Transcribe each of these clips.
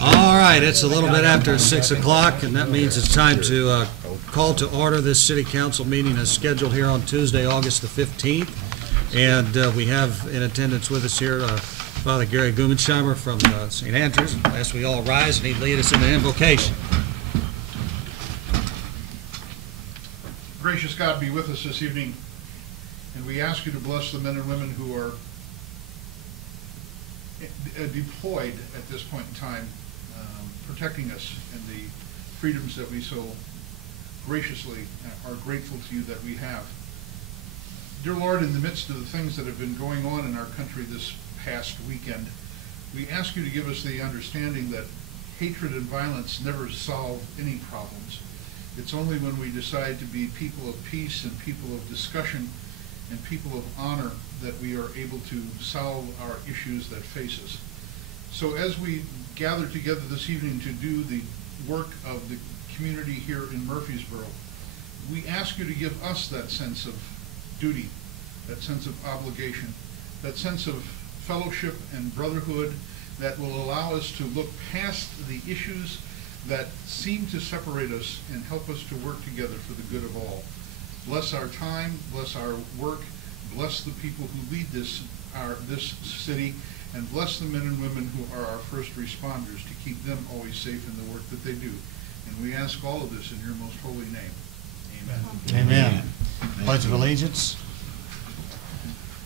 All right, it's a little bit after 6 o'clock, and that means it's time to call to order this city council meeting as scheduled here on Tuesday, August the 15th. And we have in attendance with us here Father Gary Gumensheimer from St. Andrews. I ask we all rise and he'd lead us in the invocation. Gracious God, be with us this evening, and we ask you to bless the men and women who are deployed at this point in time, protecting us and the freedoms that we so graciously are grateful to you that we have. Dear Lord, in the midst of the things that have been going on in our country this past weekend, we ask you to give us the understanding that hatred and violence never solve any problems. It's only when we decide to be people of peace and people of discussion and people of honor that we are able to solve our issues that face us. So as we gather together this evening to do the work of the community here in Murfreesboro, we ask you to give us that sense of duty, that sense of obligation, that sense of fellowship and brotherhood that will allow us to look past the issues that seem to separate us and help us to work together for the good of all. Bless our time, bless our work, bless the people who lead this city, and bless the men and women who are our first responders to keep them always safe in the work that they do. And we ask all of this in your most holy name. Amen. Amen. Pledge of allegiance.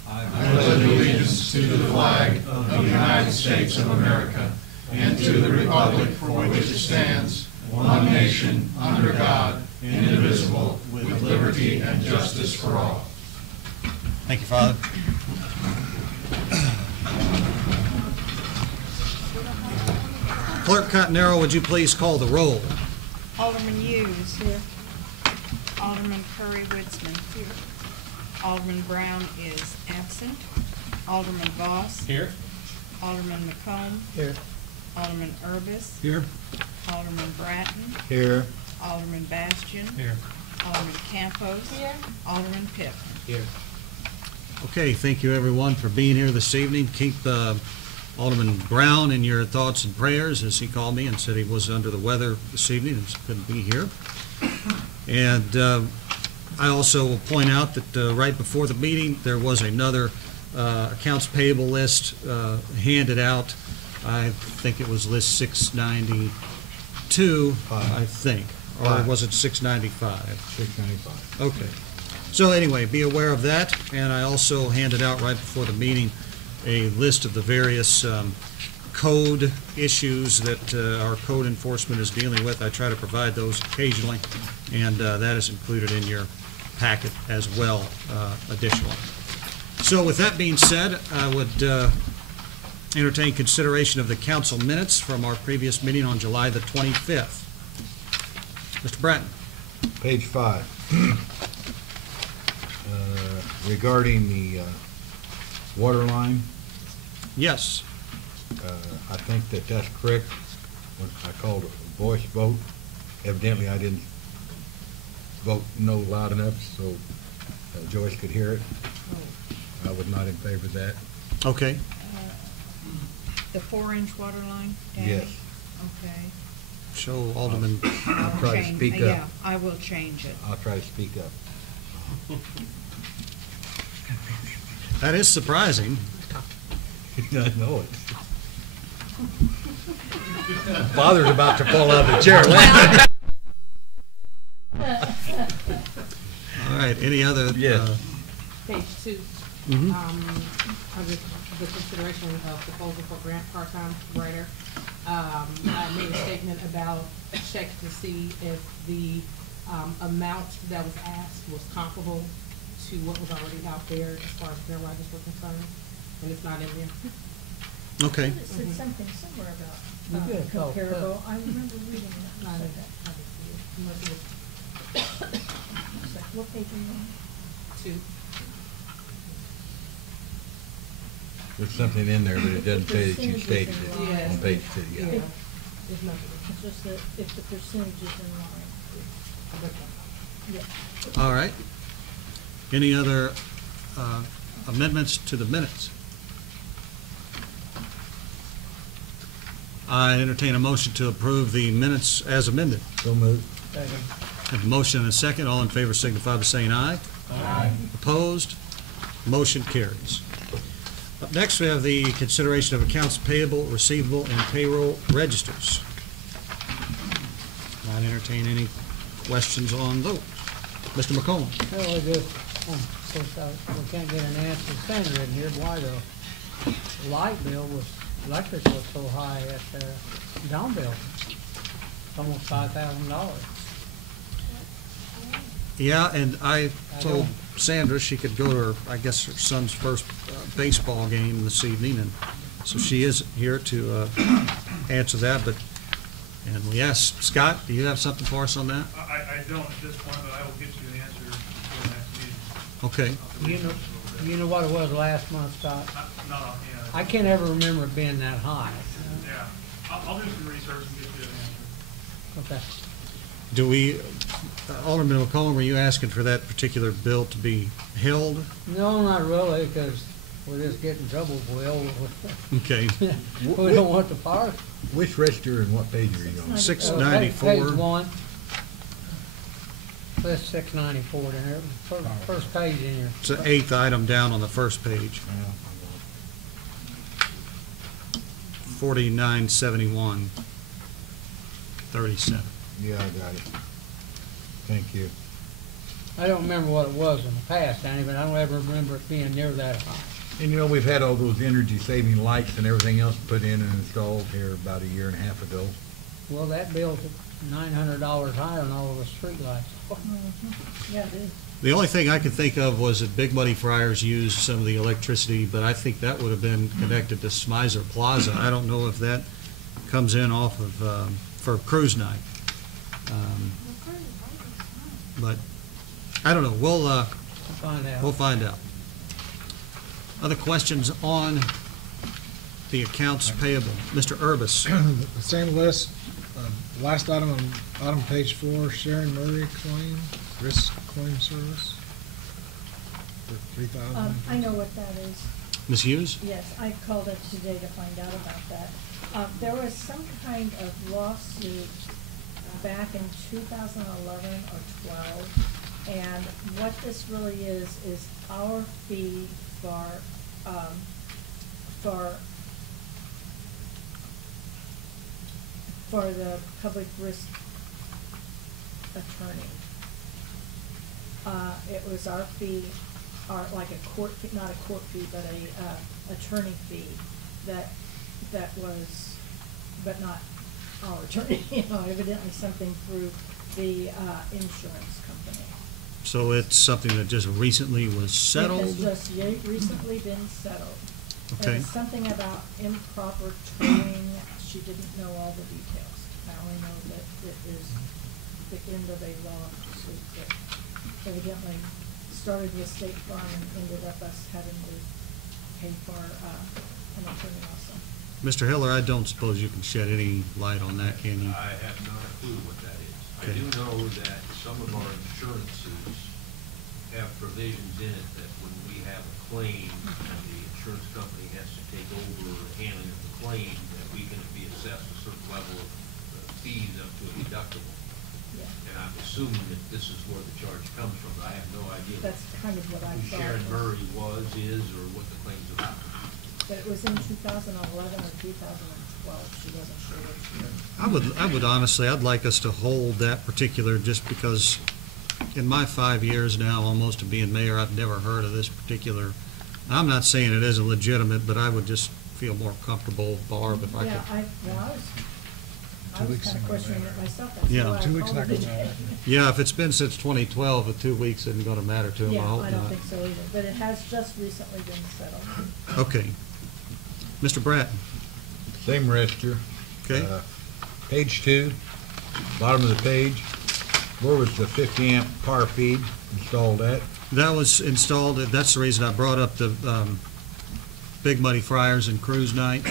I pledge allegiance to the flag of the United States of America and to the republic for which it stands, one nation, under God, indivisible, with liberty and justice for all. Thank you, Father. Clerk Cottonero, would you please call the roll? Alderman Hughes. Here. Alderman Curry-Witzman. Here. Alderman Brown is absent. Alderman Voss. Here. Alderman McComb. Here. Alderman Urbis. Here. Alderman Bratton. Here. Alderman Bastian. Here. Alderman Campos. Here. Alderman Pitt. Here. Okay, thank you everyone for being here this evening. Keep Alderman Brown in your thoughts and prayers, as he called me and said he was under the weather this evening and couldn't be here. And I also will point out that right before the meeting there was another accounts payable list handed out. I think it was list 692, I think, or was it 695? 695. Okay. So anyway, be aware of that, and I also handed out right before the meeting a list of the various code issues that our code enforcement is dealing with. I try to provide those occasionally, and that is included in your packet as well additionally. So with that being said, I would entertain consideration of the council minutes from our previous meeting on July the 25th. Mr. Bratton. Page 5. Regarding the water line, Yes. I think that's correct. When I called a voice vote, evidently I didn't vote no loud enough so Joyce could hear it. I was not in favor of that. Okay. The 4-inch water line? Danny? Yes. Okay. Show Alderman. I'll try to speak up. Yeah, I will change it. I'll try to speak up. That is surprising. I know it. Father's about to fall out of the chair. All right, any other? Yes. Page 2, Mhm. under the consideration of proposal for grant part-time writer, I made a statement about check to see if the amount that was asked was comparable to what was already out there as far as grant writers were concerned, and it's not in there. Okay. It said something somewhere about good. comparable. I remember reading that. Not in Said that. that. I didn't see it. Unless it was It's like, what page are you on? 2. There's something in there, but it doesn't say that you stated it Yeah. on page 2. Yeah, Yeah. there's nothing. It's just that if the percentage is in line. Yeah. All right. Any other amendments to the minutes? I entertain a motion to approve the minutes as amended. So moved. Have a motion and a second. All in favor signify by saying aye. Aye. Opposed? Motion carries. Up next, we have the consideration of accounts payable, receivable, and payroll registers. I entertain any questions on those. Mr. McCollum? Well, we just, of course, we can't get an answer Sandra in here, why the light bill was, electric was so high at the Down building. It's almost $5,000. Yeah, and I I told know. Sandra she could go to her, I guess, her son's first baseball game this evening, and so she is here to answer that, but, and we asked, Scott, do you have something for us on that? I don't at this point, but I will get you an answer before the next meeting. Okay. You know what it was last month, Scott? Not offhand. I can't ever remember it being that high. Yeah, I'll do some research and get you an answer. Okay. Do we, Alderman McCollum, were you asking for that particular bill to be held? No, not really, because we're just getting trouble if we owe. Okay. We don't want the power. Which register and what page are you on? 694. Page one. That's 694 in there, first page in here. It's the eighth item down on the first page, 4971, 37. Yeah, I got it. Thank you. I don't remember what it was in the past, Danny, but I don't ever remember it being near that high. And you know, we've had all those energy saving lights and everything else put in and installed here about a year and a half ago. Well, that bill's $900 higher than all of the streetlights. Yeah, it is. The only thing I could think of was that Big Muddy Friars used some of the electricity, but I think that would have been connected to Smizer Plaza. I don't know if that comes in off of, for cruise night. But, I don't know, we'll Find out. find out. Other questions on the accounts payable? Mr. Urbis? The same list, last item on page 4, Sharon Murray claim, risk claim service for $3,000. I know what that is. Ms. Hughes? Yes, I called it today to find out about that. There was some kind of lawsuit back in 2011 or 12, and what this really is our fee for the public risk attorney. It was our fee, like a court fee, not a court fee, but a attorney fee that was, but not our attorney, evidently something through the insurance company. So it's something that just recently was settled? It has just recently been settled. Okay. It was something about improper towing. She didn't know all the details. I only know that it is the end of a lawsuit that evidently started with State Farm and ended up us having to pay for an attorney also. Mr. Hiller, I don't suppose you can shed any light on that, can you? I have not a clue what that is. Okay. I do know that some of our insurances have provisions in it that when we have a claim and the insurance company has to take over handling of the claim, that we can be assessed a certain level of fees up to a deductible. Yeah. And I'm assuming that this is where the charge comes from, but I have no idea That's kind of what I who thought. Sharon Murray was, is, or what the claim's about. But it was in 2011 or 2012. She wasn't sure which year. I would honestly, I'd like us to hold that particular, just because in my 5 years now, almost of being mayor, I've never heard of this particular. I'm not saying it isn't legitimate, but I would just feel more comfortable, Barb, if I Yeah, could. I was kind of questioning it myself. That's Yeah. why I 2 weeks called not gonna today. matter. Yeah, if it's been since 2012, the 2 weeks isn't gonna matter to them, I Yeah, hope I don't not. think so either, but it has just recently been settled. Okay. Mr. Bratton? Same register. Okay. Page 2, bottom of the page, where was the 50 amp power feed installed at? That was installed, that's the reason I brought up the Big Muddy Friars and Cruise Night.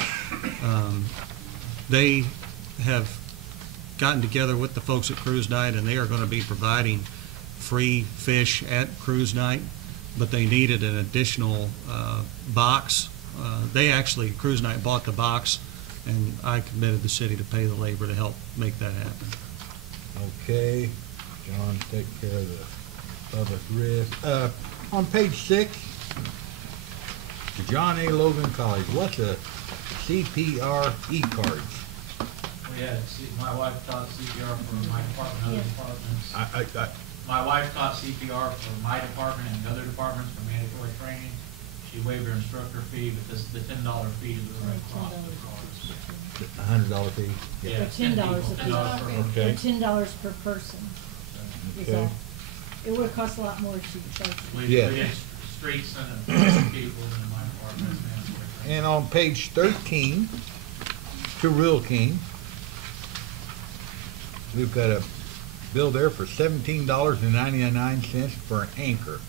They have gotten together with the folks at Cruise Night, and they are going to be providing free fish at Cruise Night. but they needed an additional box. They actually, Cruise Night bought the box, and I committed the city to pay the labor to help make that happen. Okay, John, take care of the public risk. On page 6, the John A. Logan College, what's a CPR e-cards? We had, my wife taught CPR for my department, other departments. My wife taught CPR for my department and the other departments for mandatory training. She waived her instructor fee, but the $10 fee to the Red Cross was $100 fee? Yeah, For $10 a piece. Okay. For $10 per person. Is Okay. all. It would cost a lot more if you charged. We Yeah. did streets and people in my department. And on page 13, to Real King, we've got a bill there for $17.99 for an anchor.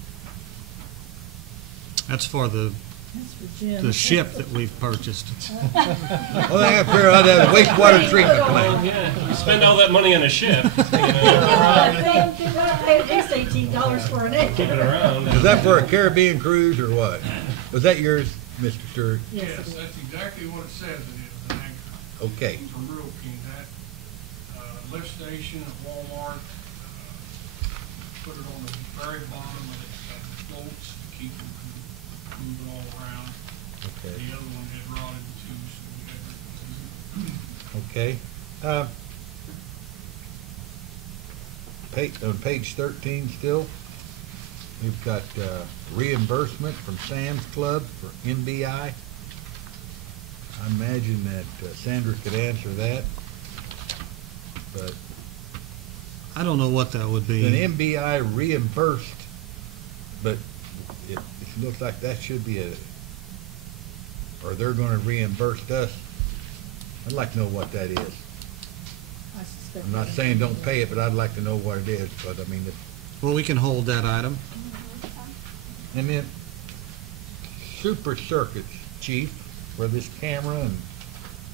That's for the That's for Jim. ship that we've purchased. Well, they have to figure out that wastewater treatment plant. Yeah, you spend all that money on a ship, you know, I paid at least $18 for an keep it acre. around. Is that for a Caribbean cruise or what? Was that yours, Mr. Stewart? Yes, it Yes, is. that's exactly what it says it is, an anchor. Okay. From Real King, that, lift station at Walmart, put it on the very bottom of the floats to keep them from moving all around. Okay. The other one had rotted too, so we had to. Okay. On page 13 still, we've got reimbursement from Sam's Club for MBI. I imagine that Sandra could answer that, but I don't know what that would be. an MBI reimbursed, but it looks like that should be or they're gonna reimburse us. I'd like to know what that is. I suspect. I'm not saying don't pay it, but I'd like to know what it is, but I mean, Well, we can hold that item. and then Super Circuits, Chief, for this camera and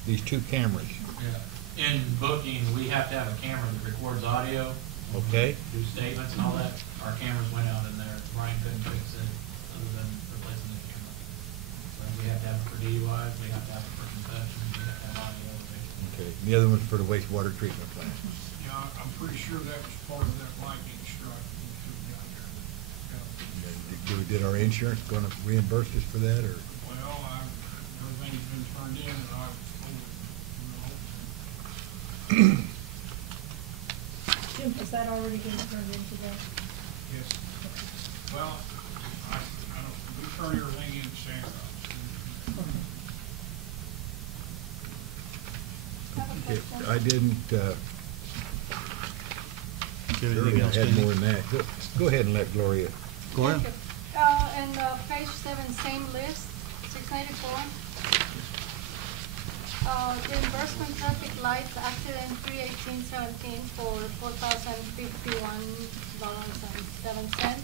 these 2 cameras, Yeah. In booking, we have to have a camera that records audio. okay? Do statements and all that. Our cameras went out in there. Brian couldn't fix it other than replacing the camera. So we have to have it for DUIs, we have to have it for concessions, we have to have audio. Okay, the other one's for the wastewater treatment plant. Yeah, I'm pretty sure that was part of that lightning strike when we took down there. Yeah. Did our insurance gonna reimburse us for that, or? Well, everything's been turned in and I was told we Jim, has that already been turned in today? yes. Well, I don't, we turn everything in to Sandra. Okay, I didn't, Anything Gloria else, had Kenny? more than that. Go ahead and let Gloria. Gloria? And page 7, same list, 694. Reimbursement traffic lights, accident 3/18/17 for $4,051.07.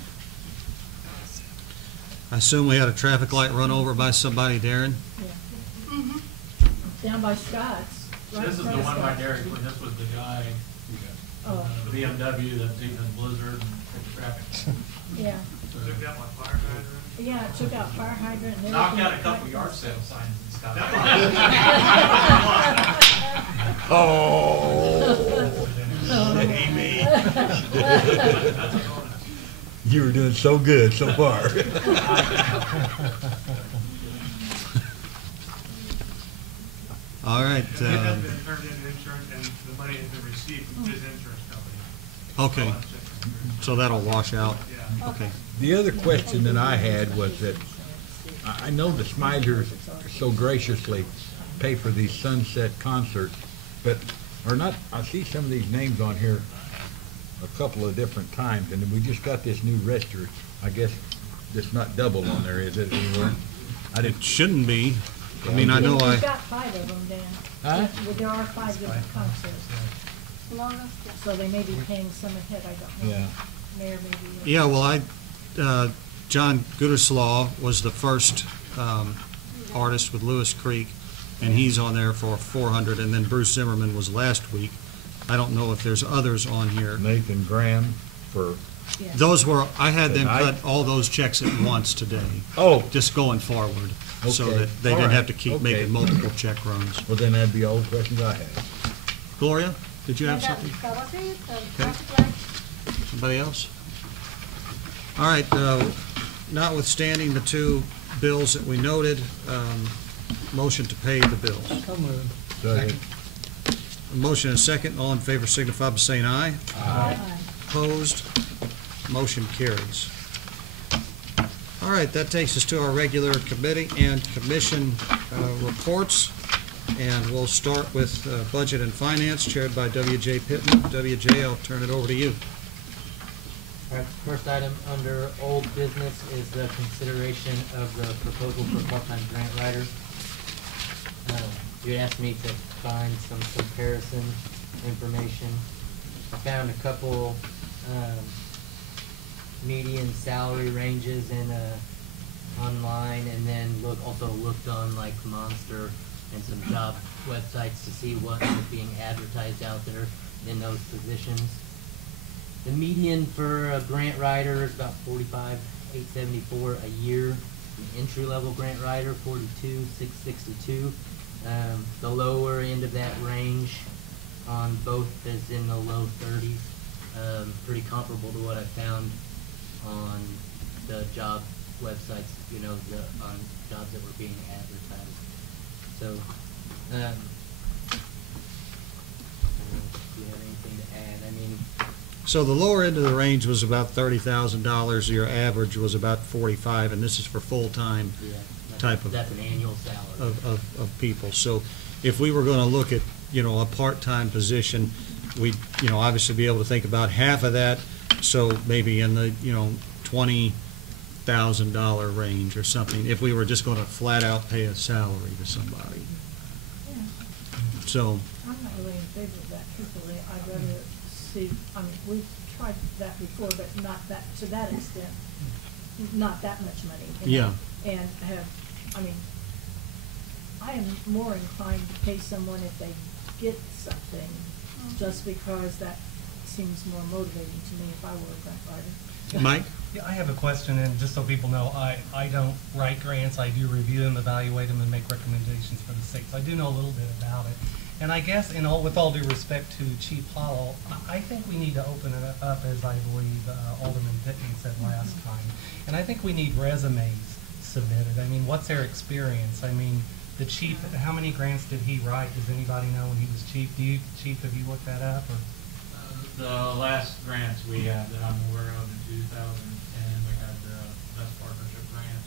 I assume we had a traffic light run over by somebody, Darren? Yeah. Mm-hmm. Down by Scott's. right This is in the front of one by Scott's. Derek, when this was the guy, Oh, the BMW that's even in blizzard and took traffic. yeah. Took out my fire hydrant. Yeah, it took out fire hydrant and everything. Knocked out a couple yard sale signs and stuff. Oh, Amy. You were doing so good so far. All right. It has been turned into insurance and the money has been received from his insurance company. Okay, so that'll wash out. Yeah. Okay. The other question that I had was that I know the Smiders so graciously pay for these sunset concerts, but are not, I see some of these names on here a couple of different times, and we just got this new register. I guess it's not double on there, is it, anywhere? I It didn't, shouldn't be. I mean, I know We've got 5 of them, Dan. Huh? Well, there are 5 different concerts, No, no, yeah. so they may be paying some ahead, I don't know. yeah. Mayor maybe. Yeah, well, John Gooderslaw was the first artist with Lewis Creek, and he's on there for 400, and then Bruce Zimmerman was last week. I don't know if there's others on here. Nathan Graham for Yeah. Those were, I had them Tonight? cut all those checks at once today. Oh. Just going forward, so Okay. that they All didn't right. have to keep Okay. making multiple check runs. Well, then that'd be all the questions I had. Gloria, did you have That something? was it, the Okay. traffic light. Somebody else? All right, notwithstanding the two bills that we noted, motion to pay the bills. So moved. Second. A motion and a second, all in favor signify by saying aye. Aye. Opposed? Motion carries. All right, that takes us to our regular committee and commission reports. And we'll start with Budget and Finance, chaired by W.J. Pittman. W.J., I'll turn it over to you. All right, first item under old business is the consideration of the proposal for part-time grant writer. You asked me to find some comparison information. I found a couple median salary ranges in online, and then also looked on like Monster and some job websites to see what was being advertised out there in those positions. The median for a grant writer is about $45,874 a year. The entry-level grant writer, $42,662. The lower end of that range on both is in the low 30s. Pretty comparable to what I found on the job websites, on jobs that were being advertised. So, I don't know if you have anything to add. I mean, So the lower end of the range was about $30,000, your average was about 45, and this is for full-time yeah, type of, that's an annual salary. of people. So if we were gonna look at, a part-time position, we'd, obviously be able to think about half of that, so maybe in the, $20,000 range or something, if we were just gonna flat-out pay a salary to somebody. Yeah. So, I'm not really in favor of that, truthfully. I'd rather see, we've tried that before, but not that, to that extent, not that much money. Yeah. And I am more inclined to pay someone if they get something, just because that seems more motivating to me if I were a grant writer. Mike? Yeah, I have a question, and just so people know, I don't write grants. I do review them, evaluate them, and make recommendations for the state. So I do know a little bit about it. And I guess, with all due respect to Chief Hollow, I think we need to open it up, as I believe Alderman Pittman said last time. And I think we need resumes submitted. I mean, what's their experience? I mean, the chief, how many grants did he write? Does anybody know when he was chief? Chief, have you looked that up? Or? The last grants we had that I'm aware of in 2010, we had the Best Partnership Grant,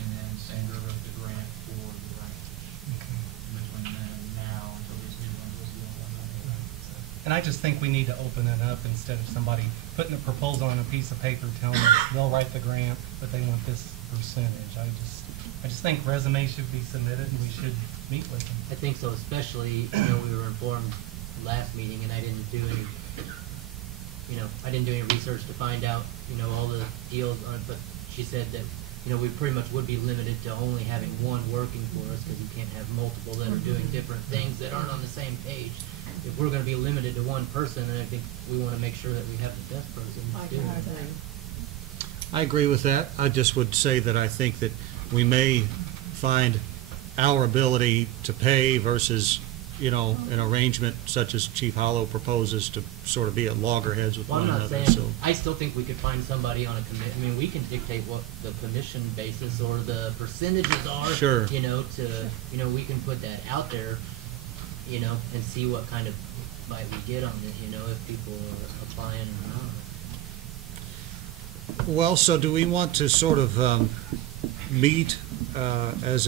and then Sandra wrote the grant for the ranch. Okay. Between then and now, until this new one was the only one that And I just think we need to open it up instead of somebody putting a proposal on a piece of paper telling us they'll write the grant, but they want this percentage. I just think resumes should be submitted and we should meet with them. I think so, especially, we were informed last meeting, and I didn't do any research to find out, all the deals on it, but she said that, we pretty much would be limited to only having one working for us, because you can't have multiple that are doing different things that aren't on the same page. If we're gonna be limited to one person, then I think we wanna make sure that we have the best person to do it. I agree with that. I just would say that I think that we may find our ability to pay versus, an arrangement such as Chief Hollow proposes to sort of be at loggerheads with Well, one I'm not another, saying, so. I still think we could find somebody on a we can dictate what the commission basis or the percentages are. Sure. We can put that out there, and see what kind of bite we get on it, if people are applying or not. Well, so do we want to sort of meet as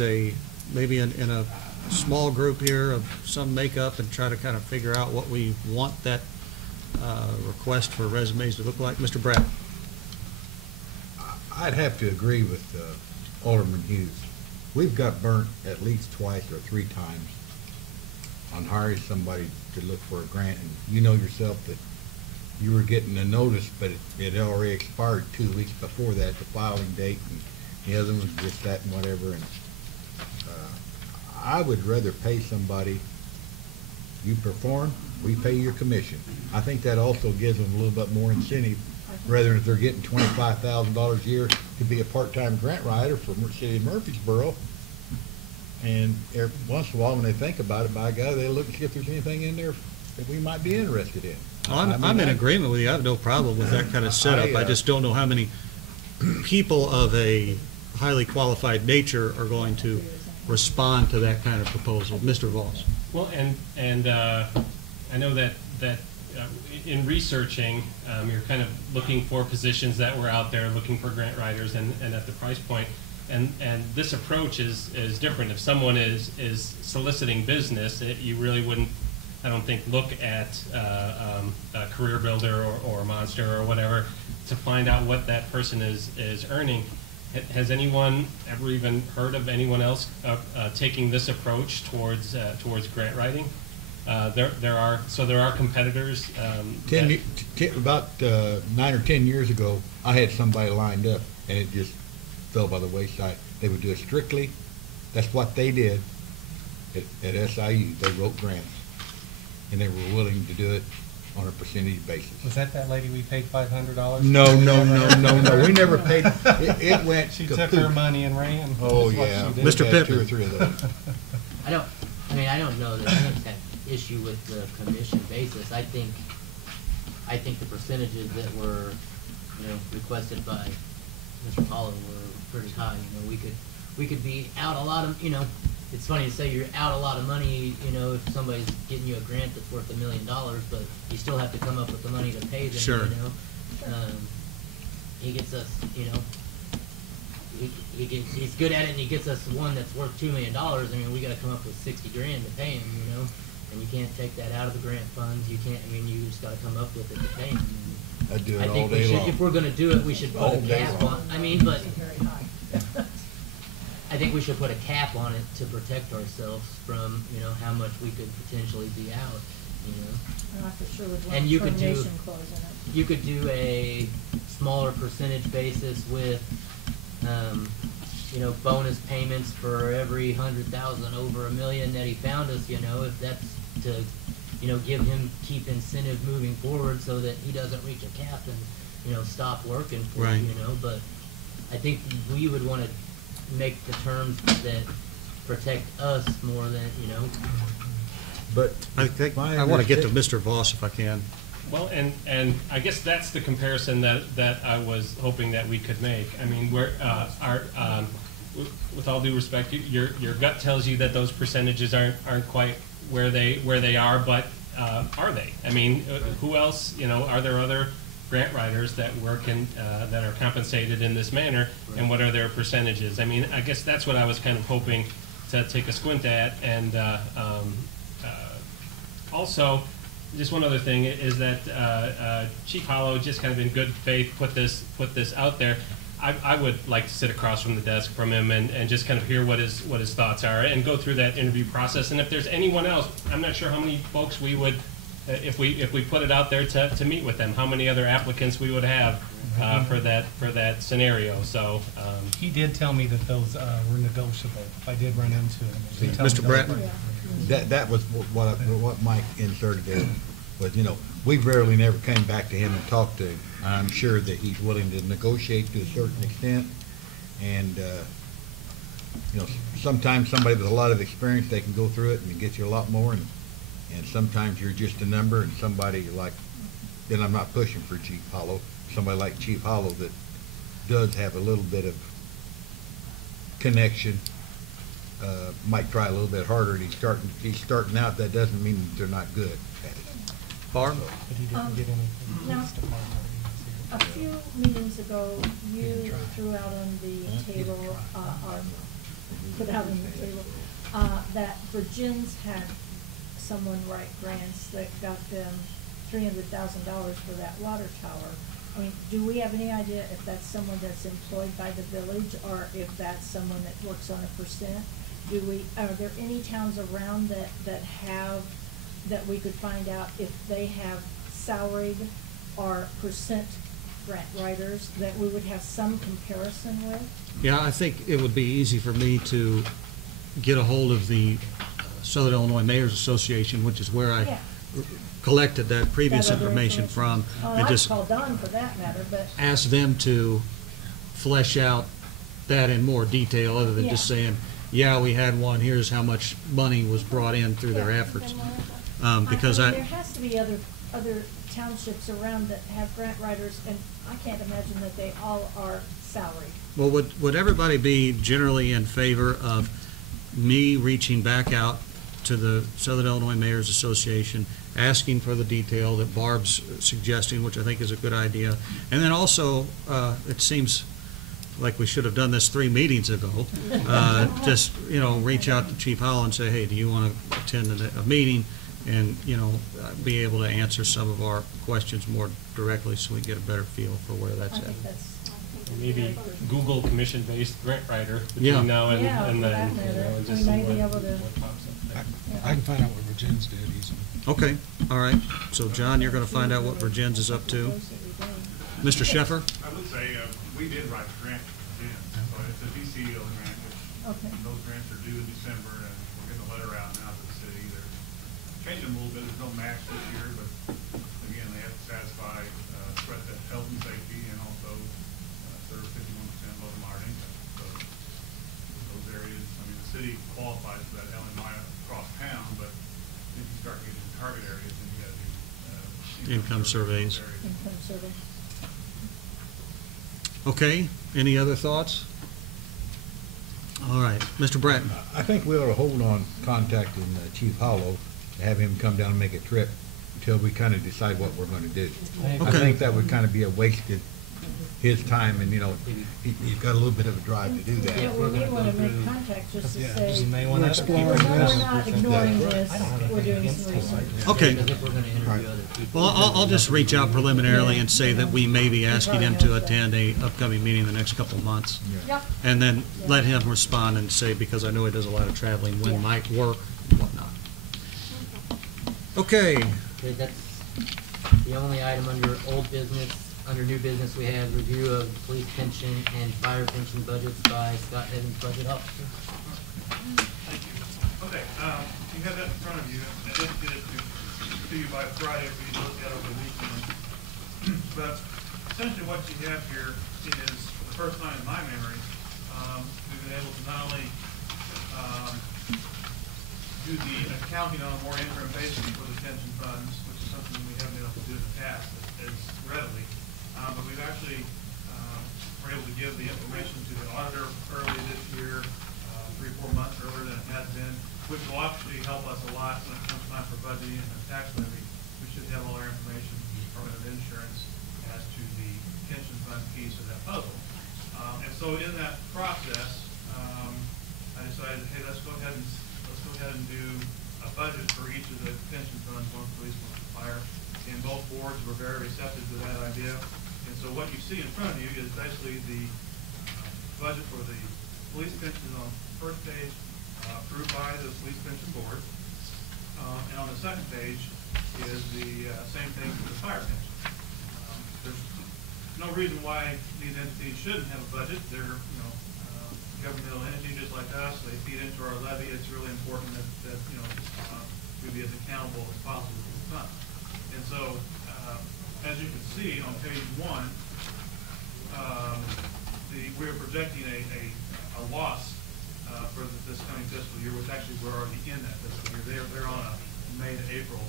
maybe in a small group here of some makeup and try to kind of figure out what we want that request for resumes to look like? Mr. Bratt? I'd have to agree with Alderman Hughes. We've got burnt at least twice or three times on hiring somebody to look for a grant, and you know yourself that you were getting a notice, but it had already expired 2 weeks before that, the filing date, and the other one was just that and whatever. And I would rather pay somebody, you perform, we pay your commission. I think that also gives them a little bit more incentive rather than if they're getting $25,000 a year to be a part-time grant writer for City of Murfreesboro. And every once in a while, when they think about it, by God, they look and see if there's anything in there that we might be interested in. I'm in agreement with you. I have no problem with that kind of setup. I just don't know how many people of a highly qualified nature are going to respond to that kind of proposal. Mr. Voss. Well, and I know that in researching, you're kind of looking for positions that were out there, looking for grant writers, and at the price point. And this approach is different. If someone is soliciting business, you really wouldn't, I don't think, look at a Career Builder or Monster or whatever to find out what that person is earning. Has anyone ever even heard of anyone else taking this approach towards grant writing? There are competitors. About 9 or 10 years ago, I had somebody lined up, and it just fell by the wayside. They would do it strictly. That's what they did at SIU. They wrote grants, and they were willing to do it on a percentage basis. Was that lady we paid $500? No. We never paid. It went. She took her money and ran. Oh yeah, Mr. Pittman. 2 or 3 of those. I don't know that there's that issue with the commission basis. I think the percentages that were, requested by Mr. Paulo were pretty high. We could be out a lot of, it's funny to say you're out a lot of money, if somebody's getting you a grant that's worth $1 million, but you still have to come up with the money to pay them, Sure. He gets us, he's good at it, and he gets us one that's worth $2 million. I mean, we gotta come up with 60 grand to pay him, and you can't take that out of the grant funds. You can't, you just gotta come up with it to pay him. I do it I all think day long. if we're gonna do it, we should put All a day cap long. on, but I think we should put a cap on it to protect ourselves from, how much we could potentially be out, I'm not for sure with one And you could do- termination clause in it. You could do a smaller percentage basis with, bonus payments for every 100,000 over $1 million that he found us, if that's to, keep incentive moving forward so that he doesn't reach a cap and, stop working for Right. but I think we would want to make the terms that protect us more than, But I want to get to Mr. Voss if I can. Well, and I guess that's the comparison that I was hoping that we could make. I mean, with all due respect, your gut tells you that those percentages aren't quite where they are, but are they? I mean, who else? Are there other grant writers that work that are compensated in this manner, and what are their percentages? I mean, I guess that's what I was kind of hoping to take a squint at, and also, just one other thing is that Chief Hollow, just kind of in good faith, put this out there. I would like to sit across from the desk from him and just kind of hear what his thoughts are and go through that interview process. And if there's anyone else, I'm not sure how many folks we would, if we put it out there to meet with them, how many other applicants we would have for that scenario. So He did tell me that those were negotiable. I did run into him. He told Mr. me Bratton? those were- That was what Mike inserted there. But, we rarely never came back to him and talked to him. I'm sure that he's willing to negotiate to a certain extent. And, sometimes somebody with a lot of experience, they can go through it and get you a lot more. And sometimes you're just a number, and somebody like, then I'm not pushing for Chief Hollow, somebody like Chief Hollow that does have a little bit of connection, might try a little bit harder, and he's starting out. That doesn't mean that they're not good at it. Barb? But he didn't get anything from now, this department. A few meetings ago, you threw out on the table, put out on the table, that Virgins had someone write grants that got them $300,000 for that water tower. I mean, do we have any idea if that's someone that's employed by the village, or if that's someone that works on a percent? Are there any towns around that we could find out if they have salaried or percent grant writers that we would have some comparison with? Yeah, I think it would be easy for me to get a hold of the Southern Illinois Mayor's Association, which is where I collected that previous That other information from, Oh, and I'd just call Don for that matter, but ask them to flesh out that in more detail, other than just Yeah. saying, yeah, we had one, here's how much money was brought in through their Yeah. efforts. Because Because there has to be other townships around that have grant writers, and I can't imagine that they all are salaried. well, would everybody be generally in favor of me reaching back out to the Southern Illinois Mayor's Association, asking for the detail that Barb's suggesting, which I think is a good idea? And then also, it seems like we should have done this 3 meetings ago. Just, reach out to Chief Howell and say, hey, do you want to attend a meeting? And, be able to answer some of our questions more directly so we get a better feel for where that's I at. think that's. Maybe Google commission-based grant writer Yeah. between now and, Yeah, and for then, that matter. and We just may see be able to- what pops up there. I can find out what Virginia's did easily. Okay, all right. So, John, you're going to find out what Virgin's is up to. Mr. Sheffer? I would say, we did write a grant for Virginia, but it's a DCO grant, which Okay. those grants are due in December, and we're getting a letter out now to the city. They're changing them a little bit, there's no match this year, but again, they have to satisfy, threat to health and safety, and also, serve 51% low to moderate income. So, those areas, I mean, the city qualifies for that LMI across town, but if you start getting to target areas, then you gotta do, Income surveys. areas. Income survey. Okay, any other thoughts? All right, Mr. Bratton. I think we ought to hold on contacting Chief Hollow, to have him come down and make a trip until we kind of decide what we're going to do. I Okay. think that would kind of be a wasted, his time, and, he's got a little bit of a drive to do Yeah, that. we may want to make contact just to say, You may even want though to. we're not ignoring this, we're doing some research. Okay. Because if we're gonna interview other people. Well, I'll just reach out preliminarily and say that we may be asking him to attend a upcoming meeting in the next couple of months. Yep. And then let him respond and say, because I know he does a lot of traveling, when Yeah. might work and whatnot. Okay, Okay, that's the only item under old business. Under new business, we have review of police pension and fire pension budgets by Scott Evans, Budget Officer. Thank you. Okay, you have that in front of you. I did get it to you by Friday for you to look at over the weekend. But essentially what you have here is, for the first time in my memory, we've been able to not only do the accounting on a more interim basis for the pension funds, which is something we haven't been able to do in the past as readily, but we've actually were able to give the information to the auditor early this year, 3 or 4 months earlier than it had been, which will actually help us a lot when it comes time for budgeting and the tax levy. We should have all our information from the Department of Insurance as to the pension fund piece of that puzzle. And so in that process, I decided, hey, let's go ahead and do a budget for each of the pension funds, one for police, one for fire. And both boards were very receptive to that idea. And so what you see in front of you is basically the budget for the police pension on the first page, approved by the police pension board. And on the second page is the same thing for the fire pension. There's no reason why these entities shouldn't have a budget. They're, governmental entity just like us. They feed into our levy. It's really important that we be as accountable as possible for the fund. And so, as you can see on page 1, we're projecting a loss for this coming fiscal year, which actually we're already in that fiscal year. They're on a May to April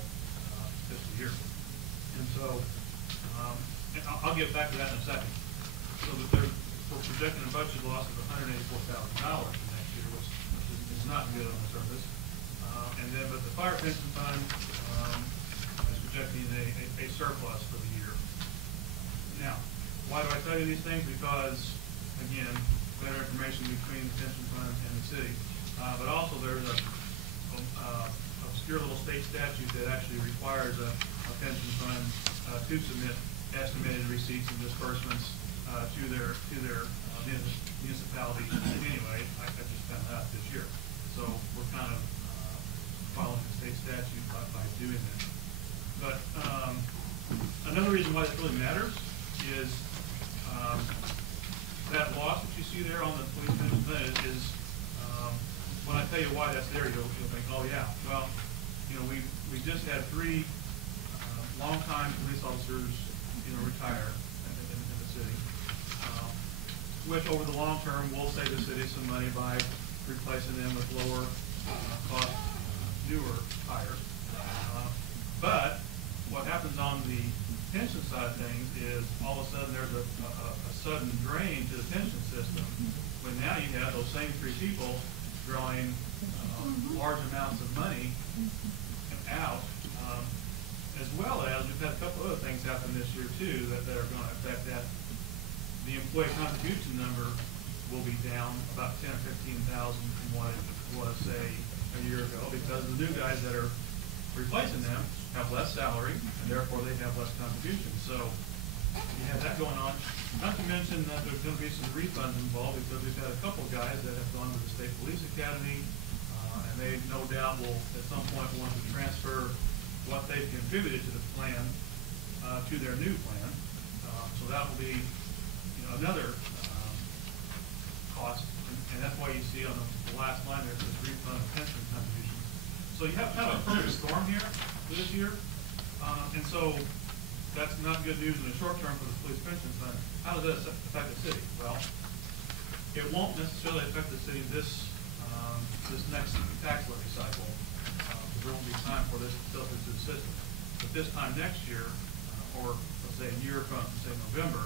fiscal year. And so, I'll get back to that in a second. So that we're projecting a budget loss of $184,000 for next year, which is not good on the surface. But the fire pension fund is projecting a surplus for the year. Now, why do I tell you these things? Because, again, better information between the pension fund and the city. But also there's a obscure little state statute that actually requires a pension fund to submit estimated receipts and disbursements to their municipality. Anyway, I just found out this year. So we're kind of following the state statute by doing this. But another reason why this really matters is that loss that you see there on the police pension fund is when I tell you why that's there, you'll think, oh yeah, well, we just had three longtime police officers, retire in the city, which over the long term will save the city some money by replacing them with lower cost, newer hires. But what happens on the pension side of things is all of a sudden there's a sudden drain to the pension system when now you have those same three people drawing large amounts of money out, as well as we've had a couple other things happen this year too that are going to affect that. The employee contribution number will be down about 10 or 15,000 from what it was, say, a year ago, because the new guys that are replacing them have less salary, and therefore they have less contribution. So you have that going on. Not to mention that there's going to be some refunds involved, because we've had a couple of guys that have gone to the State Police Academy, and they no doubt will at some point want to transfer what they've contributed to the plan to their new plan. So that will be another cost, and that's why you see on the last line there's this refund of pension contributions. So you have kind of a perfect storm here for this year, and so that's not good news in the short term for the police pension fund. How does that affect the city? Well, it won't necessarily affect the city this next tax levy cycle. There won't be time for this to filter through the system. But this time next year, or let's say a year from, say, November,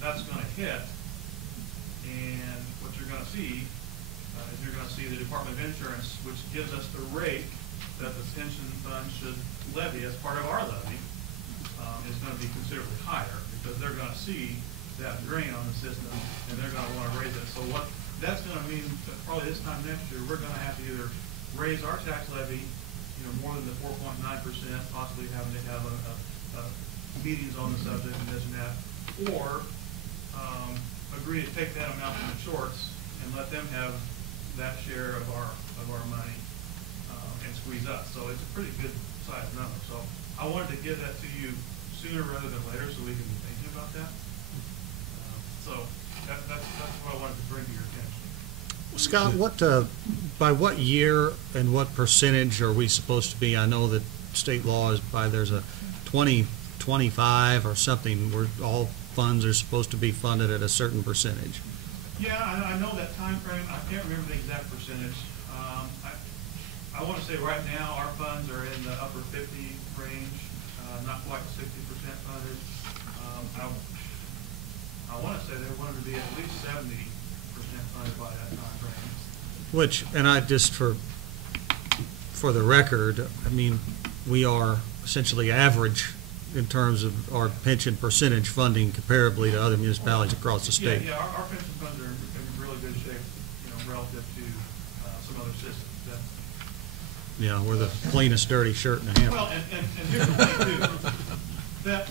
that's going to hit, and what you're going to see is you're going to see the Department of Insurance, which gives us the rate that the pension fund should levy as part of our levy, is going to be considerably higher, because they're going to see that drain on the system, and they're going to want to raise it. So what that's going to mean that probably this time next year, we're going to have to either raise our tax levy, more than the 4.9%, possibly having to have meetings on the subject and this and that, or agree to take that amount from the shorts and let them have that share of our money and squeeze us. So it's a pretty good sized number. So I wanted to give that to you sooner rather than later, so we can be thinking about that. So that's what I wanted to bring to your attention. Scott, by what year and what percentage are we supposed to be? I know that state law is there's a 20-25 or something where all funds are supposed to be funded at a certain percentage. Yeah, I know that time frame. I can't remember the exact percentage. I want to say right now our funds are in the upper 50 range, not quite 60% funded. I want to say they wanted to be at least 70% funded by that time frame. Which, and I just for the record, I mean, we are essentially average in terms of our pension percentage funding comparably to other municipalities across the state. Yeah, our pension funds are in really good shape, relative to some other systems. Yeah, we're the cleanest dirty shirt in the hamper. Well, and here's the thing too, that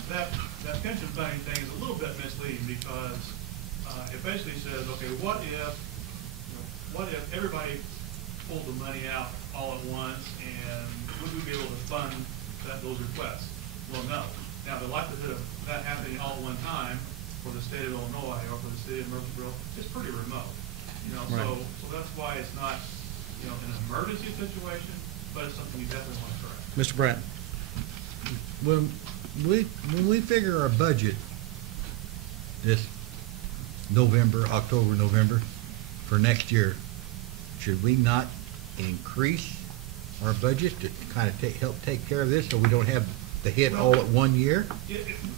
pension funding thing is a little bit misleading, because it basically says, okay, what if everybody pulled the money out all at once, and would we be able to fund those requests? Well, no. Now, the likelihood of that happening all at one time for the state of Illinois or for the state of Murfreesboro is pretty remote. Right. So that's why it's not, an emergency situation, but it's something you definitely want to correct. Mr. Brandt. When we figure our budget this October, November, for next year, should we not increase our budget to kind of help take care of this, so we don't have the hit all at 1 year?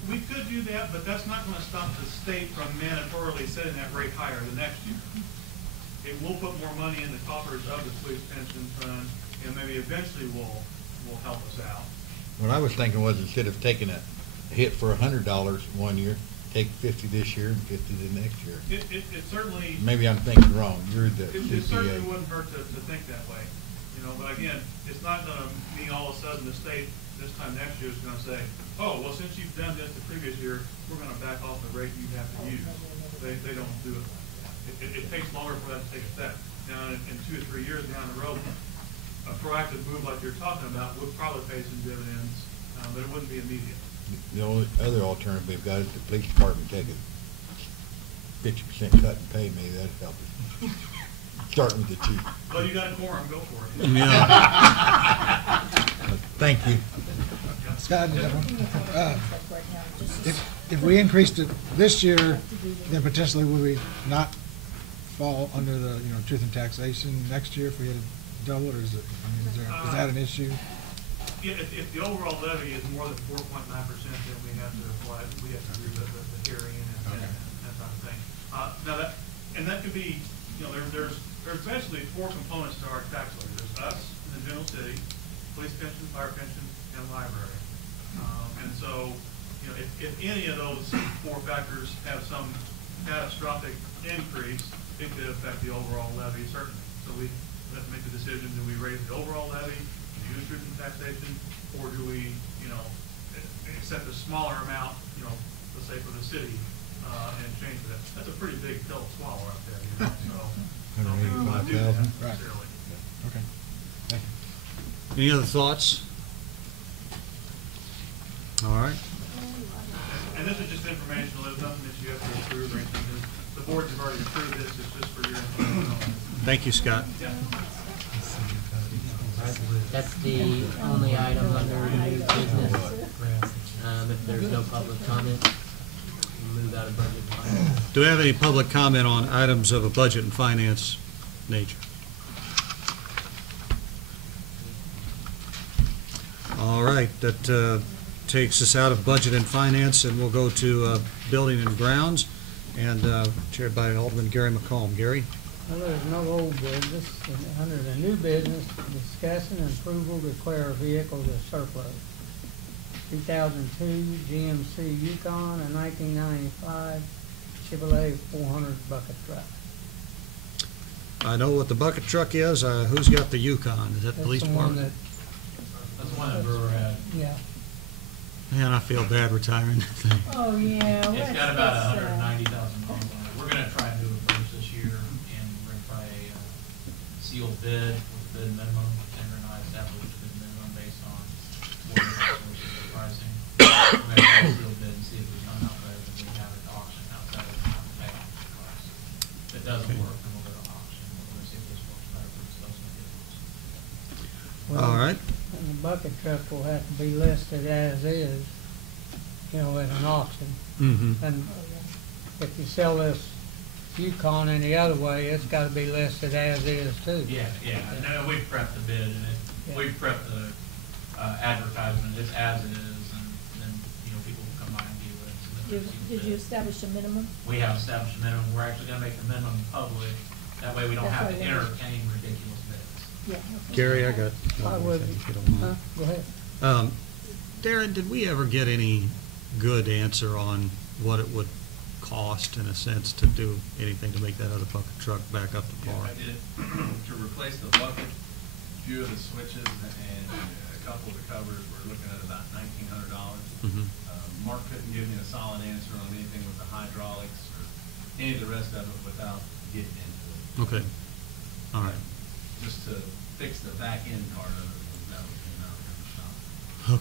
We could do that, but that's not going to stop the state from mandatorily setting that rate higher the next year. It will put more money in the coffers of the police pension fund, and maybe eventually will help us out. What I was thinking was, instead of taking a hit for $100 1 year, take 50 this year and 50 the next year. It certainly. Maybe I'm thinking wrong. You're the It certainly wouldn't hurt to think that way, But again, it's not going to mean all of a sudden the state this time next year is going to say, oh, well, since you've done this the previous year, we're going to back off the rate you have to use. They don't do it. It takes longer for that to take effect. Now, in 2 or 3 years down the road, a proactive move like you're talking about would probably pay some dividends, but it wouldn't be immediate. The only other alternative we've got is the police department take a 50% cut and pay me. That'd help us. Starting with the chief. Well, you got a quorum, go for it. Yeah. Thank you. Scott, you have one? Right now, just If we increased it this year, then potentially would we not fall under the, truth and taxation next year if we had to double, or is it, is that an issue? If the overall levy is more than 4.9%, then we have to apply, we have to revisit the hearing and that type of thing. Now that could be, there's basically four components to our tax levy. There's us in the general city, police pension, fire pension, and library. And so, if any of those four factors have some catastrophic increase, it could affect the overall levy, certainly. So we have to make the decision, do we raise the overall levy, use truth and taxation, or do we, accept a smaller amount, let's say for the city, and change that? That's a pretty big pill to swallow up there, so. I don't think we want to do that 185,000? Right. necessarily. Okay. Thank you. Any other thoughts? All right. And this is just informational, there's nothing that you have to approve or anything. The boards have already approved this, it's just for your information. Thank you, Scott. Yeah. That's the only item under new business. If there's no public comment, we'll move out of budget and finance. Do we have any public comment on items of a budget and finance nature? All right, that takes us out of budget and finance, and we'll go to building and grounds, and chaired by Alderman Gary McComb. Gary? Well, there's no old business. And under the new business, discussing and approval to declare a vehicle as surplus. 2002 GMC Yukon and 1995 Chevrolet 400 bucket truck. I know what the bucket truck is. Who's got the Yukon? Is that the police That's the one department? That's the one that Brewer had. Yeah. Man, I feel bad retiring that thing. Oh, yeah. It's got about 190,000 miles on it. We're gonna try and do it first this year, and we're gonna try a sealed bid with bid minimum, and we're not establish the bid minimum based on what sources of pricing. We're gonna try a sealed bid and see if we come out better than we have at the auction outside of the competitive price. If it doesn't work, then we'll go to auction. We're gonna see if this works better for those individuals. All right. And the bucket truck will have to be listed as is, in an auction. Mm-hmm. And if you sell this Yukon any other way, it's gotta be listed as is too. Yeah, and then we've prepped the bid, and we've prepped the advertisement, it's as it is, and then, people will come by and view it. Did you establish a minimum? We have established a minimum, we're actually gonna make the minimum public, that way we don't That's have to what I wanted. entertain ridiculous bids. Yeah. Gary, I got I one more would, thing, if you don't mind. go ahead. Darren, did we ever get any good answer on what it would cost, in a sense, to do anything to make that other bucket truck back up to Yeah, par? I did. To replace the bucket, a few of the switches and a couple of the covers, we're looking at about $1,900. Mhm. Mark couldn't give me a solid answer on anything with the hydraulics or any of the rest of it without getting into it. Okay. All right. Just to fix the back end part of it, that would be not in the shop.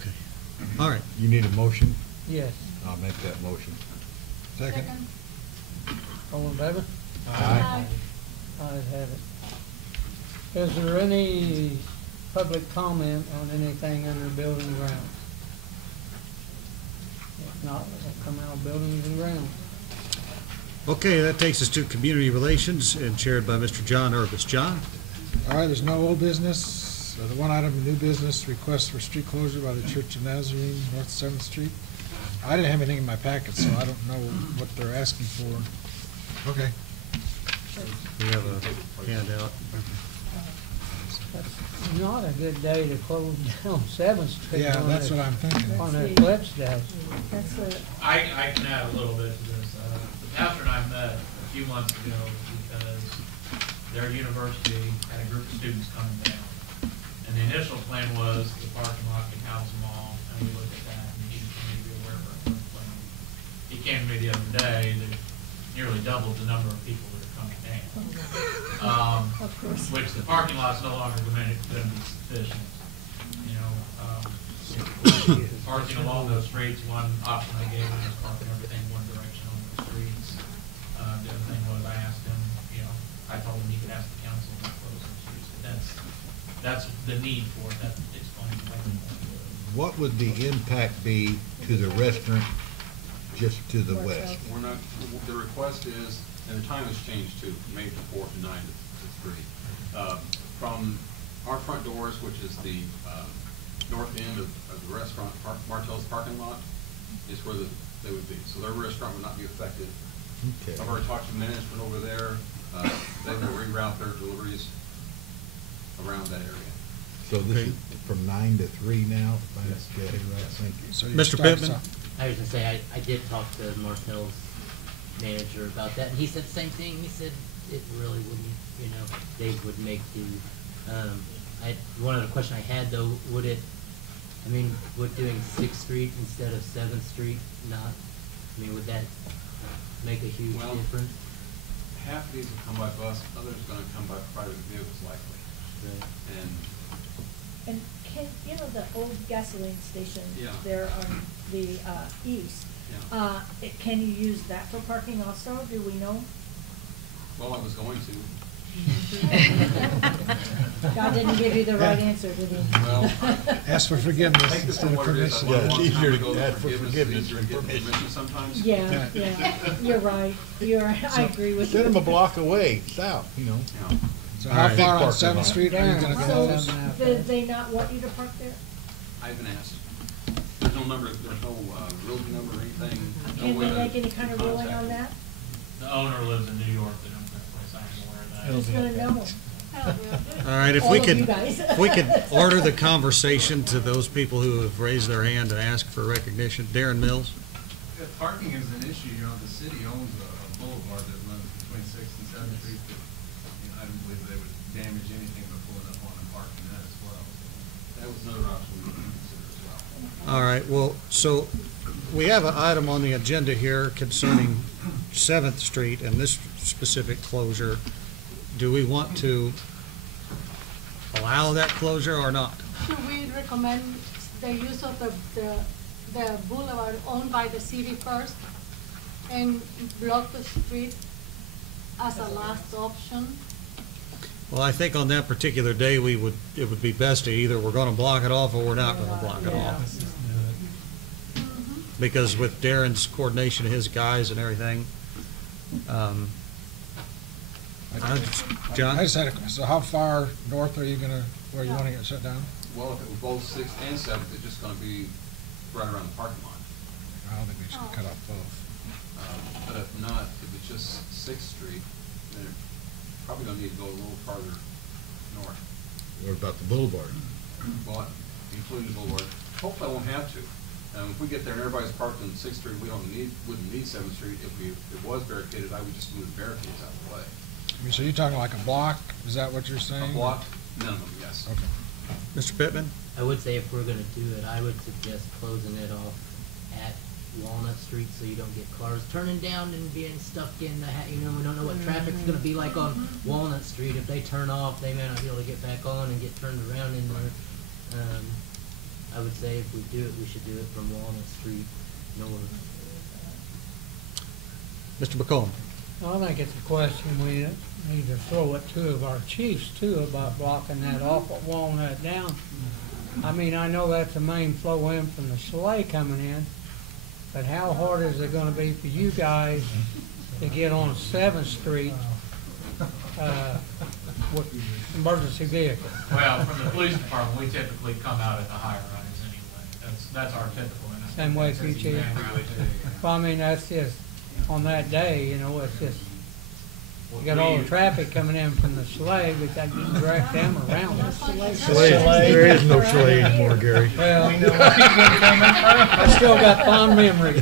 Okay. All right. You need a motion? Yes. I'll make that motion. Second. All in favor? Aye. Ayes have it. Is there any public comment on anything under building and grounds? If not, we'll come out of buildings and grounds. Okay, that takes us to community relations, and chaired by Mr. John Urbis. John? All right, there's no old business. The one item of new business, request for street closure by the Church of Nazarene, North 7th Street. I didn't have anything in my packet, so I don't know what they're asking for. Okay. We have a handout. That's not a good day to close down 7th Street. Yeah, on that's a- what I'm thinking. On an eclipse day. That's it. I can add a little bit to this. The pastor and I met a few months ago because their university had a group of students coming down. And the initial plan was the parking lot could house them all, and we looked at that, and he just wanted to be aware of our plan. He came to me the other day, that nearly doubled the number of people that are coming down. Of course. Which the parking lot's no longer going to be sufficient. Parking along those streets, one option I gave him was parking everything one direction on those streets. The other thing was I asked him, I told him he could ask the council to close those streets, but that's the need for it, it's What would the impact be to the restaurant just to the west? We're not, the request is, and the time has changed too, from 8 to 4 to 9 to 3. From our front doors, which is the north end of the restaurant, Martell's parking lot, is where they would be. So their restaurant would not be affected. Okay. I've already talked to management over there. They will reroute their deliveries around that area. So this is from 9 to 3 now? Yes. Okay, right, thank you. So Mr. Pittman? I was gonna say, I did talk to Martell's manager about that, and he said the same thing. He said it really wouldn't, you know, they would make the, one other question I had though, would doing 6th Street instead of 7th Street would that make a huge difference? Half of these will come by bus, others are gonna come by private vehicles likely. Right. And can, the old gasoline station Yeah. there on the east, Yeah. can you use that for parking also? Do we know? Well, I was going to. God didn't give you the right answer, did he? Well, Ask for forgiveness take this instead for of what it is. permission. Yeah, it's easier to Go ask for forgiveness easier than to get permission. sometimes. Yeah, you're right. I agree with you. Send them a block away, south, Yeah. So All how right. far on Parking 7th lot. Street are you gonna go? So, did they not want you to park there? I've been asked. There's no number, there's no realty number or anything. no Can way we to make any kind of ruling contact on them. that? The owner lives in New York, that owns that place, I'm aware of that. Who's gonna know? All right, if All we of could, you guys. if we could order the conversation to those people who have raised their hand and asked for recognition. Darren Mills? Yeah, parking is an issue, the city owns a boulevard that runs between 6th and 7th Street that, I don't believe they would damage anything by pulling up on and parking that as well. That was another option we could consider as well. All right, well, so we have an item on the agenda here concerning 7th Street and this specific closure. Do we want to allow that closure or not? Should we recommend the use of the boulevard owned by the city first and block the street as a last option? Well, I think on that particular day, it would be best to either we're gonna block it off or we're not gonna block it off. Let's just do it. Because with Darren's coordination of his guys and everything, John? I just had so how far north are you where you wanna get shut down? Well, if it was both 6th and 7th, it's just gonna be right around the parking lot. I don't think we should cut off both. But if not, if it's just 6th Street, then it's probably gonna need to go a little farther north. What about the boulevard? Well, including the boulevard. Hopefully I won't have to. If we get there and everybody's parked on 6th Street, we wouldn't need 7th Street. If it was barricaded, I would just move the barricades out of the way. So you're talking like a block? Is that what you're A saying? block minimum, yes. Okay. Mr. Pittman? I would say if we're gonna do it, I would suggest closing it off at Walnut Street so you don't get cars turning down and being stuck in the, we don't know what traffic's gonna be like on Walnut Street. If they turn off, they may not be able to get back on and get turned around in there. I would say if we do it, we should do it from Walnut Street north. Mr. McCollum? I think it's a question we need to throw it to our chiefs too about blocking that off at Walnut down. I know that's the main flow in from the Chalet coming in, but how hard is it gonna be for you guys to get on 7th Street, with emergency vehicles? Well, from the police department, we typically come out at the higher rise anyway. That's our typical. and I think Same way that's for you, the Chief? way to- Well, that's just, on that day, it's just, you got all the traffic coming in from the Chalet, but that can direct them around it. There is no chalet anymore, Gary. Well, I still got fond memories.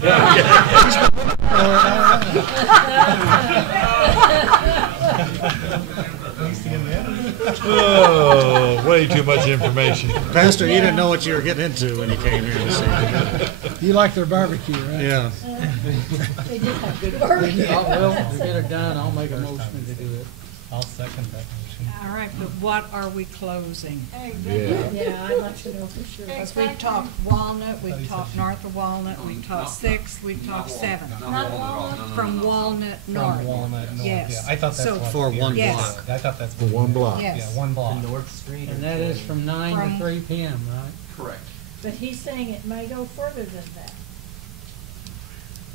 Oh, way too much information. Pastor, you didn't know what you were getting into when you came here this evening. You like their barbecue, right? Yeah. They did have good work. Well, to get it done, I'll make a motion to do it. I'll second that motion. motion. All right, but what are we closing? Yeah. Yeah, I'd like to know for sure. Because we've talked Walnut, we've talked north of Walnut, we've talked Sixth, we've talked Seventh. Not Walnut. From Walnut north. From Walnut North, Yes. yeah. I thought that's So- what. For one Yes. block. I thought that's. For what one we- block. Yes. Yeah, one block. The North Street. And that is from 9 From- to 3 PM, right? Correct. But he's saying it may go further than that.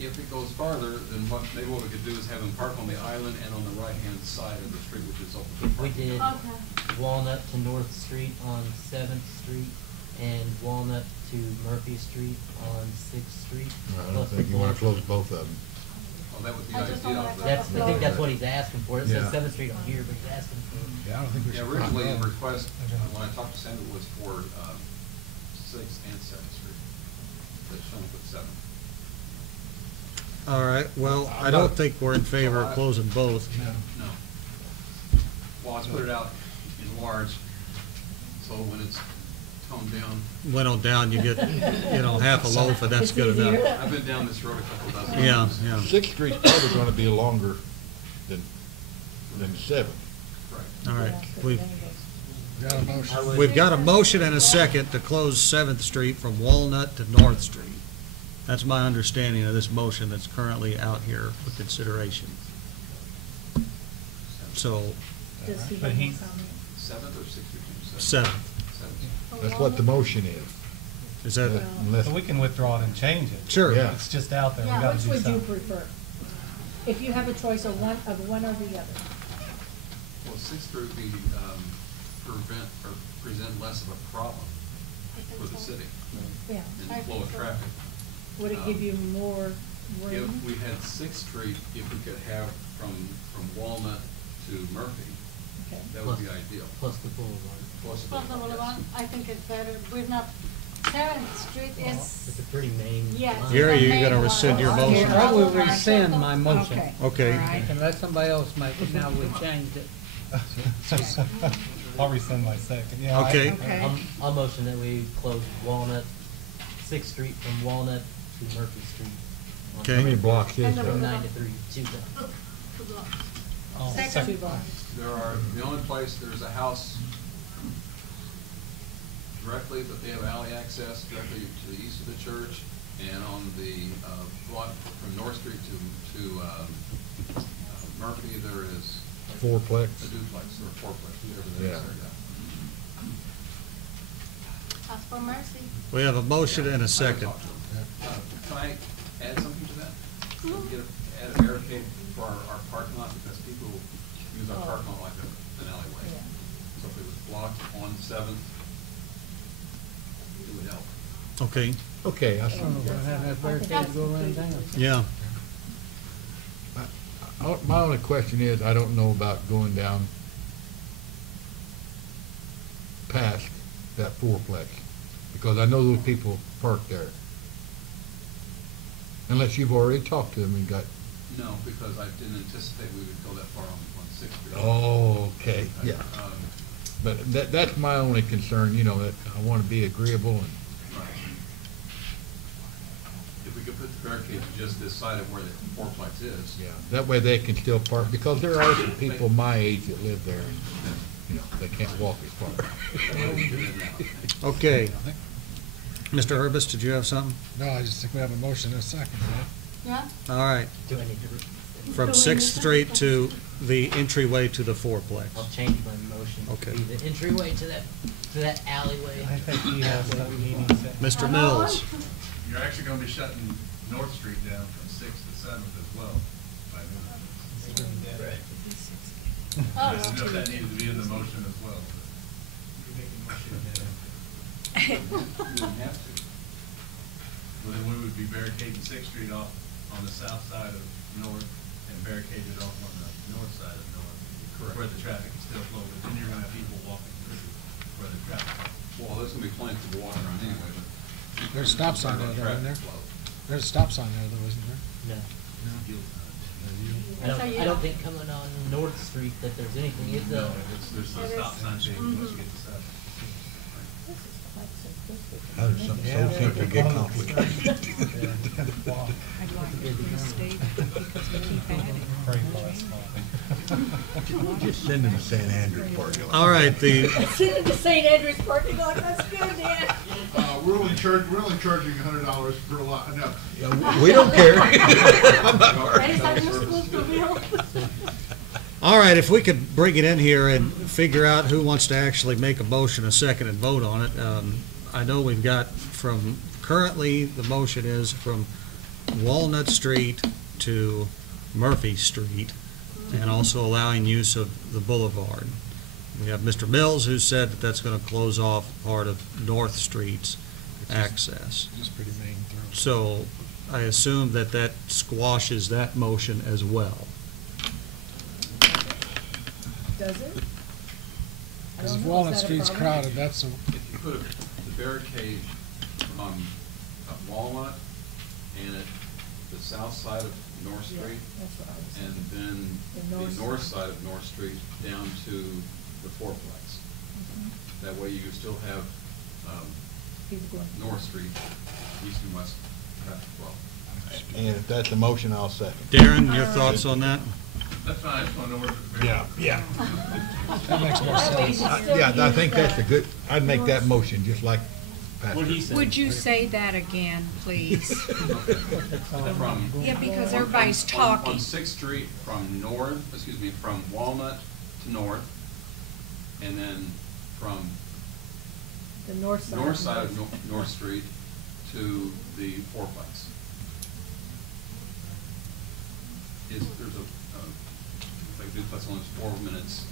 If it goes farther, then maybe what we could do is have them park on the island and on the right-hand side of the street, which is open to We parking. did Okay. Walnut to North Street on 7th Street and Walnut to Murphy Street on 6th Street. I don't plus the think you want to block. close both of them. Well, that was the I just idea don't of like the. That's, I think that's what he's asking for. It says Yeah. 7th Street on here, but he's asking for. Yeah, I don't think we Yeah, should. originally the block request, when I talked to Sandra, was for, 6th and 7th Street. But someone put 7th. All right, well, I don't think we're in favor of closing both. No. Well, let's put it out in large, so when it's toned down. Went on down, you get, half a loaf, and that's It's good easier. enough. I've been down this road a couple dozen Yeah, times. yeah. Sixth Street's probably gonna be longer than Seventh. Right. All right, we've, Got a motion. we've got a motion and a second to close Seventh Street from Walnut to North Street. That's my understanding of this motion that's currently out here for consideration. So, Does he But have more he's- comment? 7th or 6th or 7th? Seventh, 7th. That's what the motion is. is that, Unless, So we can withdraw it and change it. sure. Yeah. It's just out there, we Yeah, gotta Which do would you something. prefer? If you have a choice of one or the other? Well, 6th Street would be, present less of a problem for the city Yeah. in the flow of traffic. Would it give you more room? If we had 6th Street, if we could have from Walnut to Murphy, Okay. that would be ideal. Plus the boulevard. Plus the From the boulevard, Boulevard, I think it's better. We're not, 7th Street It's is, a pretty main. yes. line. Gary, you Main gonna one. rescind your motion? I will rescind my motion. Okay. Okay. All right. And let somebody else make it, now we've changed it. I'll rescind my second, yeah. I- Okay. Okay. I'll motion that we close Walnut, 6th Street from Walnut to Murphy Street. on Okay. how many blocks is And the that? From 9 to 3, 2 blocks. 2 blocks. Oh, Second. Two blocks. the only place, there's a house directly, but they have alley access directly to the east of the church, and on the block from North Street to Murphy, there is Fourplex. a duplex or a fourplex, whatever that is. Yeah. Ask for mercy. We have a motion and a second. Can I add something to that? Add a barricade for our parking lot, because people use our parking lot like an alleyway. So if it was blocked on 7th, it would help. Okay, Okay, I see. Oh, we'll have that barricade go around town. yeah. My only question is, I don't know about going down past that fourplex, because I know those people park there. Unless you've already talked to them and got, No, because I didn't anticipate we would go that far on 6th Street. oh, okay, yeah. Um, But that's my only concern, that I want to be agreeable and, Right. If we could put the barricade just this side of where the fourplex is. yeah, that way they can still park, because there are some people my age that live there and, they can't walk as far. Okay. Mr. Urbis, did you have something? No, I just think we have a motion and a second, right? Yeah? All right. Do I need to? From Sixth Street to the entryway to the fourplex. I'll change my motion. to Okay. be the entryway to that alleyway. I think he has something he needs to. Mr. Mills, You're actually gonna be shutting North Street down from 6th to 7th as well. by noon. Oh, I didn't know if that needed to be in the motion as well. We wouldn't have to. Well, then we would be barricading 6th Street off on the south side of North and barricaded off on the north side of North. Correct. Where the traffic is still flowing, but then you're gonna have people walking through where the traffic. Well, there's gonna be plenty of walking around anyway, but. There's a stop sign there, though, isn't there? There's a stop sign there, though, isn't there? No. That's a I don't think coming on North Street that there's anything. It's No, a. there's a stop sign thing once you get to 7th. That is something so simple to get complicated. I'd like it to stay because we keep adding. Great last spot. Just send them to St. Andrews parking lot. All right, Send it to St. Andrews parking lot, that's good, Dan. We're only charging $100 per lot, no. Yeah, we don't care. Anytime you're supposed to bill. all right, if we could bring it in here and figure out who wants to actually make a motion, a second, and vote on it. I know we've got currently the motion is from Walnut Street to Murphy Street, and also allowing use of the boulevard. We have Mr. Mills, who said that that's going to close off part of North Street's access. Just pretty main through. So I assume that that squashes that motion as well. Does it? I Because don't if know, Walnut is that a Street's problem? crowded, that's a, If you put the barricade from Walnut and at the south side of North Yeah, Street, that's what I was and thinking. then The the north side of North Street down to the fourplex. That way you still have People going. North Street, east and west traffic flow. And if that's a motion, I'll second. Darren, your thoughts on that? That's fine, I just want to know where the Yeah. that makes more That way you sense. can still Yeah, I use think that's a the good, I'd make that motion just like What he Patrick. said. Would you say that again, please? From Yeah, because on- everybody's on talking. Sixth Street from from Walnut to north, and then from The north side. north side of North Street to the fourplex. There's like duplex only 4 minutes.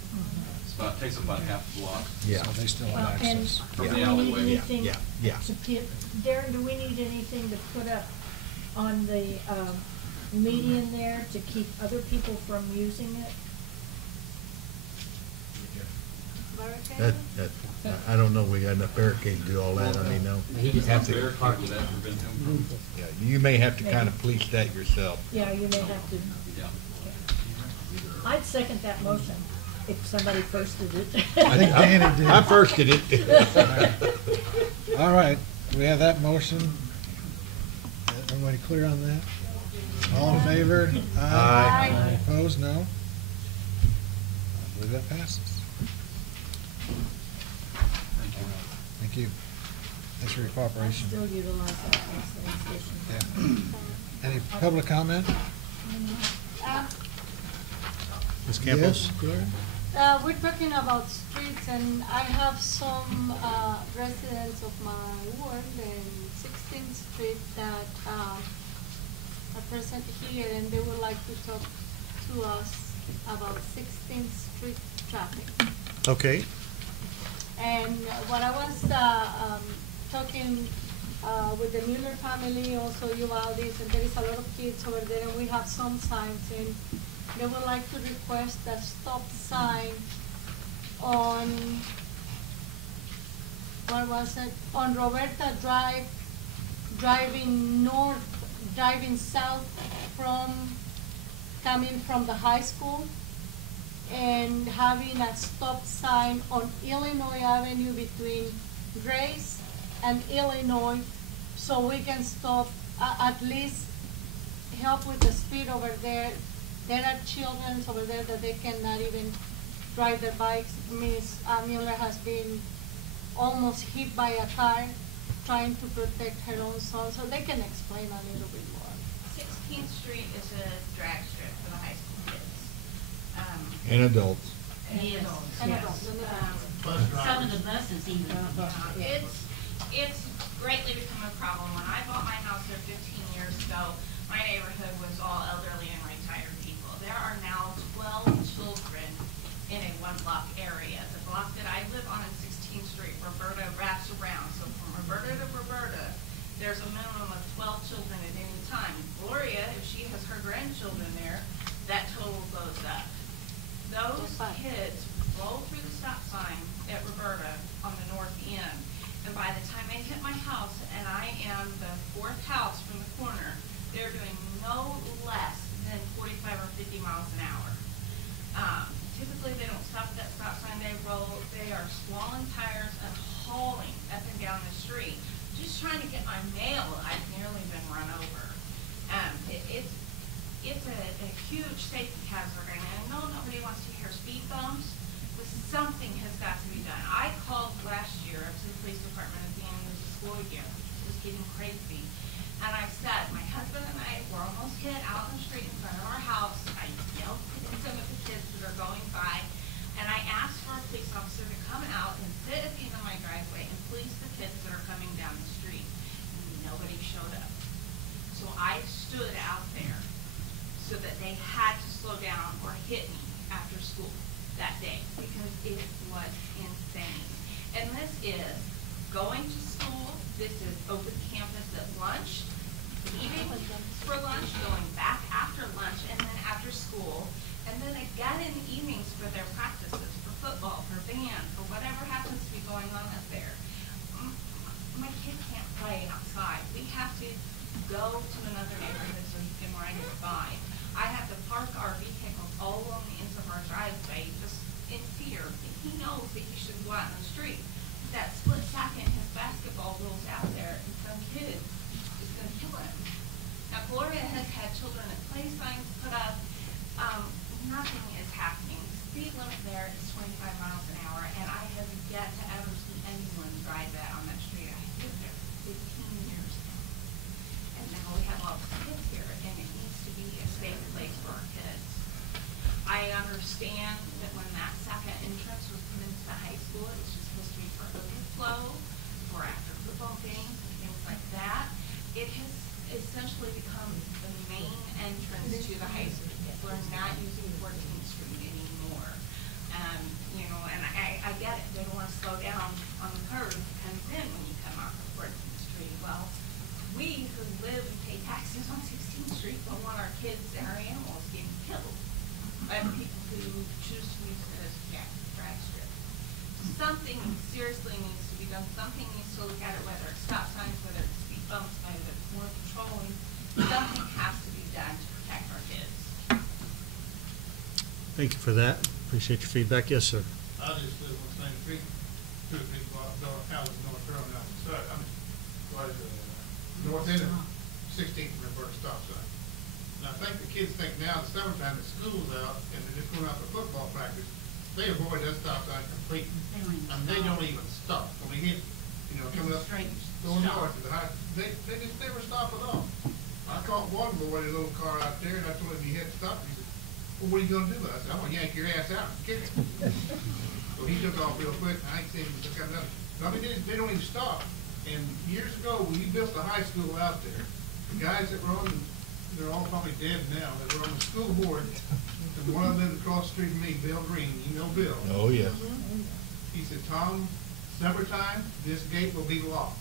Takes about half the block. Yeah. So they still Well, have and access. From do the we need alleyway. anything Yeah. to Darren, do we need anything to put up on the, median there to keep other people from using it? That, I don't know, we got enough barricades to do all that, I mean, no. He just Have has to- to Barricade park. would that prevent him from? Yeah, you may have to kind of police that yourself. Yeah, you may have to. Yeah. I'd second that motion if somebody firsted it. I think Danny did. I firsted it. All right, we have that motion. Everybody clear on that? All in favor? Aye. Opposed? No? I believe that passes. Thank you. Thanks for your I cooperation. still utilize that as a station. Yeah. Any public comment? Ms. Campos? Yes, Gloria? We're talking about streets, and I have some residents of my ward in 16th Street that are present here, and they would like to talk to us about 16th Street traffic. Okay. And what I was talking with the Mueller family, also Uvalde's, and there is a lot of kids over there, and we have some signs, and they would like to request a stop sign on, what was it? On Roberta Drive, driving south coming from the high school, and having a stop sign on Illinois Avenue between Grace and Illinois, so we can stop, at least help with the speed over there. There are children over there that they cannot even drive their bikes. Miss Mueller has been almost hit by a car trying to protect her own son, so they can explain a little bit more. 16th Street is a drag strip for the high school kids. And adults. And adults, And yes. adults, and Some of the buses even. Yeah. It's greatly become a problem. When I bought my house there 15 years ago, my neighborhood was all elderly and retired people. There are now 12 children in a one-block area. The block that I live on in 16th Street, Roberta wraps around. So from Roberta to Roberta, there's a minimum of 12 children at any time. Gloria, if she has her grandchildren there, that total goes up. Those kids roll through the stop sign at Roberta on the north end, and by the time they hit my house, and I am the fourth house from the corner, they're doing no less than 45 or 50 miles an hour. Typically, they don't stop at that stop sign. They are swallowing tires and hauling up and down the street. Just trying to get my mail, I've nearly been run over. it's a huge safety hazard, and I know nobody wants to hear speed bumps, but something has got to be done. I called last year up to the police department at the end of the school year. It was getting crazy. And I said, my husband and I were almost hit out in the street in front of our house. I yelled at some of the kids that are going by, and I asked for a police officer to come out and sit at the end of my driveway and police the kids that are coming down the street. And nobody showed up. So I stood out there so that they had to slow down or hit me after school that day, because it was insane. And this is going to school, this is open campus at lunch, leaving for lunch, going back after lunch, and then after school, and then again in the evenings for their practices, for football, for band, for whatever happens to be going on up there. My kid can't play outside. We have to go to another neighborhood so he can ride his bike. I have to park our vehicles all along the ends of our driveway just in fear. He knows that he should go out in the street. That split second his basketball rolls out there and some kid is going to kill him. Now Gloria has had children at play signs put up. Nothing is happening. The speed limit there is 25 miles an hour, and I have yet to ever see anyone drive that on that street. I lived there 15 years now. And now we have all these kids here, and it needs to be a safe place for our kids. I understand that when that second entrance was put into the high school, it was just supposed to be for overflow, for after football games and things like that. It has essentially become the main entrance to the high school. We're not using 14th Street anymore. You know, and I get it. They don't want to slow down on the curve that comes in when you come off of 14th Street. Well, we who live and pay taxes on 16th Street don't want our kids and our animals getting killed by the people who choose to use it as a drag strip. Something seriously needs to be done. Something needs to look at it, whether it's stop signs, whether it's speed bumps, whether it's more patrolling. Something has to be done to protect our kids. Thank you for that. Appreciate your feedback. Yes, sir. I just live on the same street, 2 or 3 houses north Carolina, right at the north end of 16th and Roberta stop sign. And I think the kids think now, the summertime, the school's out, and they're just going out for football practice, they avoid that stop sign completely. And they don't even stop. When we hit, you know, coming up, going north to the high, they just never stop at all. I caught one boy in a little car out there, and I told him he had to stop. He said, well, what are you going to do? I said, I'm going to yank your ass out and kick it. So he took off real quick, and I ain't seen him look at nothing. I mean, they don't even stop. And years ago, when he built the high school out there, the guys that were on, they're all probably dead now, that were on the school board, and one of them lived across the street from me, Bill Green. You know Bill. Oh, yes. He said, Tom, summertime, this gate will be locked.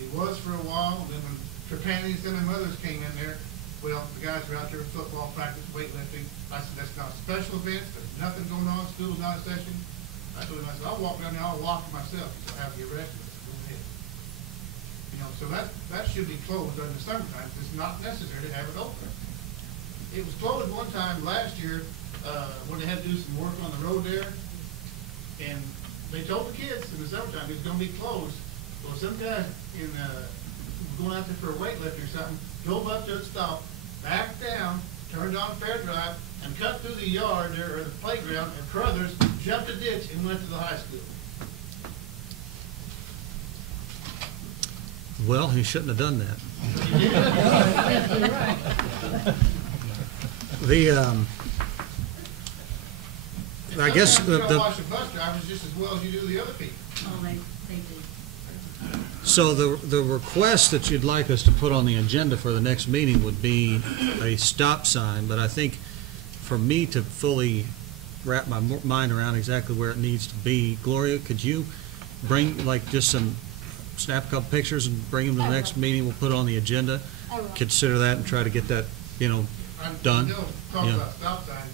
It was for a while, then when Trapani's and them others came in there, well, the guys were out there in football practice, weightlifting. I said, that's not a special event. There's nothing going on. School's not a session. I told him, I said, I'll walk down there. I'll lock it myself. He said, I'll have you arrested. I said, go ahead. You know, so that should be closed during the summertime. It's not necessary to have it open. It was closed one time last year when they had to do some work on the road there. And they told the kids in the summertime it was going to be closed. Well, some guy going out there for a weightlifting or something, drove up to the stop, backed down, turned on Fair Drive, and cut through the yard there, or the playground, and Carruthers jumped a ditch and went to the high school. Well, he shouldn't have done that. I guess you don't watch the bus drivers just as well as you do the other people. Oh, they do. So the request that you'd like us to put on the agenda for the next meeting would be a stop sign, but I think for me to fully wrap my mind around exactly where it needs to be, Gloria, could you bring, like, just snap a couple pictures and bring them to the next meeting? We'll put it on the agenda. Consider that and try to get that, done. You talk about stop signs.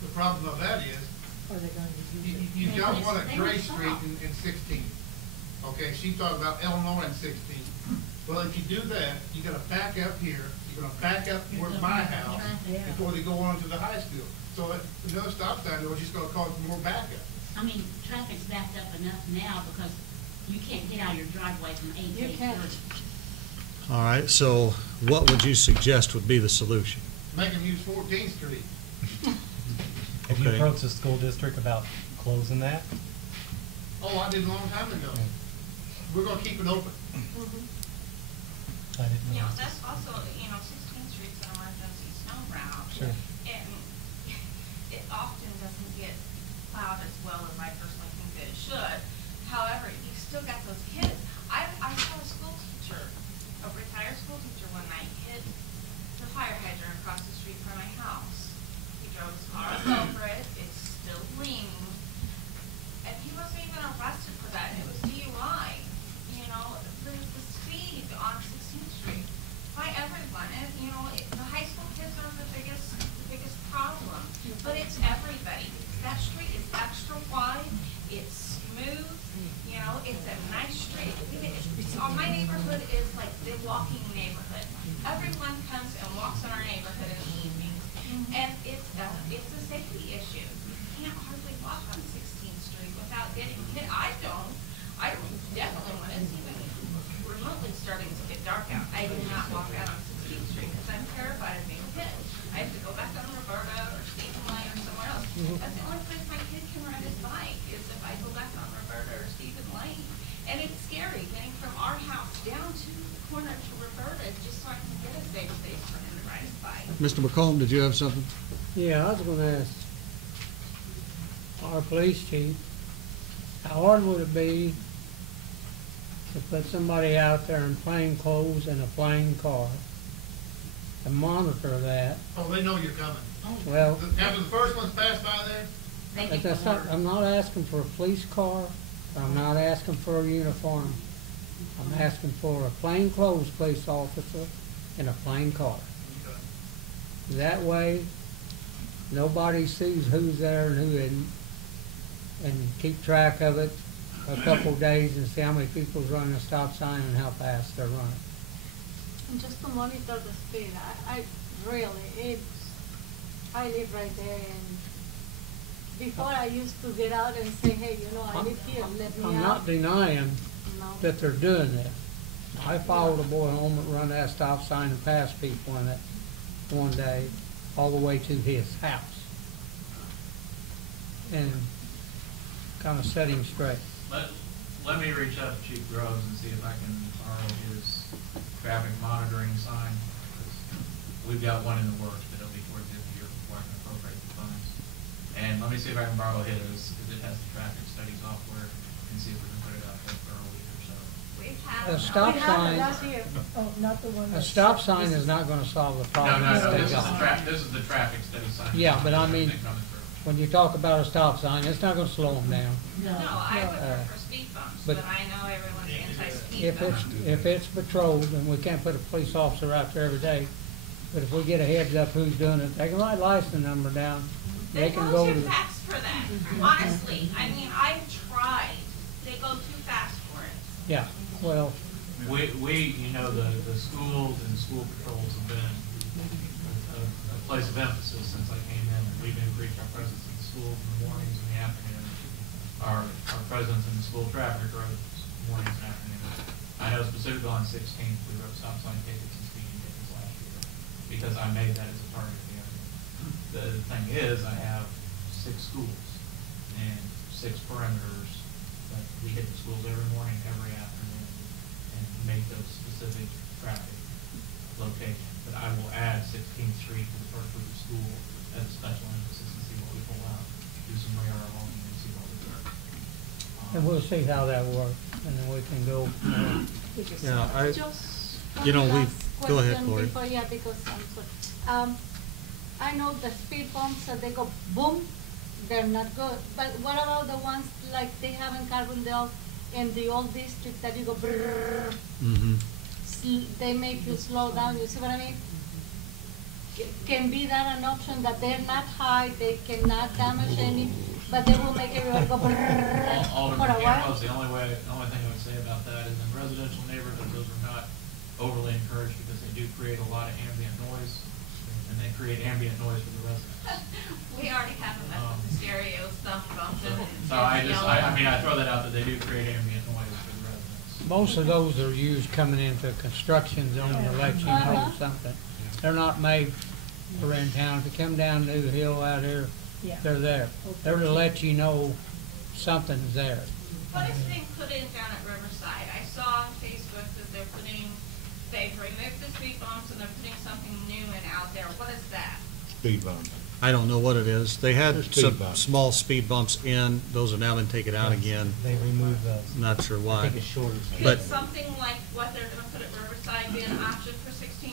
The problem of that is you don't want a Gray Street in 16. Okay, she's talking about Illinois and 16. Well, if you do that, you got to back up here. You're going to back up toward my house before they go on to the high school. So another stop sign, we're just going to cause more backup. I mean, traffic's backed up enough now because you can't get out of your driveway from 8 to 8:30. All right, so what would you suggest would be the solution? make them use 14th Street. Have you Okay. approached the school district about closing that? Oh, I did a long time ago. We're gonna keep it open. I didn't You know. know, that's also, 16th Street's an emergency snow route. Sure. And it often doesn't get plowed as well as I personally think that it should. However, you still got those kids. I saw a school teacher, a retired school teacher one night, hit the fire hydrant across the street from my house. He drove his car over it, it's still leaning, and he wasn't even arrested for that, it was DUI. You know, the speed on 16th Street by everyone, and the high school kids are the biggest problem, but it's everybody. That street is extra wide, it's smooth, it's a nice street. My neighborhood is like the walking neighborhood. Everyone comes and walks in our neighborhood in the evening, and it's a safety issue. You can't hardly walk on 16th Street without getting hit. I definitely, when it's even remotely starting to get dark out, I do not walk out on 16th Street because I'm terrified of being hit. I have to go back on Roberta or Stephen Lane or somewhere else. That's the only place my kid can ride his bike is if I go back on Roberta or Stephen Lane. And it's scary getting from our house down to the corner to Roberta just so I can get a safe space for him to ride his bike. Mr. McComb, did you have something? Yeah, I was gonna ask our police chief, how hard would it be to put somebody out there in plain clothes in a plain car to monitor that? Oh, they know you're coming. Well, After the first one's passed by there, I'm not asking for a police car, I'm not asking for a uniform. I'm asking for a plain clothes police officer in a plain car. That way, nobody sees who's there and who isn't, and keep track of it a couple of days and see how many people's running a stop sign and how fast they're running. And just to monitor the speed, I live right there, and before I used to get out and say, hey, I live here, let me out. I'm not denying No. that they're doing this. I followed a boy home that run that stop sign and passed people in it one day, all the way to his house. And kind of set him straight. Let me reach out to Chief Groves and see if I can borrow his traffic monitoring sign. We've got one in the works, but it'll be towards the end of the year before I can appropriate the funds. And let me see if I can borrow his, because it has the traffic study software, and see if we can put it out there for a week or so. We've had A stop We had it sign, last year. Oh, not the one a that's. stop sign is not gonna solve the problem. that they got. This is the traffic study sign. Yeah, but I mean, Coming through. when you talk about a stop sign, it's not gonna slow them down. No, I would Uh, prefer speed bumps, but but I know everyone's anti-speed If bump. it's patrolled, and we can't put a police officer out there every day, but if we get a heads up who's doing it, they can write license number down. They can go too to, fast for that, honestly. I mean, I've tried. They go too fast for it. yeah, well, The schools and school patrols have been a place of emphasis since I came in. We've increased our presence in the schools in the mornings and the afternoons. Our presence in the school traffic roads, mornings and afternoons. I know specifically on 16th, we wrote stop sign tickets and speeding tickets last year because I made that as a target of the area. The thing is, I have 6 schools and 6 perimeters that we hit the schools every morning, every afternoon, and make those specific traffic locations. But I will add 16th Street to the first group of school as a special emphasis and see what we pull out, do some radar logging and see what we do. and we'll see how that works, and then we can go. Yeah, Just You know, one we- last go ahead, question Gloria. before- Yeah, because I'm sorry. I know the speed bumps that they go boom, they're not good. But what about the ones like they have in Carbondale in the old district that you go brrrr, Mm-hmm. they make you slow down, you see what I mean? Can be that an option that they're not high, they cannot damage any, but they will make everybody go brrrr for Alderman a while? Campos, the only thing I would say about that is in residential neighborhoods, those are not overly encouraged because they do create a lot of ambient noise, and they create ambient noise for the residents. We already have enough of the stereo stuff bumping and So I throw that out that they do create ambient noise for the residents. Most of those are used coming into a construction zone to let you know something. They're not made around town. If you come down New Hill out here, Yeah. they're there. They're to let you know something's there. What is being put in down at Riverside? I saw on Facebook that they're removed the speed bumps and they're putting something new in out there. What is that? Speed bump. I don't know what it is. They had They're speed some bumps. small speed bumps in, those have now been taken out again. They removed those. Not sure why. think it's shorter. But Could something like what they're gonna put at Riverside be an option for 16?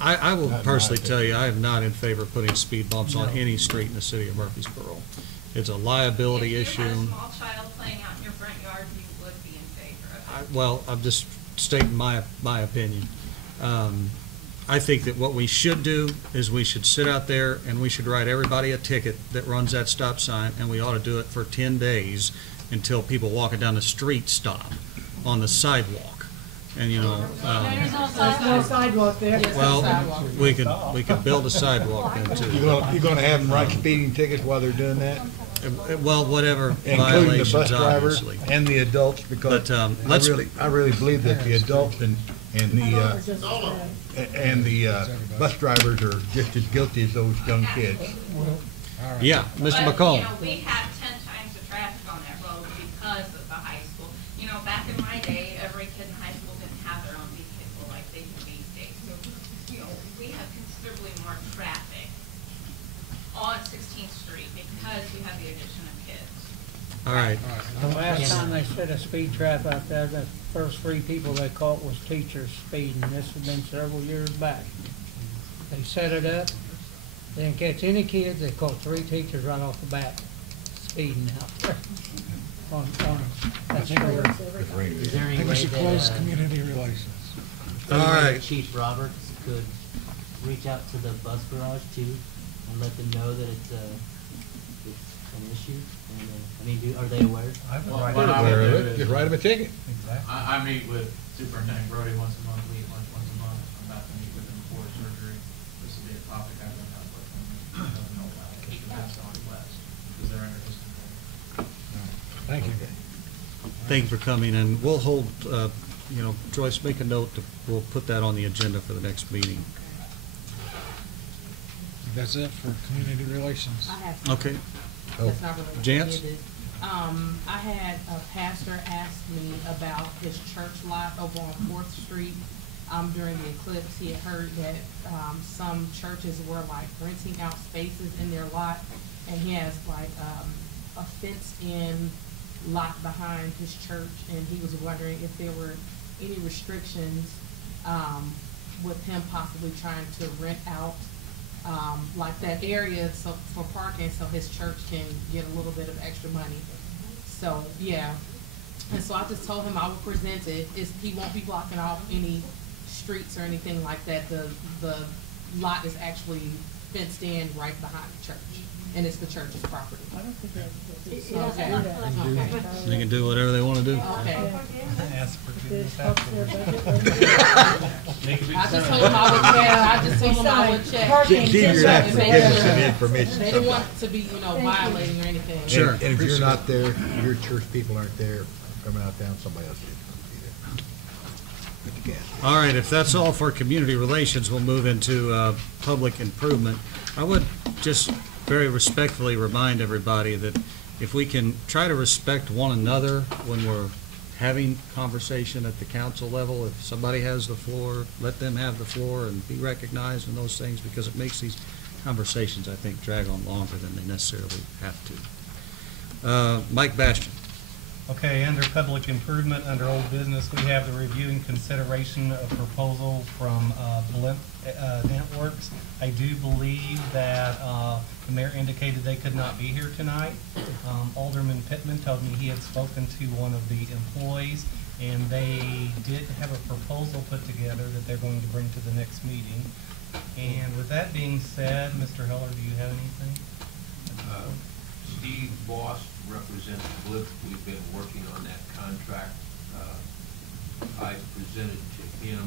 I will Not personally my tell you, I am not in favor of putting speed bumps on any street in the city of Murfreesboro. It's a liability If you had a issue. small child playing out in your front yard, you would be in favor of it. Well, I'm just stating my opinion. I think that what we should do is we should sit out there and we should write everybody a ticket that runs that stop sign, and we ought to do it for 10 days until people walking down the street stop on the sidewalk. And, you know, There's no There's no sidewalk there. Yes, well, sidewalk. we could build a sidewalk then too. You're gonna have them write speeding tickets while they're doing that? Well, whatever Including the violations, bus drivers obviously. and the adults, because But, let's- I really believe that the adults and the bus drivers are just as guilty as those young kids. All right. Yeah, Mr. But, McComb. you know, we have 10 times the traffic on that road because of the high school. You know, back in my day, every kid in high school didn't have their own vehicle like they do these days. So, you know, we have considerably more traffic on 16th Street because we have the addition of kids. All right. The last time they set a speed trap out there, the first 3 people they caught was teachers speeding. This has been several years back. They set it up, they didn't catch any kids, they caught 3 teachers right off the bat speeding out there. That's true. Is there I any think we way should close that, community relations. All right. Chief Roberts could reach out to the bus garage too and let them know that it's an issue? And, I mean, are they aware? I would Well, write what it. I would do is- Just write them a ticket. Exactly. I meet with Superintendent Brody once a month, we eat lunch once a month. I'm about to meet with him before surgery. This will be a topic I bring up with him. He doesn't know about it. He should pass it on west, because they're under his control. Thank you. Thank you for coming, and we'll hold, you know, Joyce, make a note, we'll put that on the agenda for the next meeting. That's it for community relations. I have something. Okay. That's not related to Jance? any of this. I had a pastor ask me about his church lot over on 4th Street. During the eclipse, he had heard that, some churches were like renting out spaces in their lot, and he has like, a fenced-in lot behind his church, and he was wondering if there were any restrictions, with him possibly trying to rent out like that area so, for parking, so his church can get a little bit of extra money. So, yeah. And so I just told him I would present it. He won't be blocking off any streets or anything like that. The lot is actually fenced in right behind the church, and it's the church's property. I don't think that's. Okay. Okay. They can do whatever they want to do. Okay. Ask for This forgiveness helps their afterwards. budget. Make a big I just sign. told him I would check, I just told him I would check. Parking. See, you're gonna have to And make give us sure- some information. They didn't want it to be, you know, violating or anything. Sure. And if you're not there, your church people aren't there, coming out down, somebody else is gonna be there. With the gas. All right, if that's all for community relations, we'll move into public improvement. I would just very respectfully remind everybody that if we can try to respect one another when we're having conversation at the council level, if somebody has the floor, let them have the floor and be recognized in those things, because it makes these conversations, I think, drag on longer than they necessarily have to. Mike Bastian. Okay, under public improvement, under old business, we have the review and consideration of proposal from Blimp Networks. I do believe that the mayor indicated they could not be here tonight. Alderman Pittman told me he had spoken to one of the employees, and they did have a proposal put together that they're going to bring to the next meeting. And with that being said, Mr. Heller, do you have anything? Steve Boss represents Blip. We've been working on that contract. I presented to him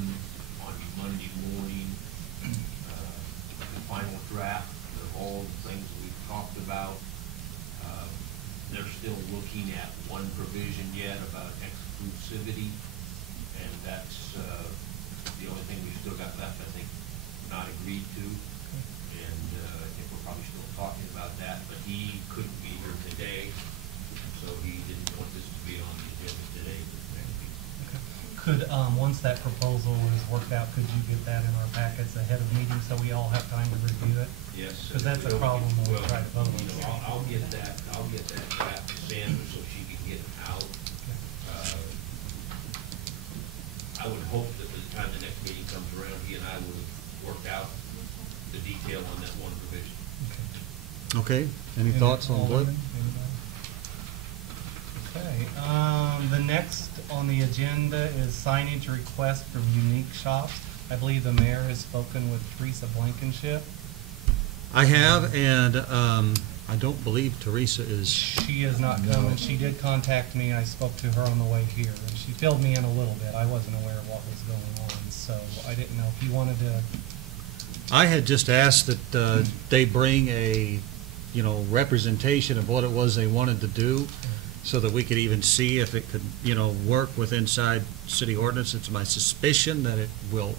on Monday morning the final draft of all the things we've talked about. They're still looking at one provision yet about exclusivity, and that's the only thing we've still got left, I think, not agreed to. Could, once that proposal is worked out, could you get that in our packets ahead of meetings so we all have time to review it? Yes. Because that's a problem when we try to vote on You know, it. I'll get that draft to Sandra so she can get it out. I would hope that by the time the next meeting comes around, he and I would have worked out the detail on that one provision. Okay, any thoughts on Blake? Okay, the next on the agenda is signage request from Unique Shops. I believe the mayor has spoken with Teresa Blankenship. I have, and I don't believe Teresa is. She is not coming. She did contact me. I spoke to her on the way here, and she filled me in a little bit. I wasn't aware of what was going on, so I didn't know if you wanted to. I had just asked that they bring a, representation of what it was they wanted to do, so that we could even see if it could, work with inside city ordinance. It's my suspicion that it will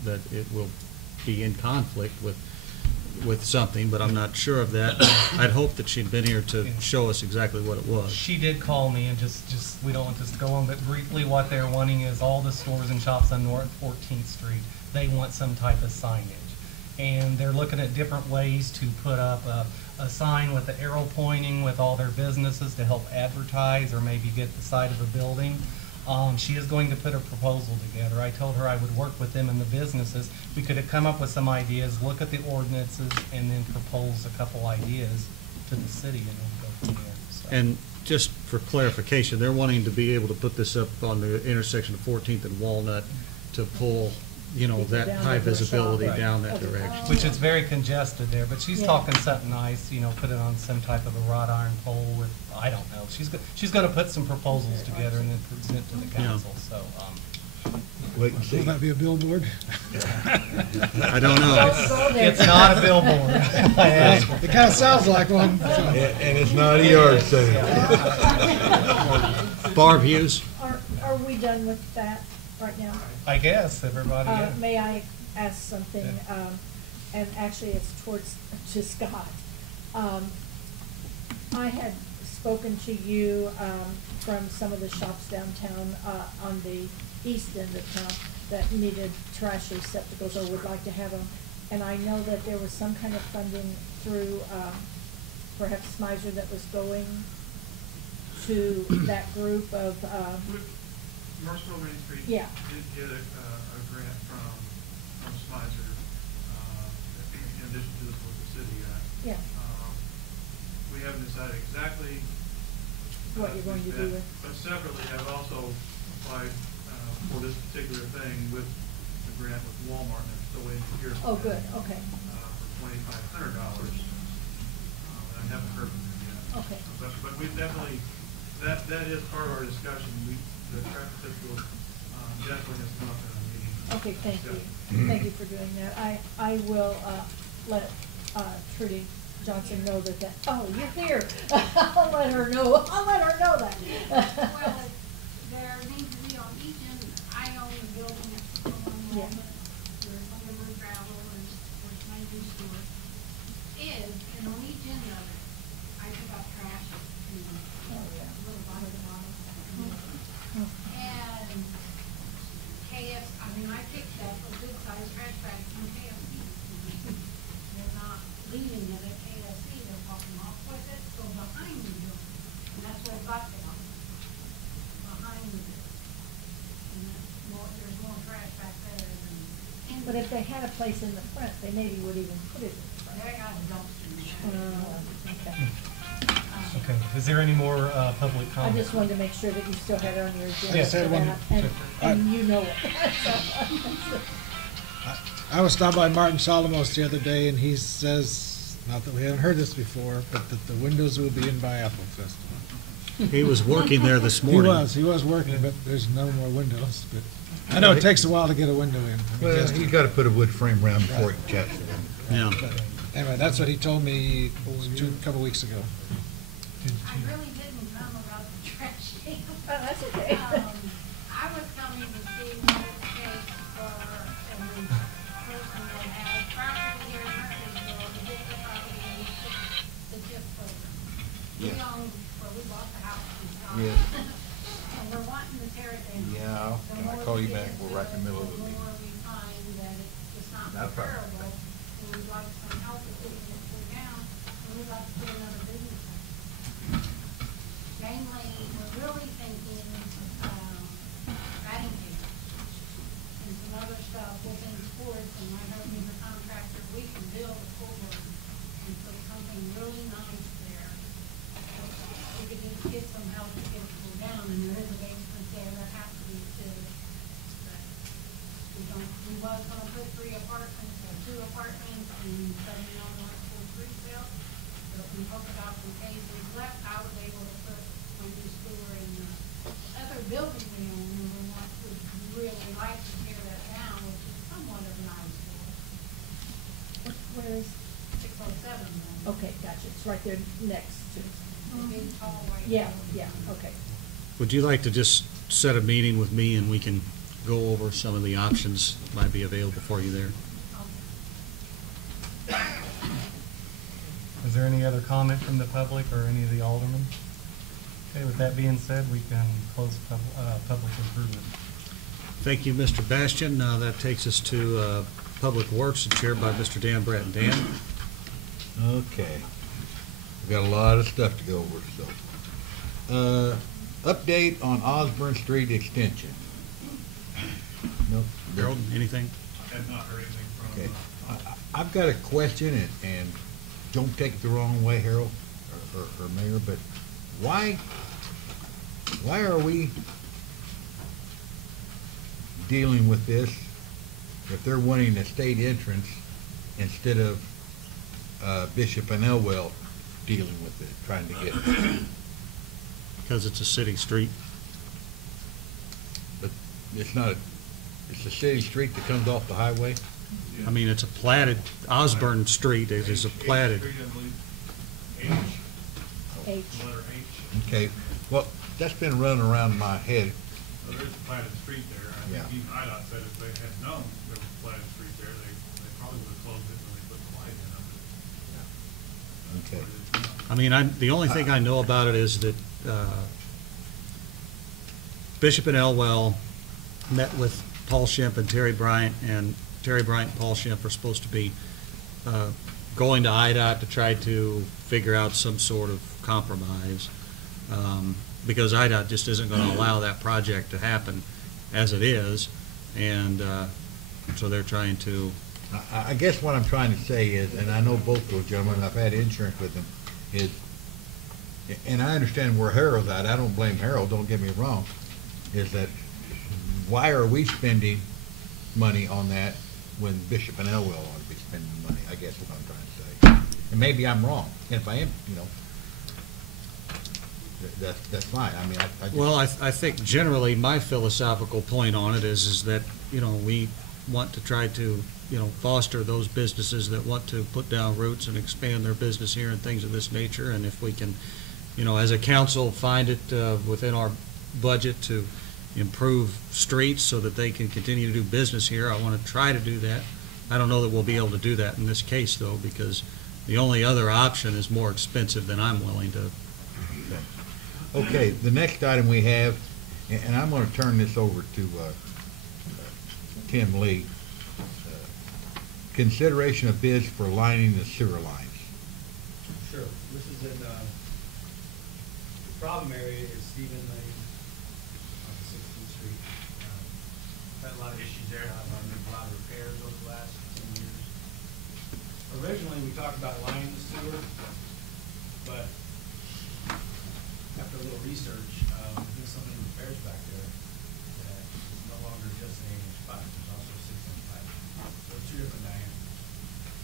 be in conflict with something, but I'm not sure of that. I'd hoped that she'd been here to show us exactly what it was. She did call me, and just we don't want this to go on, but briefly what they're wanting is all the stores and shops on North 14th Street, they want some type of signage. And they're looking at different ways to put up a sign with the arrow pointing with all their businesses to help advertise or maybe get the side of a building. She is going to put a proposal together. I told her I would work with them and the businesses. We could have come up with some ideas, look at the ordinances, and then propose a couple ideas to the city, and then go from there. So. And just for clarification, they're wanting to be able to put this up on the intersection of 14th and Walnut to pull, that high visibility down that direction. Which is very congested there, but she's talking something nice, put it on some type of a wrought iron pole with, I don't know. She's going to put some proposals together and then present to the council, so. Wait and see. Will that be a billboard? I don't know. It's not a billboard. It kind of sounds like one. And it's not a yard sale. Barb Hughes? Are we done with that right now? I guess, everybody, yeah. May I ask something, and actually it's to Scott. I had spoken to you from some of the shops downtown on the east end of town that needed trash receptacles or would like to have them. And I know that there was some kind of funding through perhaps Smizer that was going to that group of Merciful Main Street yeah. did get a grant from Smizer, in addition to the city. Yeah. We haven't decided exactly what you're going to do with. But separately, I've also applied for this particular thing with the grant with Walmart, and it's still waiting to hear. Oh, good. Okay. For $2,500, and I haven't heard from them yet. Okay. But we definitely, that is part of our discussion. The traffic fiscal definitely has come up in our meeting. Okay, thank you. Thank you for doing that. I will let Trudy Johnson know that, oh, you're here. I'll let her know that. Well, there needs to be on each end, I own the building at Yeah. there's underwood gravel and there's my new store. And on each end of it, I pick up trash and little bottle to bottle. And I picked up a good sized trash bag from KFC. They're not leaving it at KFC, they're popping off with it, go behind the building. And that's where I got them, behind the building. And there's more trash back there than in the. But if they had a place in the front, they maybe would even put it in the front. They got a dumpster in there. Okay. Okay, is there any more public I comment? just wanted to make sure that you still had it on your agenda Yes, I for wanted that, and you know it. I was stopped by Martin Solomos the other day, and he says, not that we haven't heard this before, but that the windows will be in by Apple Festival. He was working there this morning. He was working, but there's no more windows, but I know it takes a while to get a window in. Well, you gotta put a wood frame around before it checks it in. Yeah. But anyway, that's what he told me a couple weeks ago. I really didn't come about the trash can. Oh, that's okay. I was coming to see what it takes for a person that has property here in Murfreesboro to get the property and the TIF program. We Yeah. own, we bought the house. Yeah. And we're wanting to tear it down. Yeah, So and I we're called call you back, we're right in the middle of the The meeting. more we find that it's just not Not a problem. comparable, and we'd like some help with getting it pulled down, and we'd like to put another business in. Mainly, we're really thinking, batting cages and some other stuff within sports, and I heard he's a contractor, we can build a pool and put something really nice there. We could just get some help to get it pulled down, and there is a basement there, there has to be too. But we was gonna put 3 apartments or 2 apartments and setting on like for resale. But we hope about some cases left, I was able to put my new store in the other building we own, and we want to really like to tear that down, which is somewhat of an eyesore. Where is, 607 then. okay, gotcha, it's right there next to, The big tall white yeah, building. yeah, okay. Would you like to just set a meeting with me and we can go over some of the options that might be available for you there? Is there any other comment from the public or any of the aldermen? Okay, with that being said, we can close public improvement. Thank you, Mr. Bastian. That takes us to Public Works, chaired by Mr. Dan Bratton. Dan? Okay. We've got a lot of stuff to go over, so. Update on Osborne Street Extension. Nope. Harold, anything? I have not heard anything from, Okay. I've got a question, and don't take it the wrong way, Harold, or Mayor, but why are we dealing with this if they're wanting a state entrance instead of Bishop and Elwell dealing with it, trying to get it? Because it's a city street. But it's not, it's a city street that comes off the highway? I mean, it's a platted, Osborne Street, it is a platted. Street, I believe, H. the letter H. Okay, well, that's been running around my head. Well, there's a platted street there. I Yeah. think even IDOT said if they had known there was a platted street there, they probably would have closed it when they put the light in. Okay. I mean, the only thing I know about it is that Bishop and Elwell met with Paul Shemp and Terry Bryant, and Terry Bryant and Paul Shemp are supposed to be going to IDOT to try to figure out some sort of compromise, because IDOT just isn't going to allow that project to happen as it is, and so they're trying to. I guess what I'm trying to say is, and I know both those gentlemen, I've had insurance with them, is, and I understand where Harold's at, I don't blame Harold, don't get me wrong, is that why are we spending money on that when Bishop and Elwell ought to be spending money, I guess is what I'm trying to say. And maybe I'm wrong, and if I am, that's fine, I mean, I just. Well, I think generally my philosophical point on it is that, we want to try to, foster those businesses that want to put down roots and expand their business here and things of this nature. And if we can, as a council, find it within our budget to improve streets so that they can continue to do business here, I want to try to do that. I don't know that we'll be able to do that in this case, though, because the only other option is more expensive than I'm willing to. Okay, the next item we have, and I'm going to turn this over to Tim Lee. Consideration of bids for lining the sewer lines. Sure. This is in, the problem area is Stephen Lane on 16th Street. Had a lot of issues there. I've made a lot of repairs over the last 10 years. Originally, we talked about lining the sewer, but after a little research, there's so many repairs back there that it's no longer just an 8-inch pipe, there's also a 6-inch pipe. So it's 2 different diameters.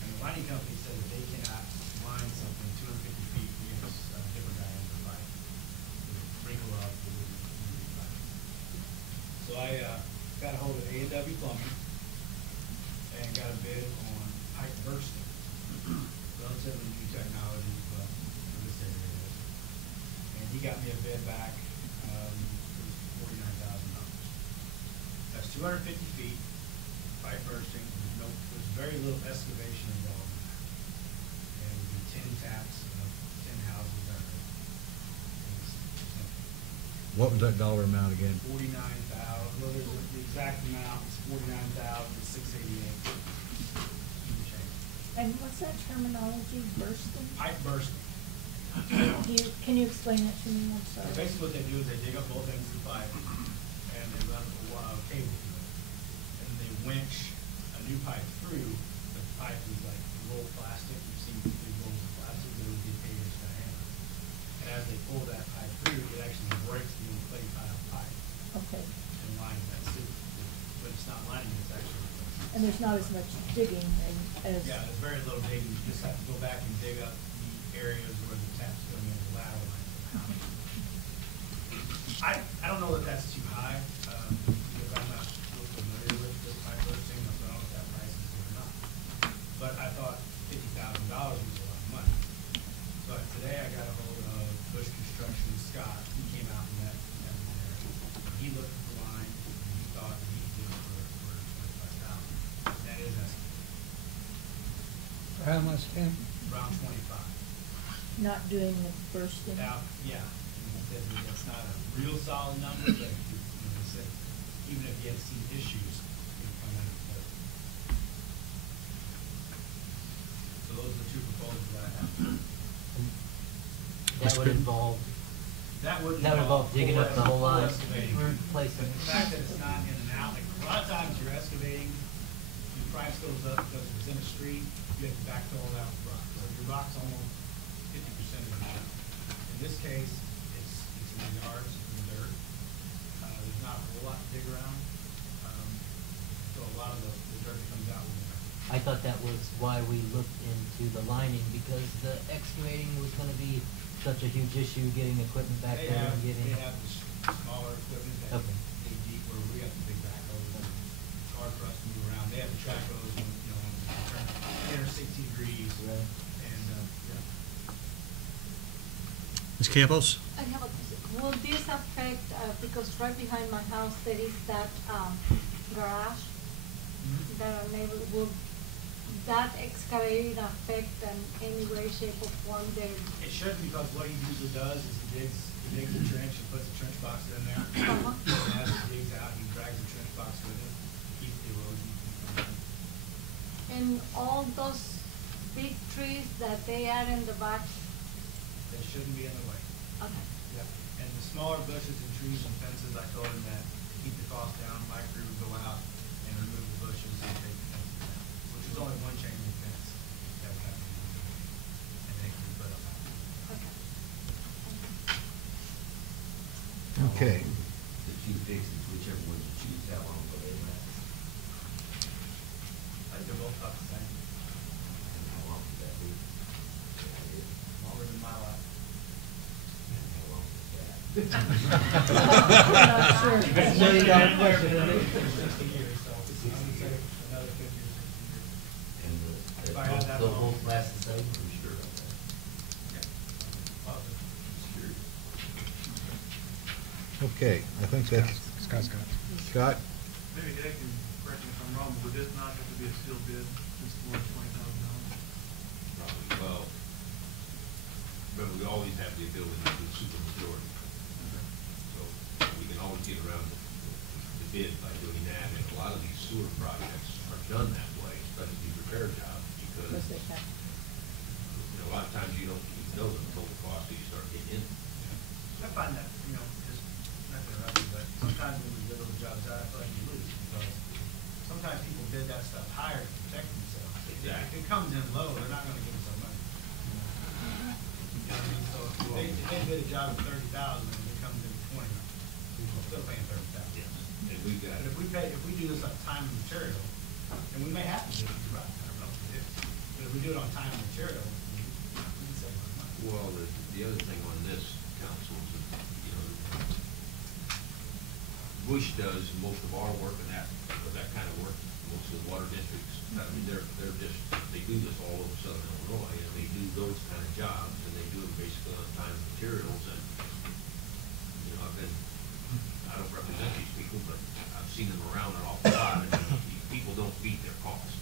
And the lining company said that they cannot line something 250 feet against a different diameter pipe. It would wrinkle up, it wouldn't be pipe. So I got a hold of A&W Plumbing and got a bid on pipe bursting. Relatively new technology, but for this area it is. And he got me a bid back, it was $49,000. That's 250 feet, pipe bursting, there's very little excavation involved in that. And it would be 10 taps of 10 houses that are. What was that dollar amount again? 49,000, well, the exact terminology, bursting? Pipe bursting. Can you explain that to me? I'm So sorry. basically what they do is they dig up both ends of the pipe and they run a cable through it. And they winch a new pipe through. The pipe is like rolled plastic. You've seen big rolls of plastic. They would be 8-inch diameter. And as they pull that pipe through, it actually breaks the little clay tile pipe Okay. and lines that suit. But it's not lining, it's actually. And there's not as much digging as. Yeah, there's very little digging. You just have to go back and dig up the areas where the taps go in the lateral line. I don't know that that's too high, because I'm not real familiar with pipe bursting. I don't know if that price is good or not. But I thought $50,000 was a lot of money. But today I got a hold of Bush Construction Scott. He came out and met me there. He looked at the line and he thought that he could do it for $25,000. That is estimated. For how much, Tim? Around 25. Not doing the bursting? Now, yeah, and he said that that's not a real solid number, but he said even if you had seen issues, it would come out of play. So those are the two proposals that I have. That would involve, That would involve digging up the whole line, excavating. replacing. The fact that it's not in and out, like a lot of times you're excavating, your price goes up because if it's in a street, you have to backfill it out with rock. So your rock's almost 50% of the amount. In this case, it's in the yards, in the dirt. There's not a whole lot to dig around. So a lot of the dirt that comes out will be there. I thought that was why we looked into the lining, because the excavating was gonna be such a huge issue, getting equipment back They there have, and getting. they have the smaller equipment that Okay. dig deep, where we have the big backhoes, it's hard for us to move around. They have the track hose, and, you know, turn 60 degrees, Right. and, yeah. Ms. Campos? I have a question. Will this affect, because right behind my house there is that garage, that our neighbor, will that excavating affect in any way, shape, or form their? It should, because what he usually does is he digs a trench and puts a trench box in there. Uh-huh. And as he digs out, he drags the trench box with him to keep the erosion from coming in. And all those big trees that they add in the back? They shouldn't be in the way. Okay. Yep. And the smaller bushes and trees and fences, I told him that to keep the cost down, my crew would go out and remove the bushes and take the fences down, which is only one chain link fence that we have to do. And they can put up. Okay. The two fixes, whichever ones you choose, how long will they last? I think they're both about the same. And how long would that be? Longer than my life. And how long is that? I'm not sure. It's $1 million question, isn't it? 60 years, so I would say another 50 or 60 years. And If I had that they'll long. both last the same, I'm sure of that. Yeah. Sure. Okay, I think that's, Scott's got it. Scott? Maybe Ed can correct me if I'm wrong, but would this not have to be a sealed bid, since it's more than $20,000? Probably, well, but we always have the ability to do supermajority. So we can always get around the bid by doing that, and a lot of these sewer projects are done that way, especially these repair jobs, because, Yes, they can. you know, a lot of times you don't even know the total cost till you start getting in. I find that, you know, just, not to interrupt you, but sometimes when we bid those jobs out, I feel like you lose, because sometimes people bid that stuff higher to protect themselves. Exactly. If it comes in low, they're not gonna give us our money. You know what I mean? So if they bid a job at 30,000 and it comes in at 20, we're still paying 30,000. Yes. And we've got. But if we do this on time and material, and we may have to do it, you're right, I don't know if it is, but if we do it on time and material, we can save our money. Well, the other thing on this, council, is, that, you know, Bush does most of our work and that kind of work, most of the water districts. I mean, they do this all over southern Illinois, and they do those kind of jobs, and they do them basically on time and materials, and, you know, I don't represent these people, but I've seen them around an awful lot, and people don't beat their costs.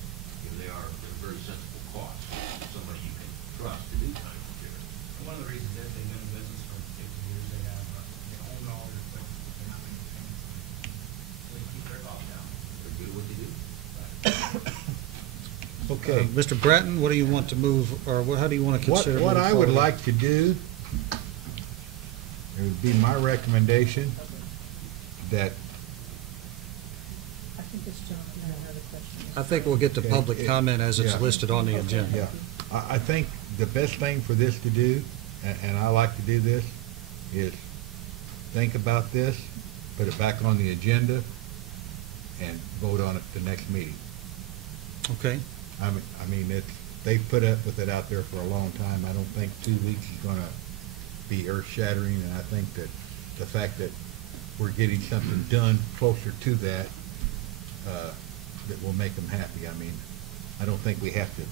You know, they're very sensible costs, somebody you can trust to do time and material. And one of the reasons is they've been in business for 50 years, they own all their equipment, they're not making payments. So they keep their costs down. They're good at what they do. Okay. Mr. Bratton, what do you want to move, or how do you want to consider? What moving I would forward? like to do, it would be my recommendation that, I think it's John, you have another question. I think we'll get to Okay, public comment as it's yeah. listed on the agenda. yeah, I think the best thing for this to do, and I like to do this, is think about this, put it back on the agenda, and vote on it the next meeting. Okay, I mean, they've put up with it out there for a long time. I don't think 2 weeks is gonna be earth-shattering, and I think that the fact that we're getting something done closer to that, that will make them happy. I mean, I don't think we have to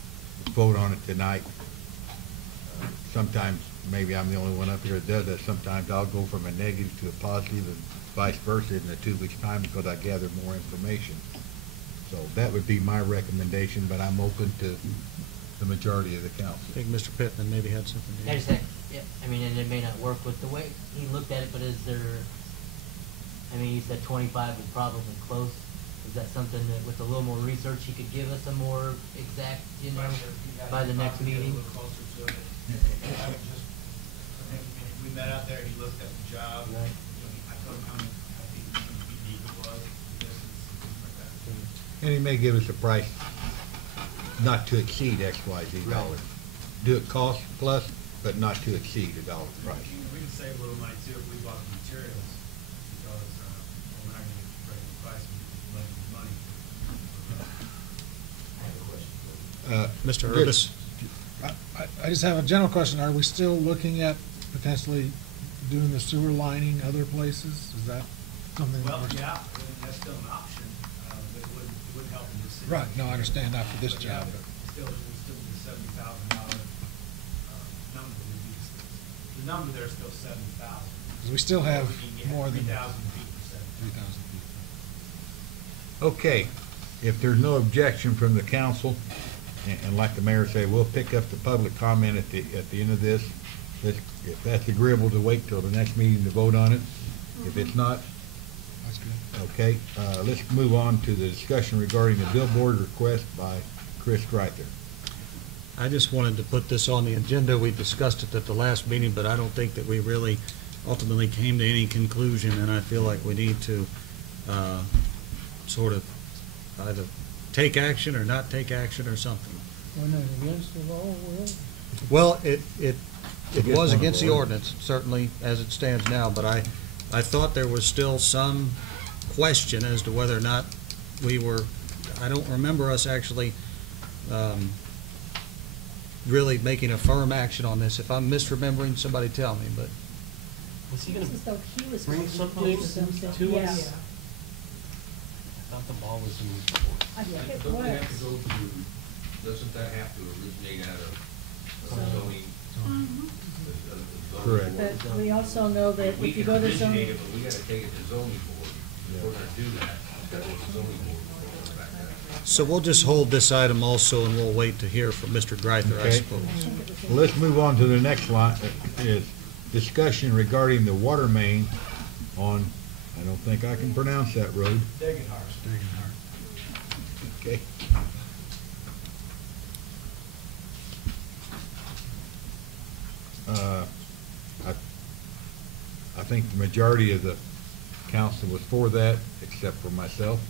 vote on it tonight. Sometimes, maybe I'm the only one up here that does that. Sometimes I'll go from a negative to a positive and vice versa in the 2 weeks' time because I gather more information. So that would be my recommendation, but I'm open to the majority of the council. I think Mr. Pittman maybe had something to I add. just think, yeah, I mean, and it may not work with the way he looked at it, but is there, I mean, you said 25 is probably close. Is that something that with a little more research, he could give us a more exact, you know, by the next meeting? A little closer to it. I would just, we met out there, he looked at the job. Right. You know, I told him how deep it was, distance, things like that. And he may give us a price not to exceed X, Y, Z dollars. Do it cost plus, but not to exceed $1 price. We can save a little money too if we bought the materials, because, we're not gonna get the regular price, we can lose money. I have a question. Mr. Yes. Urbis? I just have a general question. Are we still looking at potentially doing the sewer lining other places? Is that something? Well, we're- yeah, I mean, that's still an option, but it wouldn't help in this situation. Right, no, I understand not for this But yeah, job, but still, it would still be the $70,000, number, would be, the number there's still 70,000. Because we still have We can get more than 3,000 feet for 3,000 feet. Okay, if there's no objection from the council, and like the mayor said, we'll pick up the public comment at the end of this. If that's agreeable to wait till the next meeting to vote on it. If it's not, That's good. okay, let's move on to the discussion regarding the billboard request by Chris Greither. I just wanted to put this on the agenda. We discussed it at the last meeting, but I don't think that we really ultimately came to any conclusion, and I feel like we need to sort of either take action or not take action or something. When it's against the law, Will? Well, it Against was one of against the the ordinance. ordinance, certainly, as it stands now, but I thought there was still some question as to whether or not we were, I don't remember us actually really making a firm action on this. If I'm misremembering, somebody tell me, but Was he gonna It's as though he was bring going to something propose something. to Yeah. us? I thought the ball was in his court. I think it Don't we have was. to go through, doesn't that have to originate out of So- zoning? Correct. But we also know that We if you can go to originate zoning, it, but we gotta take it to zoning board. If we're gonna do that, it's gotta go to zoning board before we go back there. so we'll just hold this item also, and we'll wait to hear from Mr. Greither, I Okay. suppose. Well, let's move on to the next line, is discussion regarding the water main on, I don't think I can pronounce that road. Degenhard. Okay. I think the majority of the council was for that, except for myself,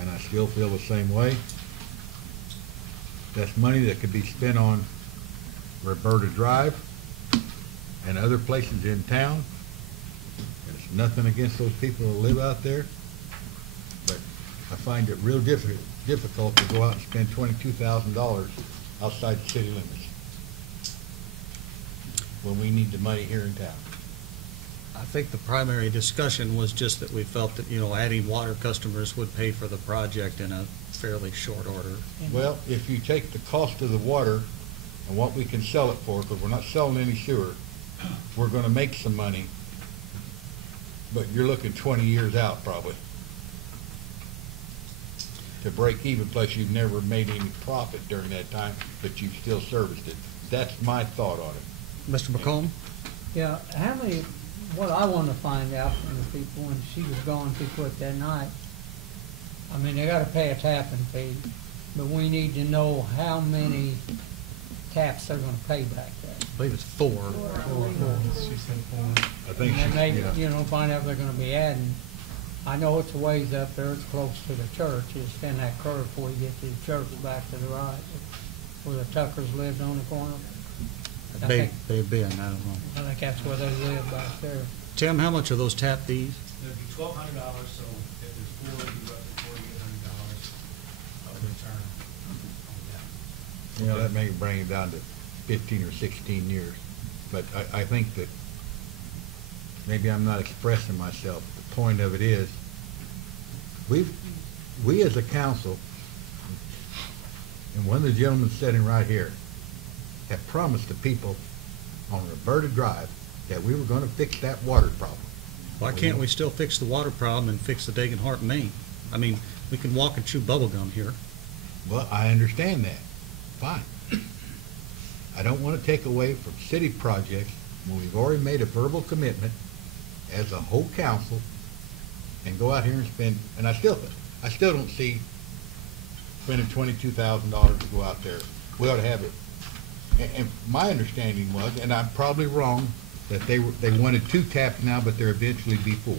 and I still feel the same way. That's money that could be spent on Roberta Drive and other places in town. And it's nothing against those people that live out there, but I find it real difficult to go out and spend $22,000 outside the city limits when we need the money here in town. I think the primary discussion was just that we felt that, adding water customers would pay for the project in a fairly short order. Well, if you take the cost of the water and what we can sell it for, because we're not selling any sewer, we're gonna make some money, but you're looking 20 years out probably to break even, plus you've never made any profit during that time, but you've still serviced it. That's my thought on it. Mr. McComb? Yeah, how many, what I want to find out from the people when she was gone too quick that night, I mean, they gotta pay a tapping fee, but we need to know how many taps they're gonna pay back there. I believe it's four. She said four. I think, And then yeah. maybe, you know, find out if they're gonna be adding. I know it's a ways up there, it's close to the church, it's in that curve before you get to the church back to the right, where the Tuckers lived on the corner. I Bay think- Bend, I don't know. I think that's where they live back there. Tim, how much are those tap fees? It'd be $1,200, so if there's four, it'd be roughly $4,800 of return on that. You know, that may bring it down to 15 or 16 years. But I think that maybe I'm not expressing myself. The point of it is, we as a council, and one of the gentlemen sitting right here, have promised the people on Roberta Drive that we were gonna fix that water problem. Why can't we still fix the water problem and fix the Dagenhart main? I mean, we can walk and chew bubble gum here. Well, I understand that. Fine. I don't want to take away from city projects when we've already made a verbal commitment as a whole council and go out here and spend, and I still don't see spending $22,000 to go out there. We ought to have it. And my understanding was, and I'm probably wrong, that they wanted 2 taps now, but there eventually be 4.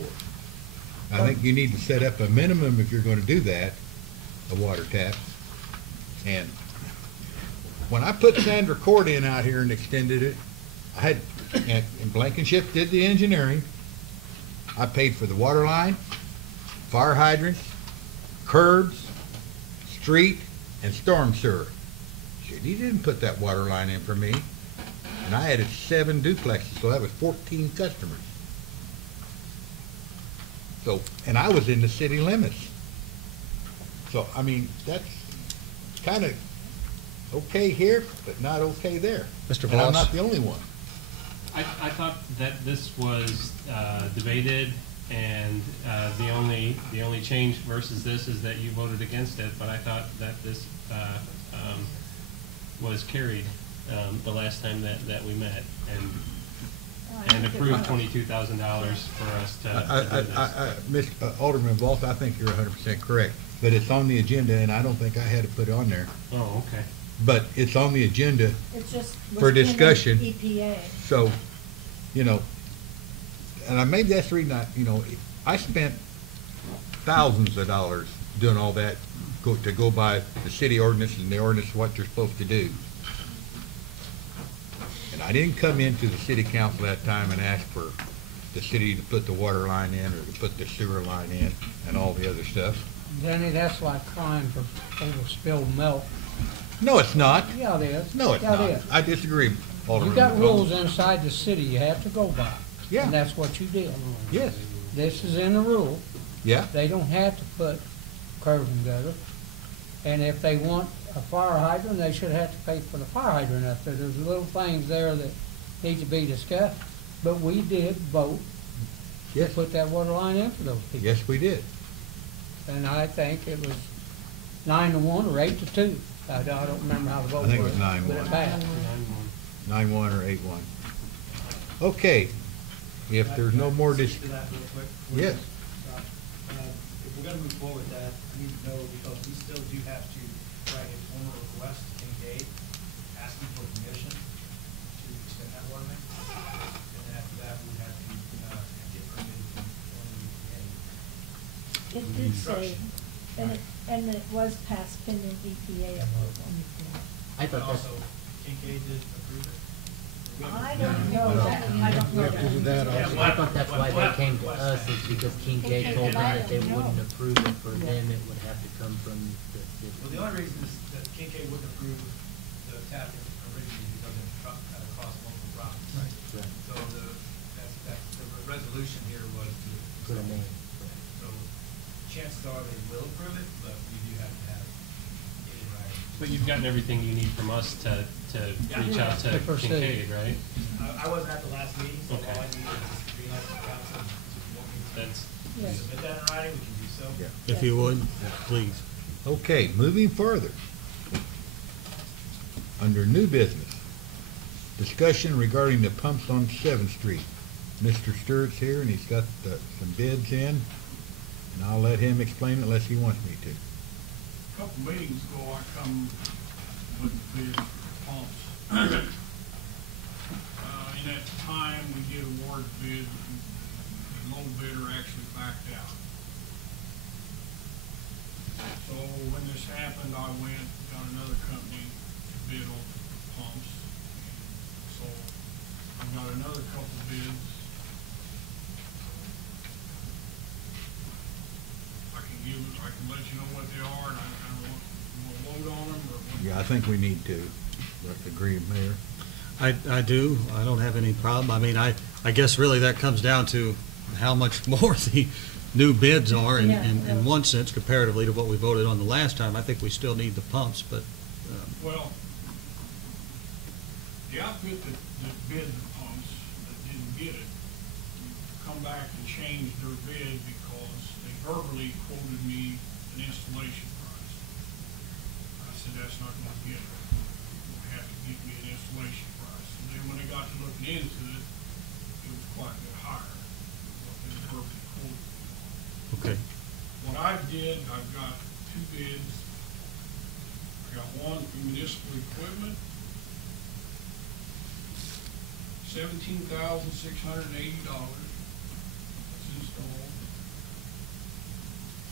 I think you need to set up a minimum if you're going to do that, a water tap. And when I put Sandra Court in out here and extended it, I had, and Blankenship did the engineering. I paid for the water line, fire hydrants, curbs, street, and storm sewer. Shit, he didn't put that water line in for me. And I added 7 duplexes, so that was 14 customers. So, and I was in the city limits. So, I mean, that's kind of okay here, but not okay there. Mr. And I'm Voss? not the only one. I thought that this was debated, and the only change versus this is that you voted against it, but I thought that this was carried the last time that we met, and approved $22,000 for us to do this. Alderman Voss, I think you're 100% correct, but it's on the agenda, and I don't think I had to put it on there. Oh, okay. But it's on the agenda It's just. for was in the discussion. EPA. So, you know, and maybe that's the reason I spent thousands of dollars doing all that to go by the city ordinance and the ordinance what you're supposed to do. And I didn't come into the city council that time and ask for the city to put the water line in or to put the sewer line in and all the other stuff. Danny, that's like crying for over spilled milk. No, it's not. Yeah, it is. No, it's Yeah, not. it is. I disagree, Alderman. You got McCollum. rules inside the city you have to go by. Yeah. And that's what you did. Yes. This is in the rule. Yeah. They don't have to put curb and gutter. And if they want a fire hydrant, they should have to pay for the fire hydrant up there. There's little things there that need to be discussed. But we did vote to put that water line in for those people. Yes, we did. And I think it was 9-1 or 8-2. I don't remember how the vote was. I think it was 9-1. But it passed. 9-1 or 8-1. Okay, if there's no more Speak to that real quick. Yes. If we're gonna move forward with that, I need to know, because we still do have to write a formal request to Kincaid, asking for permission to extend that water main. And then after that, we have to, get permitted from the It did say, and it was passed pending EPA approval. But I thought also, Kincaid did approve it. I don't know that, I don't know that. I thought that's why they came to us, is because Kincaid told them that they wouldn't approve it for them, it would have to come from the city. Well, the only reason is that Kincaid wouldn't approve the tap originally because it across multiple properties. Right. So the resolution here was to. Put them in. So chances are they will approve it, but we do have to have it in writing. But you've gotten everything you need from us to reach out to Kincaid, right? I wasn't at the last meeting, so Okay. all I need is just the green light from council. If you want me to That's- submit that in writing, we can do so. Yeah. If you would, please. Okay, moving further. Under new business, discussion regarding the pumps on 7th Street. Mr. Stewart's here and he's got some bids in, and I'll let him explain it unless he wants me to. couple meetings ago, I come with the bid for pumps. In that time, we did award bid, the low bidder actually backed out. So when this happened, I went, got another company to bid on pumps. So I got another couple bids. I can let you know what they are, and I don't want to vote on them, or what. Yeah, I think we need to. Agree, Mayor? I do. I don't have any problem. I mean, I guess really that comes down to how much more the new bids are in one sense comparatively to what we voted on the last time. I think we still need the pumps, but. Well, the outfit that bid the pumps, that didn't get it, come back and change their bid because they verbally quoted me an installation price. I said, that's not gonna get it. You have to give me an installation price. And then when they got to looking into it, it was quite a bit higher than what they verbally quoted me. Okay. What I did, I've got two bids. I got one for municipal equipment, $17,680. That's installed.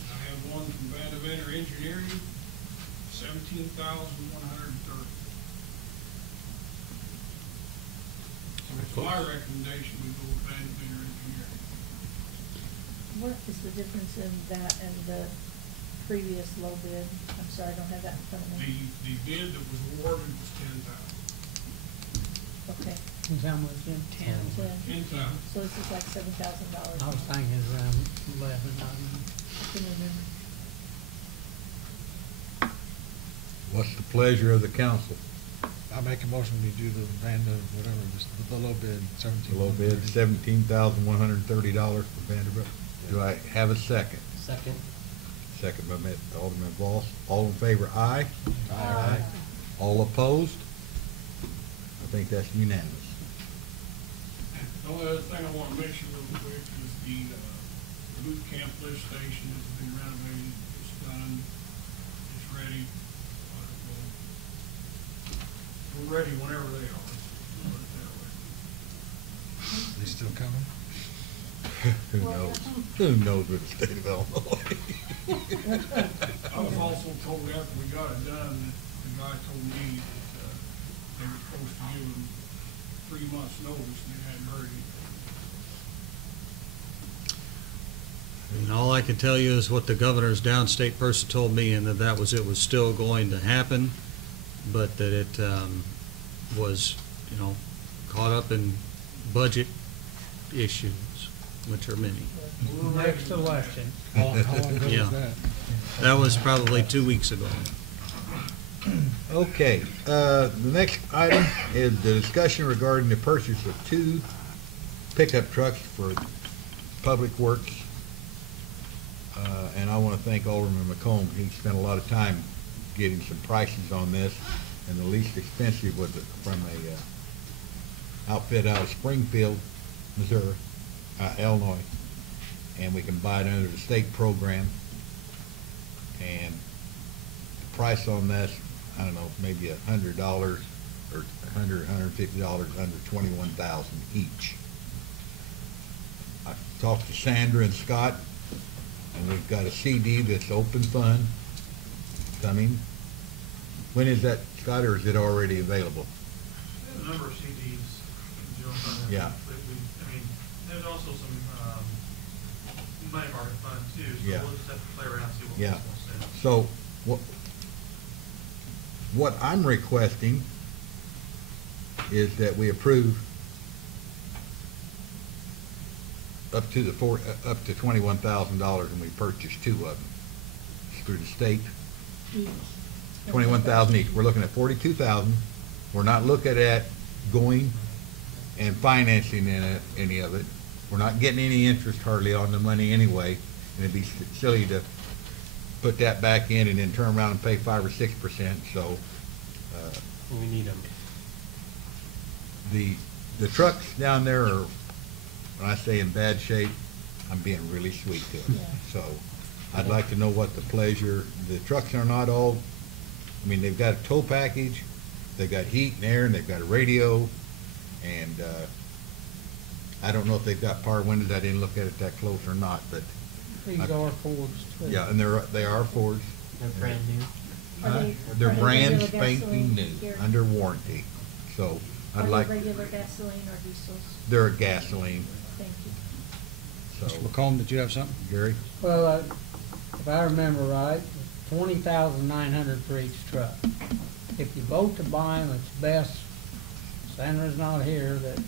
I have one from Vandeventor Engineering, $17,130. So it's my recommendation we go with Vandeventor Engineering. What is the difference in that and the previous low bid? I'm sorry, I don't have that in front of me. The bid that was awarded was $10,000. Okay. And how much then? 10,000. So this is like $7,000. I was thinking around 11, I Can remember. What's the pleasure of the council? I make a motion to do the whatever, just the low bid, The low bid, $17,130 for Vanderbilt. Do I have a second? Second. Second by Alderman Voss. All in favor, aye? Aye. All opposed? I think that's unanimous. The only other thing I want to mention real quick is the boot camp lift station has been renovated, it's done, it's ready. We're ready whenever they are. Put it that way. They still coming? Who knows? Who knows with the state of Illinois? I was also told after we got it done, that the guy told me that they were supposed to give him 3 months' notice and they hadn't heard anything. And all I can tell you is what the governor's downstate person told me, and that was it was still going to happen, but that it was, caught up in budget issues, which are many. Next election. How long ago Yeah. was that? That was probably 2 weeks ago. Okay, the next item is the discussion regarding the purchase of 2 pickup trucks for Public Works. And I want to thank Alderman McComb. He spent a lot of time getting some prices on this, and the least expensive was from a outfit out of Springfield, Missouri, Illinois, and we can buy it under the state program. And the price on this, I don't know, maybe $100 or $150 under $21,000 each. I talked to Sandra and Scott, and we've got a CD that's open fund coming. When is that, Scott, or is it already available? We have a number of CDs in general fund. Yeah. There's also some money market fund too, so Yeah. we'll just have to play around and see what Yeah. this one says. So what I'm requesting is that we approve up to $21,000, and we purchase 2 of them through the state. 21,000 each. We're looking at 42,000. We're not looking at going and financing any of it. We're not getting any interest hardly on the money anyway, and it'd be silly to put that back in and then turn around and pay 5 or 6%. So We need them. the trucks down there are, when I say in bad shape, I'm being really sweet to them. So I'd like to know what the pleasure, the trucks are not all, I mean, they've got a tow package, they've got heat and air, and they've got a radio, and, I don't know if they've got power windows, I didn't look at it that close or not, but. These are Fords too. Yeah, and they are Fords. They're brand new. Are they- They're are they brand regular spanking gasoline, new, Gary? under warranty, so I'd Are like, they regular gasoline or diesels? they're a gasoline, Thank you. so. Mr. McComb, did you have something? Gary? Well, if I remember right, $20,900 for each truck. If you vote to buy them, it's best, Sandra's not here, that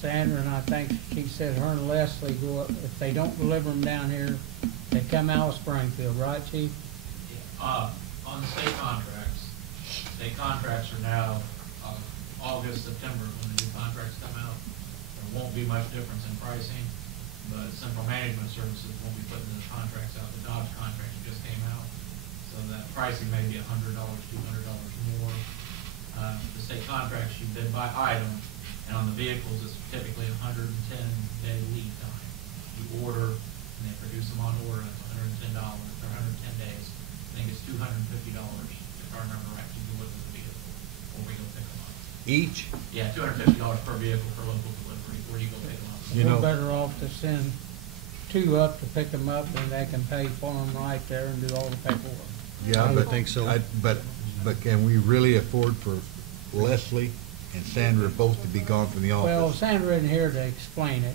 Sandra and I think she said her and Leslie go up, if they don't deliver them down here, they come out of Springfield, right, Chief? On the state contracts are now, August, September, when the new contracts come out. There won't be much difference in pricing, but Central Management Services won't be putting the contracts out. The Dodge contract just came out, so that pricing may be $100, $200 more. The state contracts, you bid by item, and on the vehicles, it's typically 110-day lead time. You order, and they produce them on order, that's $110, or 110 days. I think it's $250, if I remember right, to deliver the vehicle, or we go pick them up. Each? Yeah, $250 per vehicle for local delivery, or you go pick them up. We're better off to send two up to pick them up, and they can pay for them right there and do all the paperwork. Yeah, I would but think so. But can we really afford for Leslie and Sandra both to be gone from the Well, office? Sandra isn't here to explain it.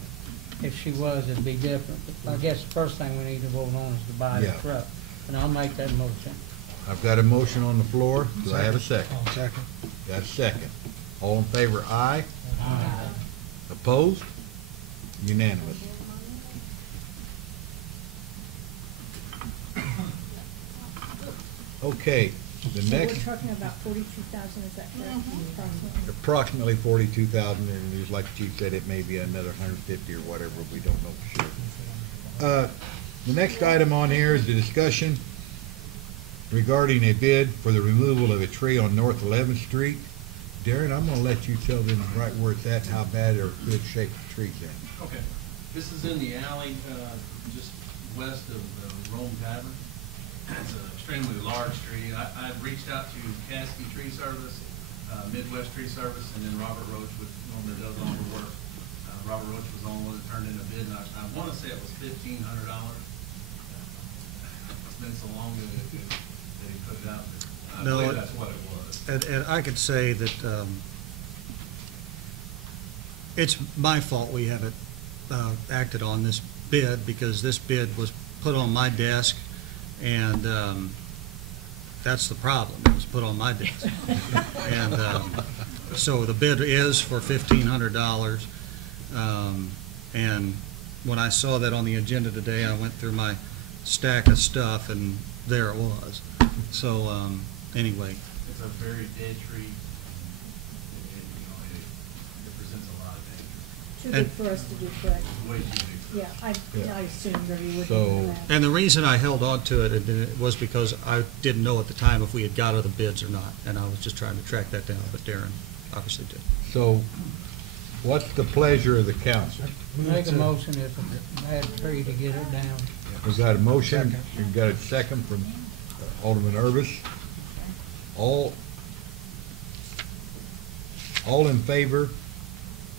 If she was, it'd be different. But I guess the first thing we need to vote on is to buy the Yeah. truck. And I'll make that motion. I've got a motion on the floor. Do I have a second? Second. Got a second. All in favor, aye. Opposed? Unanimous. Okay, the So next, we're talking about 42,000, is that correct? Approximately. approximately 42,000, and just like the chief said, it may be another 150 or whatever, we don't know for sure. The next item on here is the discussion regarding a bid for the removal of a tree on North 11th Street. Darren, I'm gonna let you tell them right where it's at and how bad or good shape the tree's in. Okay, this is in the alley, just west of Rome Tavern. It's an extremely large tree. I've reached out to Caskey Tree Service, Midwest Tree Service, and then Robert Roach, which normally does all the work. Robert Roach was the only one that turned in a bid, and I want to say it was $1,500. It's been so long that they put it out there. I No, believe that's what it was. And I could say that it's my fault we haven't acted on this bid, because this bid was put on my desk, and that's the problem. It was put on my desk. And so the bid is for $1,500. And when I saw that on the agenda today, I went through my stack of stuff, and there it was. So anyway. It's a very dead tree, and it presents a lot of danger. Too big for us to do, correct? Way too big. Yeah, I assumed that he would do So- that. And the reason I held on to it was because I didn't know at the time if we had got other bids or not, and I was just trying to track that down, but Darren obviously did. So, what's the pleasure of the council? Make a motion if it's a bad tree to get it down. We've got a motion, we've got a second from Alderman Urbis. All in favor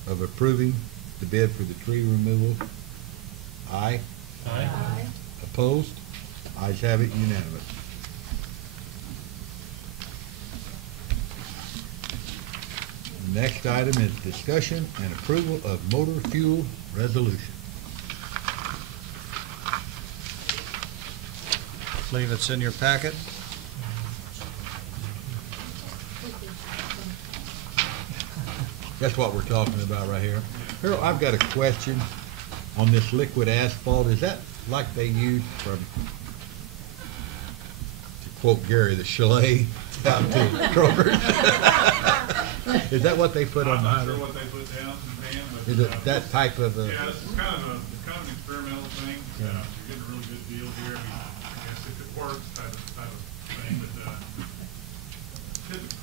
of approving the bid for the tree removal? Aye. Aye. Opposed? Ayes have it, unanimous. The next item is discussion and approval of motor fuel resolution. I believe it's in your packet. That's what we're talking about right here. Harold, I've got a question on this liquid asphalt. Is that like they use from, to quote Gary, the chalet out to Kroger's? Is that what they put on the I'm not highway? sure what they put down in the van, but. Is it that type of a? Yeah, this is kind of an experimental thing. Yeah. You're getting a really good deal here. I guess if it works, type of thing, but,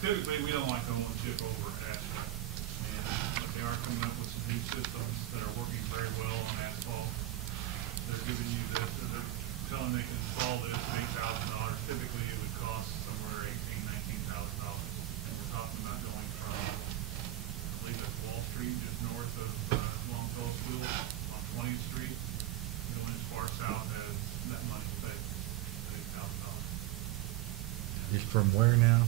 typically, we don't like to only chip over asphalt. And they are coming up with some new systems that are working very well on asphalt. They're giving you they're tell them they can install this at $8,000. Typically, it would cost somewhere $19,000. And we're talking about going from, I believe that's Wall Street, just north of Longfellow School on 20th Street, going as far south as that money will take, $8,000. It's from where now?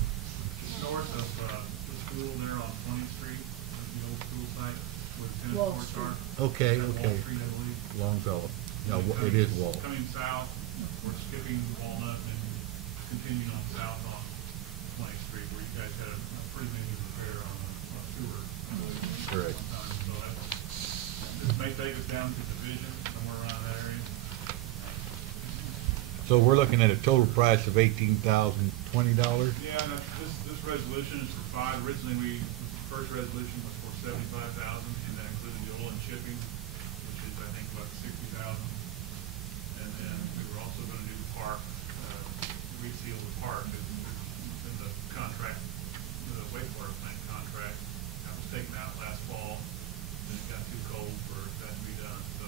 Just north of the school there on 20th Street, the old school site where the tennis Wall courts are. Okay, That's okay. Wall Street, I believe. Longfellow. No, it is Wall. Coming south, we're skipping Walnut and continuing on south on 20th Street, where you guys had a pretty major repair on a sewer, I believe. Correct. So that's, this may take us down to Division, somewhere around that area. So we're looking at a total price of $18,020? Yeah, and this resolution is for 5. Originally, the first resolution was for 75,000, and that included the oil and shipping, which is, I think, about 60,000. And then we were also gonna do the park, reseal the park in the contract, the wastewater plant contract. That was taken out last fall, then it got too cold for that to be done. So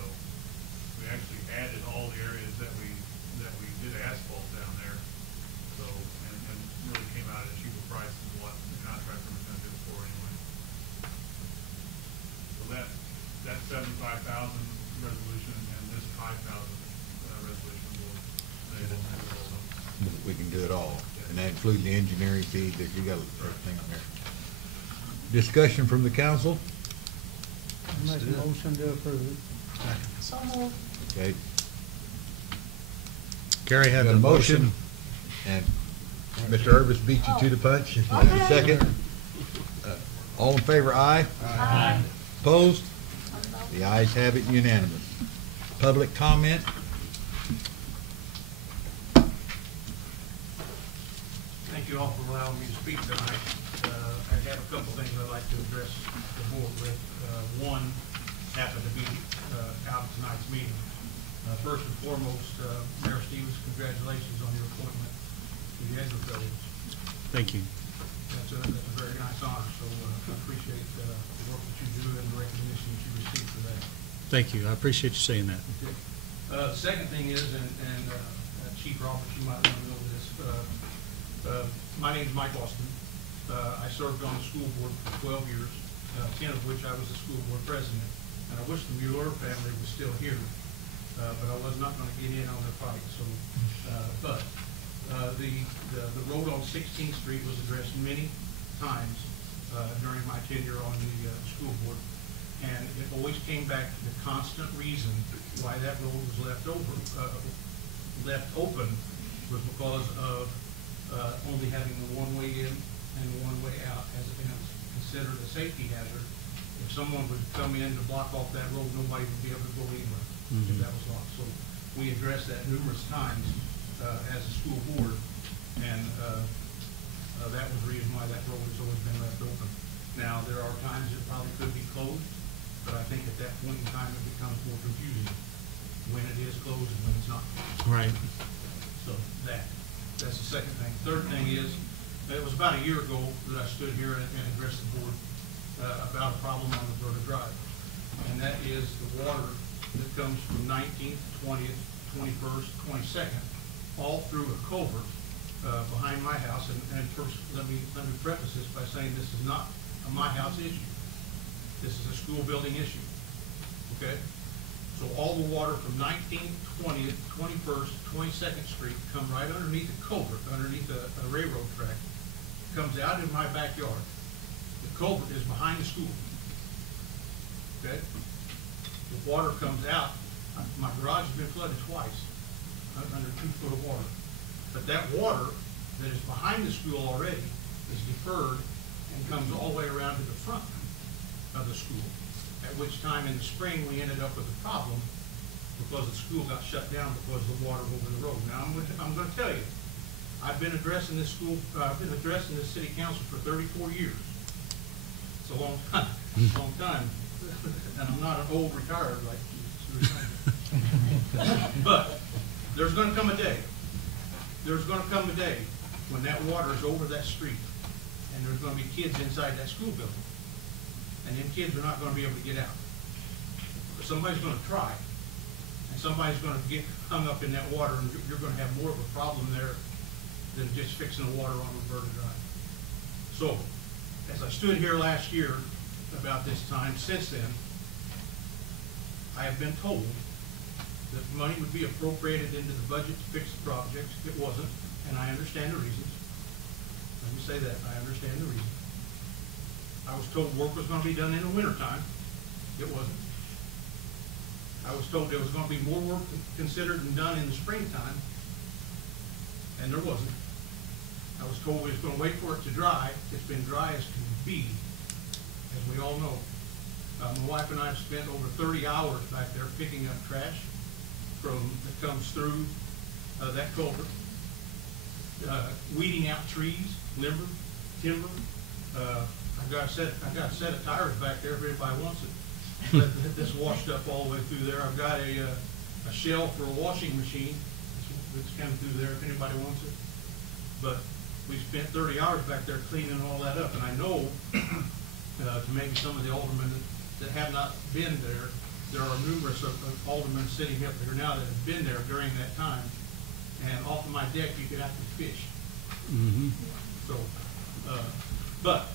we actually added all the areas that we did asphalt down there. So, and really came out at a cheaper price than what the contractor was gonna do it for anyway. So that 75,000 resolution and this 5,000 resolution will enable us to do all those. We can do it all. And that includes the engineering fees, that you got everything on there. Discussion from the council? Make a motion to approve. So moved. Okay. Gary had Got the a motion. And Mr. Irvis beat you to the punch. Okay. Second. All in favor, aye? Aye. Opposed? The ayes have it, unanimous. Public comment? Thank you all for allowing me to speak tonight. I have a couple things I'd like to address the board with. One happened to be out of tonight's meeting. First and foremost, Mayor Stevens, congratulations on your appointment to the Agriculture. Thank you. That's a very nice honor, so I appreciate the work that you do and the recognition that you receive for that. Thank you. I appreciate you saying that. Okay. The second thing is, and Chief Roberts, you might want to know this, my name's Mike Austin. I served on the school board for 12 years, 10 of which I was the school board president. And I wish the Mueller family was still here, but I was not going to get in on their fight. So, the road on 16th Street was addressed many times during my tenure on the school board, and it always came back to the constant reason why that road was left open was because of only having the one-way in and the one-way out, as it was considered a safety hazard. If someone would come in to block off that road, nobody would be able to go anywhere if that was locked. So we addressed that numerous times as a school board, and that was the reason why that road has always been left open. Now, there are times it probably could be closed, but I think at that point in time it becomes more confusing when it is closed and when it's not. Right. So that's the second thing. Third thing is, it was about a year ago that I stood here and addressed the board about a problem on Roberta Drive. And that is the water that comes from 19th, 20th, 21st, 22nd, all through a culvert behind my house. And first, let me preface this by saying this is not a my house issue. This is a school building issue. Okay? So all the water from 19th, 20th, 21st, 22nd Street come right underneath the culvert, underneath a railroad track, comes out in my backyard. The culvert is behind the school. Okay? The water comes out. My garage has been flooded twice, under 2 foot of water. But that water that is behind the school already is deferred and comes all the way around to the front of the school. At which time in the spring we ended up with a problem because the school got shut down because of the water over the road. Now I'm going to tell you, I've been addressing this school, I've been addressing this city council for 34 years. It's a long time, and I'm not an old retired like you. But there's going to come a day. There's going to come a day when that water is over that street, and there's going to be kids inside that school building, and them kids are not going to be able to get out. But somebody's going to try, and somebody's gonna get hung up in that water, and you're gonna have more of a problem there than just fixing the water on Roberta Drive. So, as I stood here last year about this time, since then, I have been told that money would be appropriated into the budget to fix the project. It wasn't, and I understand the reasons. Let me say that, I understand the reasons. I was told work was gonna be done in the wintertime. It wasn't. I was told there was gonna be more work considered and done in the springtime, and there wasn't. I was told we was gonna wait for it to dry. It's been dry as can be, as we all know. My wife and I have spent over 30 hours back there picking up trash that comes through that culvert, weeding out trees, timber. I've got a set of tires back there if anybody wants it. That's washed up all the way through there. I've got a shell for a washing machine that's coming through there if anybody wants it. But we spent 30 hours back there cleaning all that up, and I know to maybe some of the aldermen that have not been there, there are numerous of aldermen sitting up there now that have been there during that time, and off of my deck you could actually fish. Mm-hmm. So, but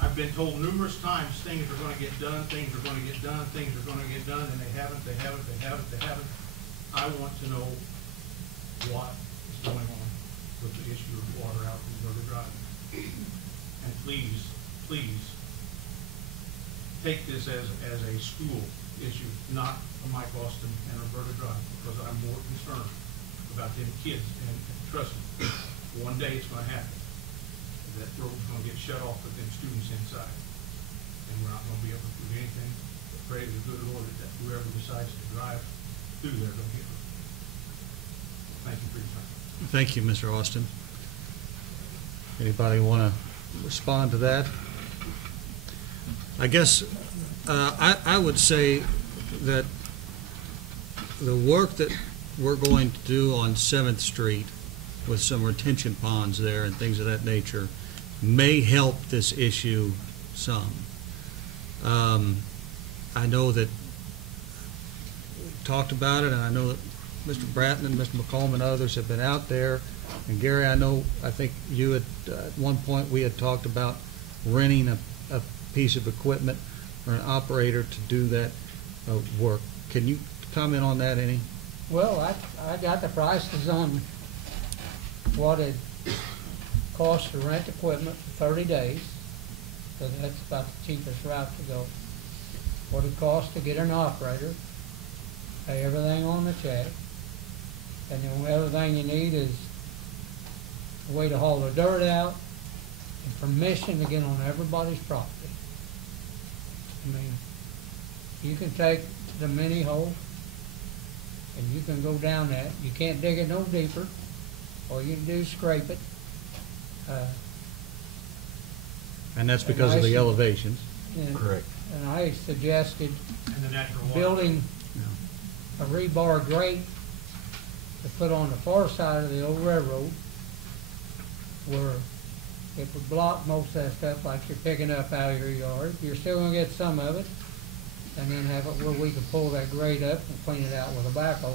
I've been told numerous times things are going to get done, things are going to get done, things are going to get done, and they haven't. I want to know what is going on with the issue of water out in River Drive. And please, please, take this as a school issue, not a Mike Austin and Roberta Drive, because I'm more concerned about them kids. And trust me, one day it's going to happen. That road's going to get shut off with them students inside, and we're not going to be able to do anything but pray to the good Lord that whoever decides to drive through there don't get hurt. Thank you for your time. Thank you, Mr. Austin. Anybody want to respond to that? I guess I would say that the work that we're going to do on 7th Street with some retention ponds there and things of that nature may help this issue some. I know that we talked about it, and I know that Mr. Bratton and Mr. McComb and others have been out there. And Gary, I think you had, at one point we had talked about renting a piece of equipment or an operator to do that work. Can you comment on that any? Well, I got the prices on what it costs to rent equipment for 30 days, so that's about the cheapest route to go. What it costs to get an operator, pay everything on the check, and then everything you need is a way to haul the dirt out and permission to get on everybody's property. I mean, you can take the mini hole and you can go down that. You can't dig it no deeper. All you can do is scrape it. And that's because of the elevations. Correct. And I suggested And the natural water. building a rebar grate to put on the far side of the old railroad, where it would block most of that stuff like you're picking up out of your yard. You're still gonna get some of it, and then have it where we can pull that grate up and clean it out with a backhoe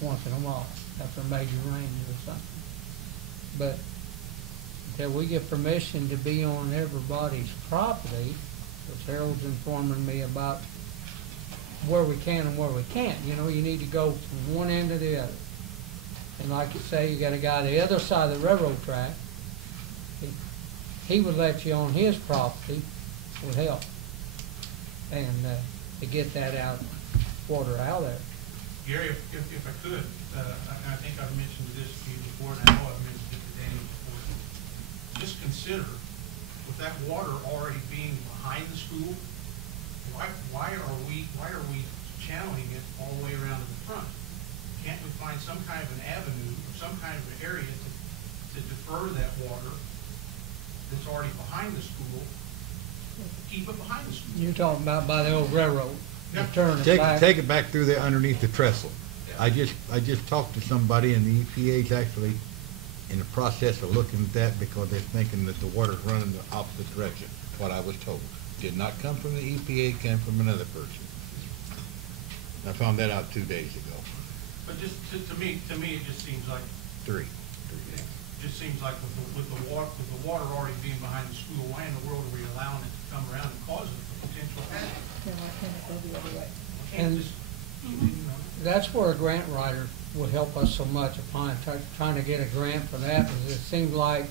once in a while after a major rain or something. But until we get permission to be on everybody's property, because Harold's informing me about where we can and where we can't. You know, you need to go from one end to the other. And like you say, you got a guy the other side of the railroad track. He would let you on his property with help, and to get that water out there. Gary, if I could, I think I've mentioned this to you before, and I know I've mentioned it to Danny before. Just consider, with that water already being behind the school, why are we channeling it all the way around to the front? Can't we find some kind of an avenue or some kind of an area to defer that water that's already behind the school, keep it behind the school? You're talking about by the old railroad. Yeah. Turn it back. Take it back through there underneath the trestle. I just talked to somebody, and the EPA's actually in the process of looking at that because they're thinking that the water's running the opposite direction. What I was told did not come from the EPA, came from another person. I found that out 2 days ago. But just to me, it just seems like, 3 days. just seems like with the water already being behind the school, why in the world are we allowing it to come around and cause a potential hazard? Then why can't it go the other way? Can't And just, you know. that's where a grant writer would help us so much upon trying to get a grant for that, because it seems like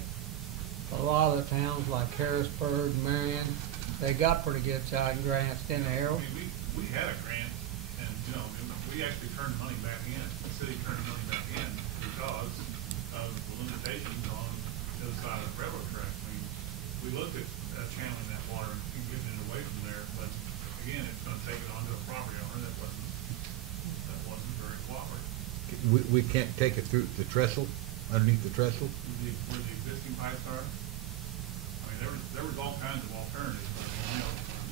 a lot of the towns like Harrisburg, Marion, they got pretty good side grants, didn't they, Harold? I mean, we had a grant, and, you know, we actually turned money back in, the city turned money back in because of the limitations on the other side of the railroad track. I mean, we looked at channeling that water and getting it away from there, but again, it's gonna take it onto a property owner that wasn't very cooperative. We can't take it through the trestle, underneath the trestle? Where the existing pipes are, I mean, there was all kinds of alternatives, but, you know,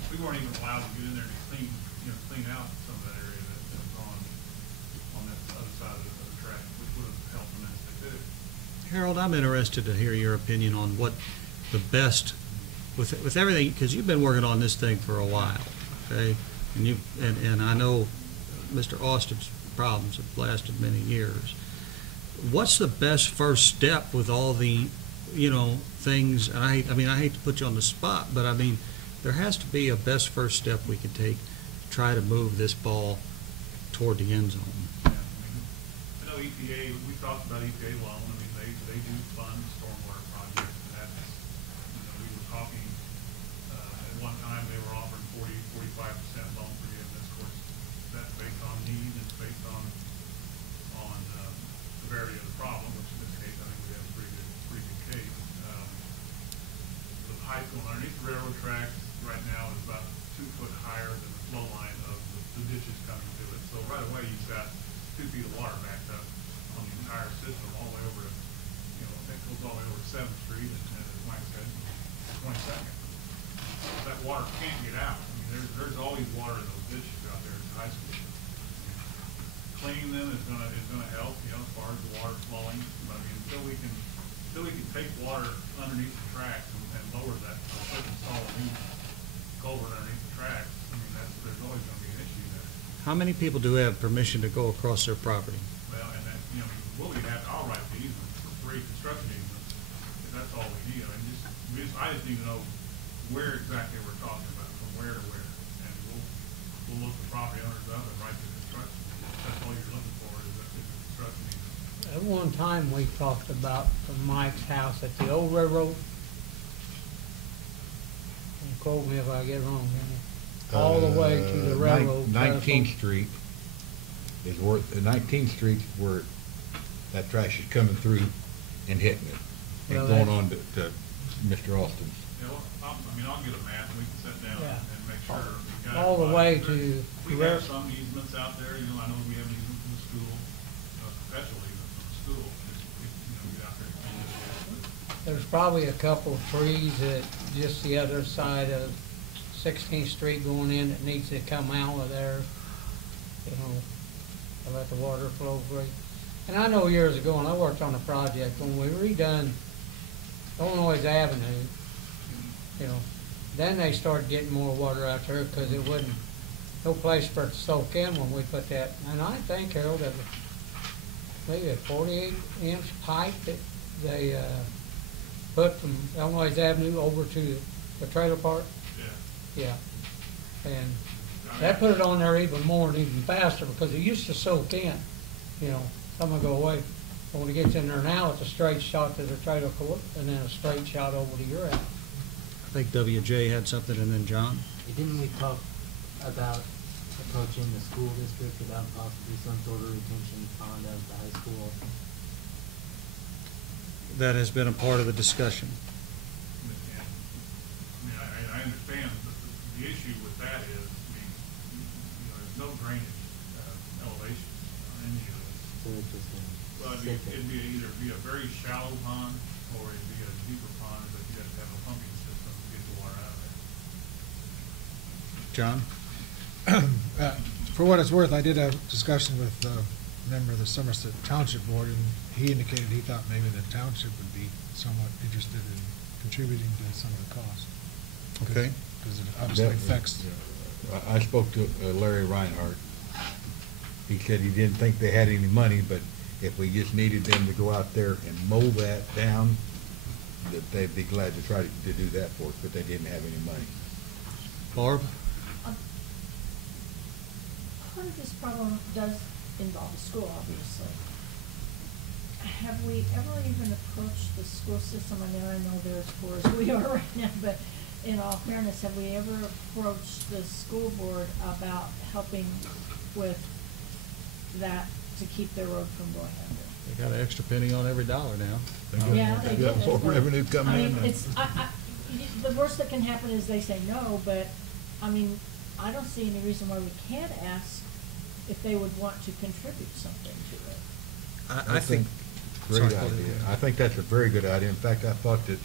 we weren't even allowed to get in there to clean out some of that area that was on that other side of the track, which would have helped immensely too. Harold, I'm interested to hear your opinion on what the best, with everything, because you've been working on this thing for a while, okay? And I know Mr. Austin's problems have lasted many years. What's the best first step with all the, things, and I mean, I hate to put you on the spot, but I mean, there has to be a best first step we can take to try to move this ball toward the end zone. Yeah, I know EPA, we talked about EPA loan, I mean, they do fund stormwater projects, and that's, we were talking, at one time, they were offering 45% loan forgiveness. Of course, that's based on need, it's based on severity of the problem, which in this case, I think we have a pretty good case. The pipe going underneath the railroad tracks right now is about 2 foot higher than the flow line of the ditches coming to it. So right away, you've got 2 feet of water backed up on the entire system, all the way over to, it goes all the way over to 7th Street, and as Mike said, 22nd. That water can't get out. I mean, there's always water in those ditches out there at the high school. Cleaning them is gonna help, as far as the water flowing. But I mean, until we can take water underneath the tracks and lower that, install a new culvert underneath the tracks, I mean, there's always gonna be an issue there. How many people do have permission to go across their property? Well, and that, what we have, I'll write the easement for 3 construction easements, if that's all we need. I mean, I just need to know where exactly we're talking about, from where to where. And we'll look the property owners up and write the construction. That's all you're looking for is a construction easement. At one time, we talked about from Mike's house at the old railroad. And quote me if I get wrong, all the way to the railroad. 19th Street is where, 19th Street where that trash is coming through and hitting it, and Well, going that- on to Mr. Austin's. I'll get a map, and we can sit down Yeah. and make sure. we got All the everybody. way to We where- have some easements out there, I know we have an easement from the school, special easement from the school, just, get out there and clean it. There's probably a couple of trees at just the other side of 16th Street going in that needs to come out of there, to let the water flow free. And I know years ago, when I worked on a project, when we redone Illinois Avenue, then they started getting more water out there because it wasn't, no place for it to soak in when we put that. And I think, Harold, that was maybe a 48-inch pipe that they put from Illinois Avenue over to the trailer park. Yeah. And that put it on there even more and even faster because it used to soak in, some would go away. But when it gets in there now, it's a straight shot to the trailer court and then a straight shot over to your house. I think WJ had something, and then John. Didn't we talk about approaching the school district about possibly some sort of retention pond at the high school? That has been a part of the discussion. I understand, but the issue with that is, there's no drainage elevation on any of this. So it's just Well, it'd either be a very shallow pond, or it'd be a deeper pond, but you have to have a pumping system to get the water out of there. John? For what it's worth, I did have a discussion with a member of the Somerset Township Board, and he indicated he thought maybe the township would be somewhat interested in contributing to some of the costs. Okay. Because it obviously affects. I spoke to Larry Reinhardt, He said he didn't think they had any money, but if we just needed them to go out there and mow that down, that they'd be glad to try to do that for us, but they didn't have any money. Barb? Part of this problem does involve the school, obviously. Have we ever even approached the school system? I know they're as poor as we are right now, but in all fairness, have we ever approached the school board about helping with that to keep their road from going under? They got an extra penny on every dollar now. Yeah, they do. got more revenue coming in. I mean, the worst that can happen is they say no, but, I mean, I don't see any reason why we can't ask if they would want to contribute something to it. I think. Great Sorry, idea. I think that's a very good idea. In fact, I thought that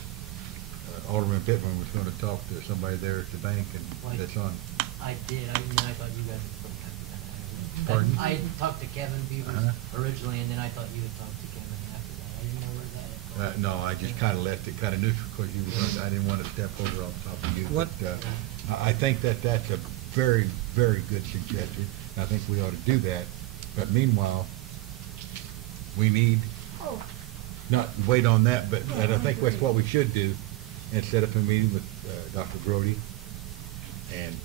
Alderman Pittman was gonna talk to somebody there at the bank and that's on. I did, I thought you guys were supposed to have that. Pardon? I talked to Kevin Beavers Uh-huh. originally, and then I thought you had talked to Kevin after that. I didn't know where that had gone. No, I just kinda left it kinda neutral because you were, I didn't wanna step over on top of you. What? But, I think that that's a very, very good suggestion. I think we ought to do that. But meanwhile, we need, Oh, not wait on that, but I think that's what we should do, and set up a meeting with Dr. Grody and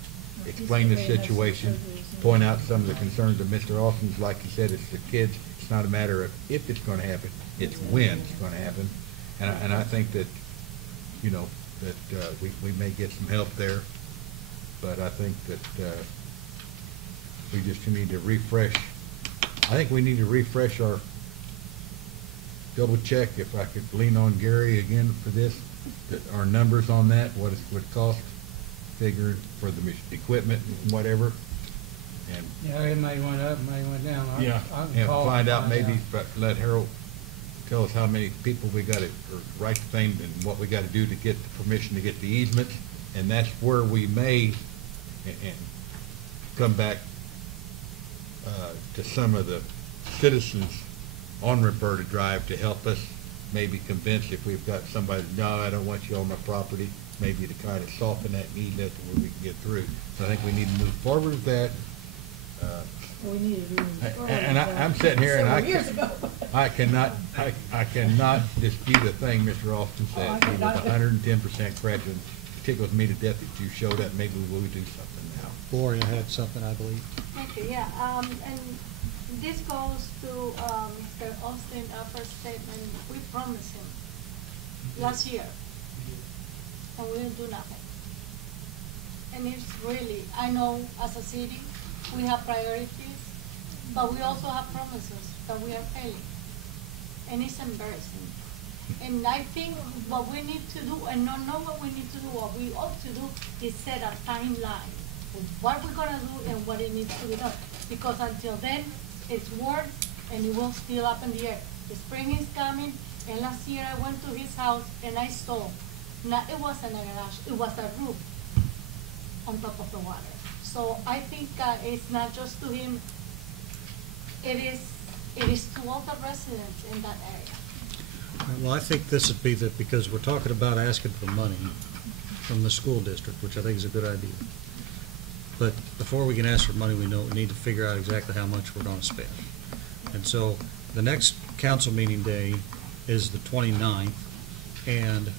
explain the situation, point out some of the concerns of Mr. Austin's. Like he said, it's the kids. It's not a matter of if it's gonna happen, it's when it's gonna happen. And I think that, you know, that we may get some help there, but I think that we just need to refresh. I think we need to refresh our, double check, if I could lean on Gary again for this, that our numbers on that, what it would cost, figure for the equipment and whatever, and Yeah, it may went up, may went down. I can and call find out and maybe, but let Harold tell us how many people we gotta, or write the thing and what we gotta do to get the permission to get the easements, and that's where we may, and come back to some of the citizens on Roberta Drive to help us maybe convince if we've got somebody, no, I don't want you on my property, maybe to kind of soften that need that where we can get through. So I think we need to move forward with that. we needed to move forward. And I'm sitting here and several years ago. I cannot dispute a thing Mr. Austin Oh, I said. He cannot. was 110% correct, and it tickles me to death that you showed up. Maybe we'll do something now. Gloria had something, I believe. Thank you, yeah, and this goes to, Mr. Austin, our first statement. We promised him last year, and we didn't do nothing. And it's really, I know as a city, we have priorities, but we also have promises that we are failing. And it's embarrassing. And I think what we need to do, and not know what we need to do, what we ought to do is set a timeline of what we're gonna do and what it needs to be done. Because until then, it's words and it will still up in the air. The spring is coming, and last year I went to his house and I saw, not, it wasn't a garage, it was a roof on top of the water. So I think it's not just to him, it is to all the residents in that area. Well, I think this would be that, because we're talking about asking for money from the school district, which I think is a good idea. But before we can ask for money, we need to figure out exactly how much we're gonna spend. And so, the next council meeting day is the 29th, and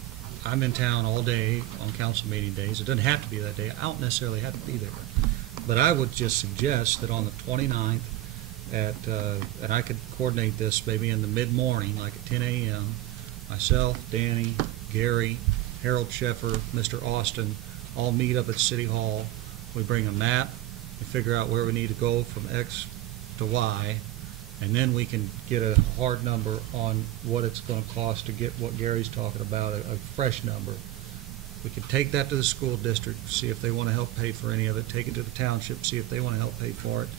I'm in town all day on council meeting days. It doesn't have to be that day. I don't necessarily have to be there. But I would just suggest that on the 29th, and I could coordinate this maybe in the mid-morning, like at 10 a.m., myself, Danny, Gary, Harold Sheffer, Mr. Austin, all meet up at City Hall. We bring a map, we figure out where we need to go from X to Y, and then we can get a hard number on what it's gonna cost to get what Gary's talking about, a fresh number. We can take that to the school district, see if they wanna help pay for any of it, take it to the township, see if they wanna help pay for it,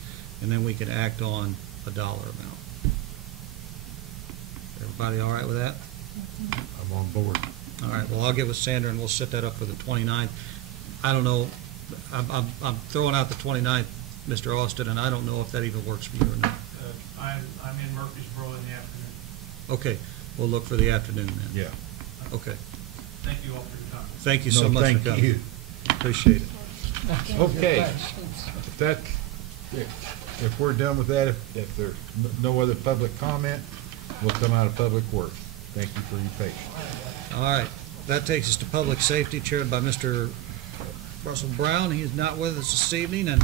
and then we can act on a dollar amount. Everybody all right with that? I'm on board. All right, well, I'll get with Sandra and we'll set that up for the 29th. I don't know, I'm throwing out the 29th, Mr. Austin, and I don't know if that even works for you or not. I'm in Murfreesboro in the afternoon. Okay, we'll look for the afternoon then. Yeah. Okay. Thank you all for your time. Thank you so No, much for thank coming. you. Appreciate it. Okay, if that's it. if we're done with that, if there's no other public comment, we'll come out of Public Works. Thank you for your patience. All right, that takes us to Public Safety, chaired by Mr. Russell Brown. He is not with us this evening, and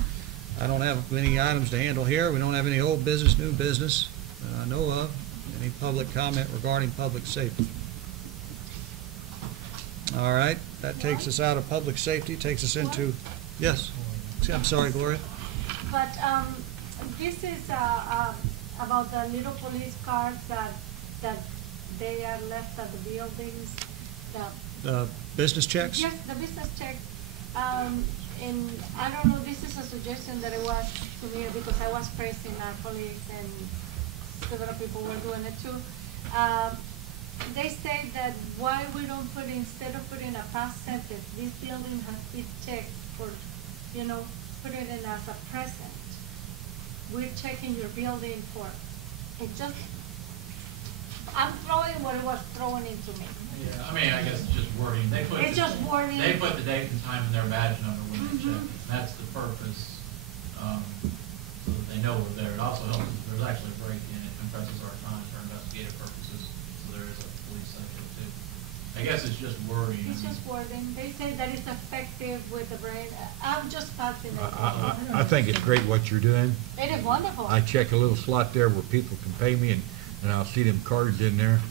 I don't have any items to handle here. We don't have any old business, new business that I know of. Any public comment regarding public safety? All right, that takes us out of Public Safety, takes us into, yes, I'm sorry, Gloria. But this is about the little police cars that they are left at the buildings. Business checks? Yes, the business checks. And I don't know, this is a suggestion that it was to me because I was praising our colleagues and several people were doing it too. They say that why we don't put, instead of putting a past sentence, this building has been checked for, you know, put it in as a present. We're checking your building for, it just, I'm throwing what it was thrown into me. Yeah, I mean, I guess it's just wording. It's just wording. They put the date and time in their badge number when they check. That's the purpose, so that they know we're there. It also helps if there's actually a break-in. It compresses our time for investigative purposes, so there is a police subject too. I guess it's just wording. It's just wording. They say that it's effective with the brain. I'm just passing it. I think it's great what you're doing. It is wonderful. I check a little slot there where people can pay me, and I'll see them cards in there.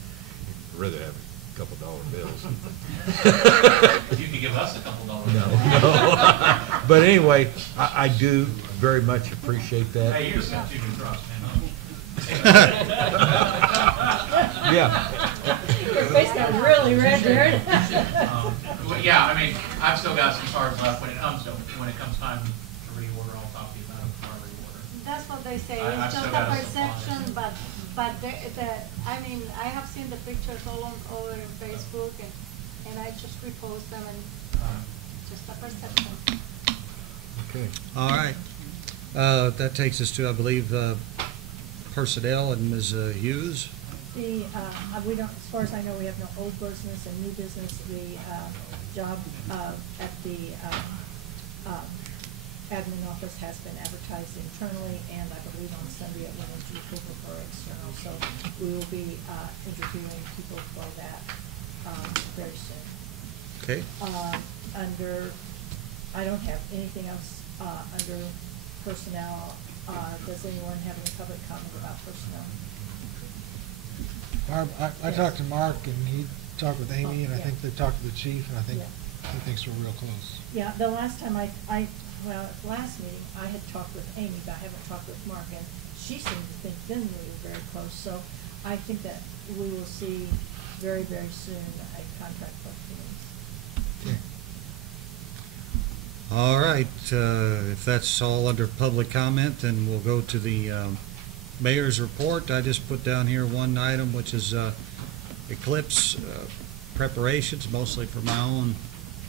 I'd rather have a couple dollar bills. You can give us a couple dollars. No. But anyway, I do very much appreciate that. Hey, you just got 2 new trucks, man. Yeah. Your face got really red, Jared. Yeah, I mean, I've still got some cards left. When it comes time to reorder, I'll talk to you about it before I reorder. That's what they say. I've It's just still a got a perception, but I mean, I have seen the pictures all over Facebook, and I just repost them, and just a perception. Okay. All right. That takes us to, I believe, personnel and Ms. Hughes. We don't, as far as I know, we have no old business and new business. The job at the admin office has been advertised internally, and I believe on Sunday it went into approval for external. So we will be interviewing people for that very soon. Okay. I don't have anything else under personnel. Does anyone have any public comment about personnel? I talked to Mark, and he talked with Amy, and I Yeah. think they talked to the chief, and I think Yeah. he thinks we're real close. Yeah, the last time last meeting, I had talked with Amy, but I haven't talked with Mark, and she seemed to think then we were very close. So I think that we will see very, very soon a contract for Phoenix. All right, if that's all under public comment, then we'll go to the mayor's report. I just put down here one item, which is Eclipse preparations, mostly for my own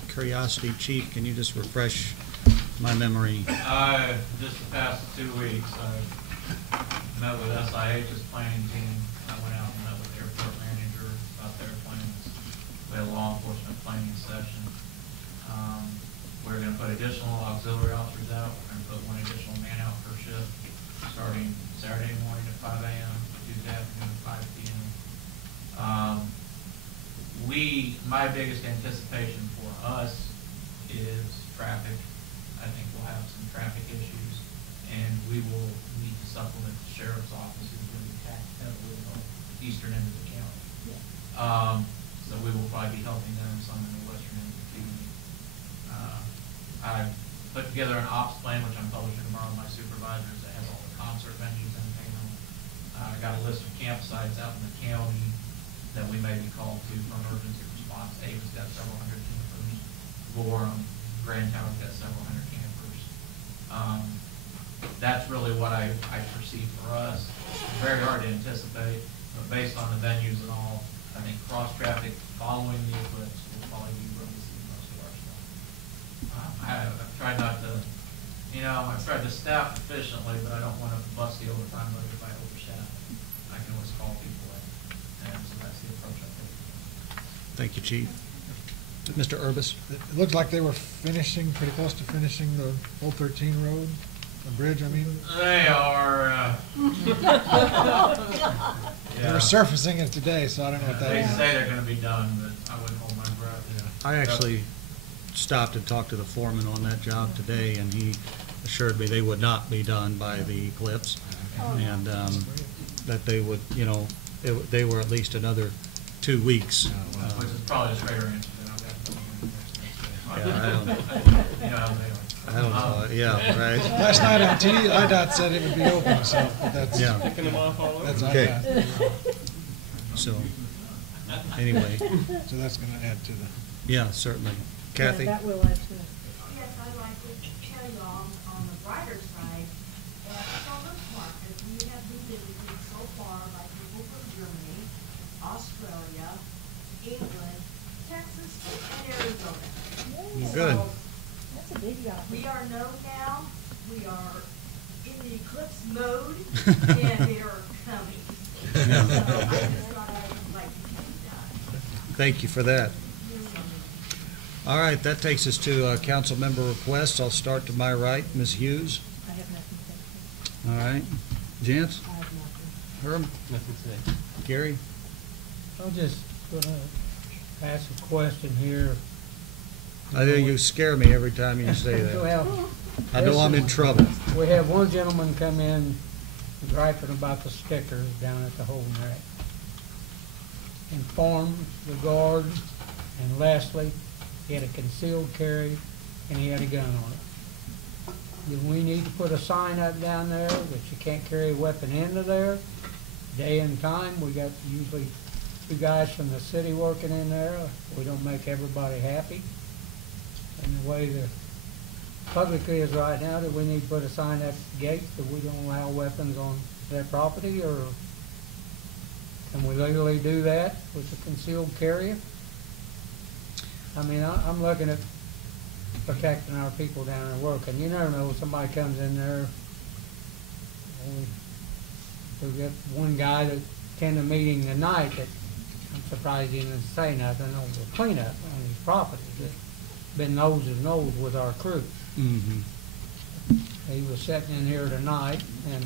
curiosity. Chief, can you just refresh my memory? Just the past 2 weeks, I met with SIH's planning team. I went out and met with the airport manager about their plans. We had a law enforcement planning session. We're going to put additional auxiliary officers out. We're going to put 1 additional man out per shift, starting Saturday morning at 5 a.m., Tuesday afternoon at 5 p.m. My biggest anticipation for us is traffic. I think we'll have some traffic issues, and we will need to supplement the sheriff's office, who's going to be taxed heavily on the eastern end of the county. So we will probably be helping them some in the western end of the county. I put together an ops plan, which I'm publishing tomorrow with my supervisors, that has all the concert venues in town. I got a list of campsites out in the county that we may be called to for emergency response. Ava's got several hundred campers. Gorham, Grand Tower's got several hundred campers. That's really what I perceive for us. Very hard to anticipate, but based on the venues and all, I think cross-traffic following the eclipse will probably be where we see most of our stuff. I've tried not to, I've tried to staff efficiently, but I don't want to bust the overtime load if I overstaff. I can always call people in, and so that's the approach I take. Thank you, Chief. Mr. Urbis? It looked like they were pretty close to finishing the Old 13 road. The bridge, I mean? They are, They were surfacing it today, so I don't know what that they is. say they're gonna be done, but I wouldn't hold my breath. I actually stopped and talked to the foreman on that job today, and he assured me they would not be done by the eclipse, and that they would, you know, they were at least another 2 weeks. Which is probably a straighter answer than I've got. Yeah, I don't- You know how they are. I don't know, yeah, right. Last night on TV, IDOT said it would be open, so that's. Yeah. Picking them off all over. That's Okay. IDOT. So, anyway, So that's gonna add to the. yeah, certainly. Kathy? That will add to it. Yes, I'd like to tell you on the brighter side, at Farmers Market, we have been visited so far by people from Germany, Australia, England, Texas, and Arizona. Good. So That's a big yacht. we are known now, we are in the eclipse mode, and they are coming. Yeah. So I just thought I would like to tell you that. Thank you for that. All right, that takes us to council member requests. I'll start to my right, Ms. Hughes. I have nothing to say. All right. Gents? I have nothing. Herb? Nothing to say. Gary? I'm just gonna ask a question here. I know you scare me every time you say that. Well, I know I'm in trouble. we have one gentleman come in griping about the stickers down at the holding rack. Informed the guard and Leslie, he had a concealed carry and he had a gun on it. Do we need to put a sign up down there that you can't carry a weapon into there? Day and time, we got usually 2 guys from the city working in there. We don't make everybody happy. And the way the public is right now, do we need to put a sign at the gate that we don't allow weapons on that property, or can we legally do that with a concealed carry? I mean, I'm looking at protecting our people down there working. You never know, somebody comes in there. We've got one guy that attended a meeting tonight that I'm surprised he didn't say nothing over the cleanup on his property. Been nose to nose with our crew. Mm-hmm. He was sitting in here tonight, and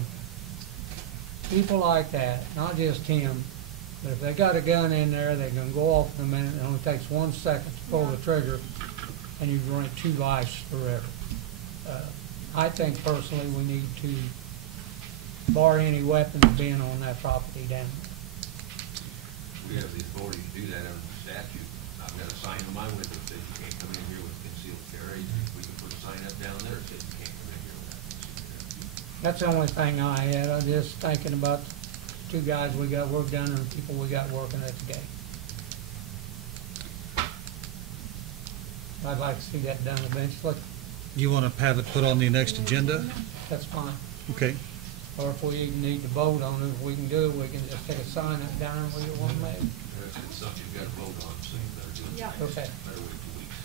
people like that, not just him, but if they got a gun in there, they can go off in a minute. It only takes 1 second to pull the trigger, and you run 2 lives forever. I think personally we need to bar any weapons being on that property down there. We have the authority to do that under the statute. I've got a sign on my window that says you can't come in here with concealed carry. We can put a sign up down there that says you can't come in here with that concealed carry. That's the only thing I had. I'm just thinking about 2 guys we got work done and people we got working at the gate. I'd like to see that done eventually. You want to have it put on the next agenda? That's fine. Okay. Or if we even need to vote on it, if we can do it, we can just take a sign up down where you want to make. If it's something you've got to vote on, so you better do it. Yeah. Okay. Better wait 2 weeks.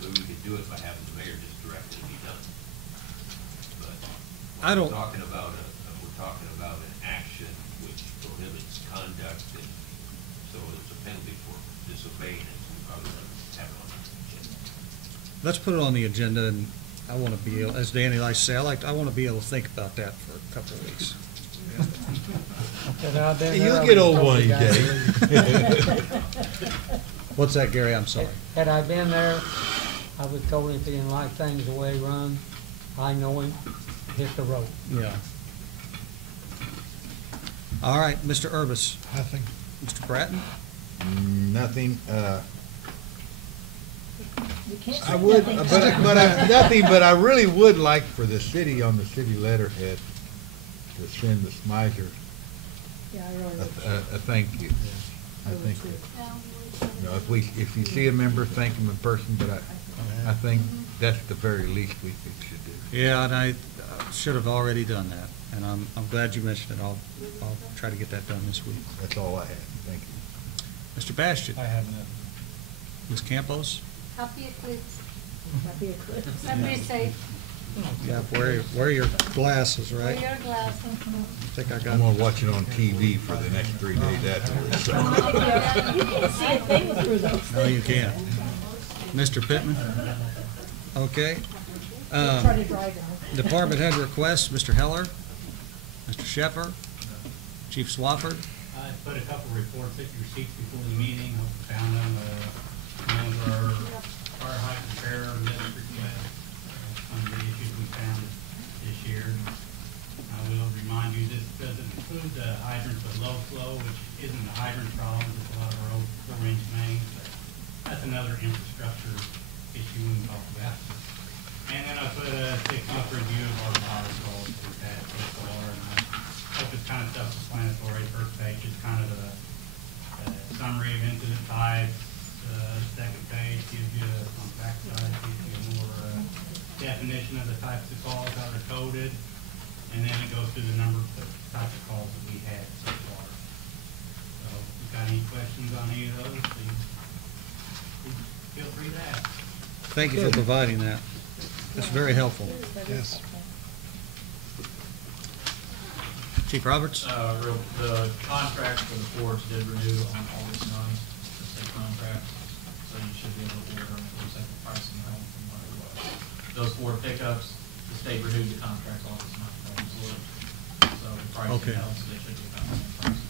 Maybe we could do it by having the mayor just direct it to be done. But I don't- we're talking about an action which prohibits conduct, and so there's a penalty for disobeying it. We probably ought to have it on the agenda. Let's put it on the agenda, and I want to be able, as Danny likes to say, I want to be able to think about that for a couple of weeks. Because I've been there, You'll I get would've old told one the guy. day. What's that, Gary? I'm sorry. Had I been there, I would have told him if he didn't like things the way he run, I know him, hit the road. Yeah. All right, Mr. Urbis. Nothing. Mr. Bratton? Nothing, You can't say I would, nothing. but I really would like for the city on the city letterhead to send the Smizers Yeah, I really would. a thank you. I think, you know, if you see a member, thank them in person, but I think that's the very least we should do. Yeah, and I should have already done that, and I'm glad you mentioned it. I'll try to get that done this week. That's all I have. Thank you. Mr. Bastian? I have none. Ms. Campos? Happy eclipse. Happy eclipse. And be safe. Yeah, wear your glasses, Wear right? your glasses. I think I got I'm gonna watch it on TV for the next 3 days afterwards, so. You can't see a thing through those. No, you can't. Mr. Pittman? Okay. We'll try to drive down. Department head requests, Mr. Heller, Mr. Shepherd, Chief Swafford. I put a couple reports at your seats before the meeting, hope you found them. Ones are fire hydrant repair, list request, some of the issues we found this year. I will remind you, this doesn't include the hydrants with low flow, which isn't a hydrant problem, it's a lot of our old 4-inch mains, but that's another infrastructure issue we can talk about. And then I put a 6-month review of our power calls that we've had so far, and I hope it's kind of self-explanatory. First page is kind of a summary of incident types. Second page gives you, on the back side, gives you a more definition of the types of calls, how they're coded, and then it goes through the number of types of calls that we had so far. So if you've got any questions on any of those, please feel free to ask. Thank you for providing that. That's very helpful. Yes. Chief Roberts? The contract for the forts did renew on August 9th, the state contract, so you should be able to order them for second pricing home from what it was. Those 4 pickups, the state renewed the contract August 9th, so the pricing held, so they should be about the same price.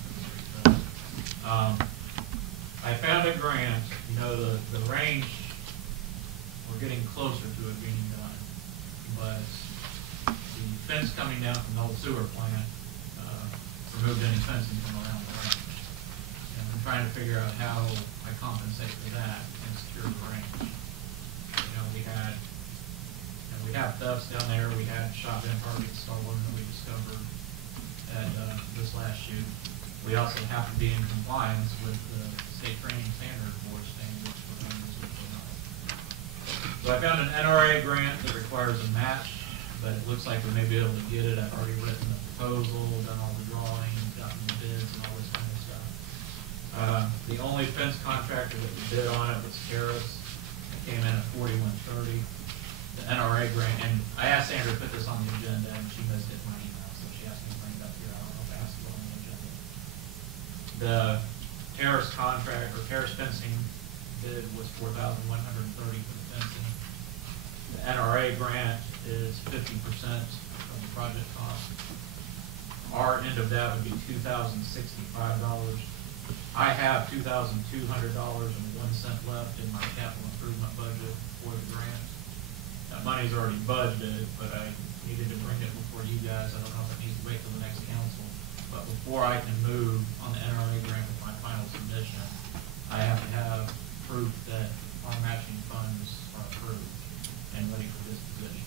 I found a grant, the range, we're getting closer to it being done, but the fence coming down from the old sewer plant removed any fencing from around the range. And I'm trying to figure out how I compensate for that and secure the range. We have thefts down there. We had shotgun targets stolen that we discovered at this last shoot. We also have to be in compliance with the state training standard board standards for ranges which we're not. So I found an NRA grant that requires a match, but it looks like we may be able to get it. I've already written the proposal, done all the drawings, gotten the bids and all this kind of stuff. The only fence contractor that we bid on it was Harris. It came in at $41.30. The NRA grant, and I asked Sandra to put this on the agenda, and she missed it in my email, so she asked me to bring it up here. I don't know if I asked it on the agenda. The Harris contract, or Harris fencing bid was $4,130 for the fencing. The NRA grant is 50% of the project cost. Our end of that would be $2,065. I have $2,200 and 1 cent left in my capital improvement budget for the grant. That money's already budgeted, but I needed to bring it before you guys. I don't know if it needs to wait till the next council. But before I can move on the NRA grant with my final submission, I have to have proof that our matching funds are approved and ready for this position.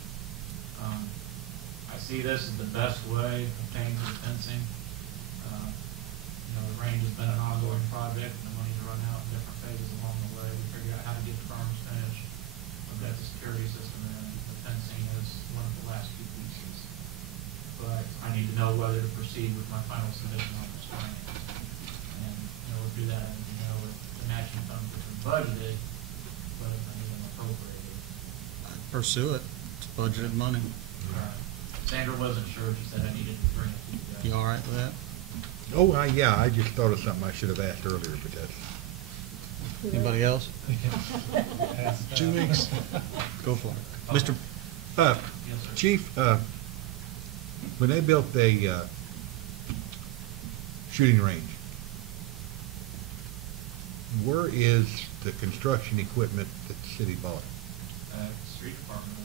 I see this as the best way of paying for the fencing. The range has been an ongoing project, and the money's run out in different phases along the way. We figured out how to get the farms finished. We've got the security system in. The fencing is one of the last 2 pieces. But I need to know whether to proceed with my final submission on this finance. And we'll do that, as you know, with the matching funds which are budgeted, but if I need them appropriated. Pursue it. It's budgeted money. Sandra wasn't sure. She said I needed to bring it to you guys. You all right with that? Oh, yeah, I just thought of something I should have asked earlier, but that's. Anybody else? 2 weeks. Go for it. Mr. Yes, sir. Chief, when they built a shooting range, where is the construction equipment that the city bought? Street department.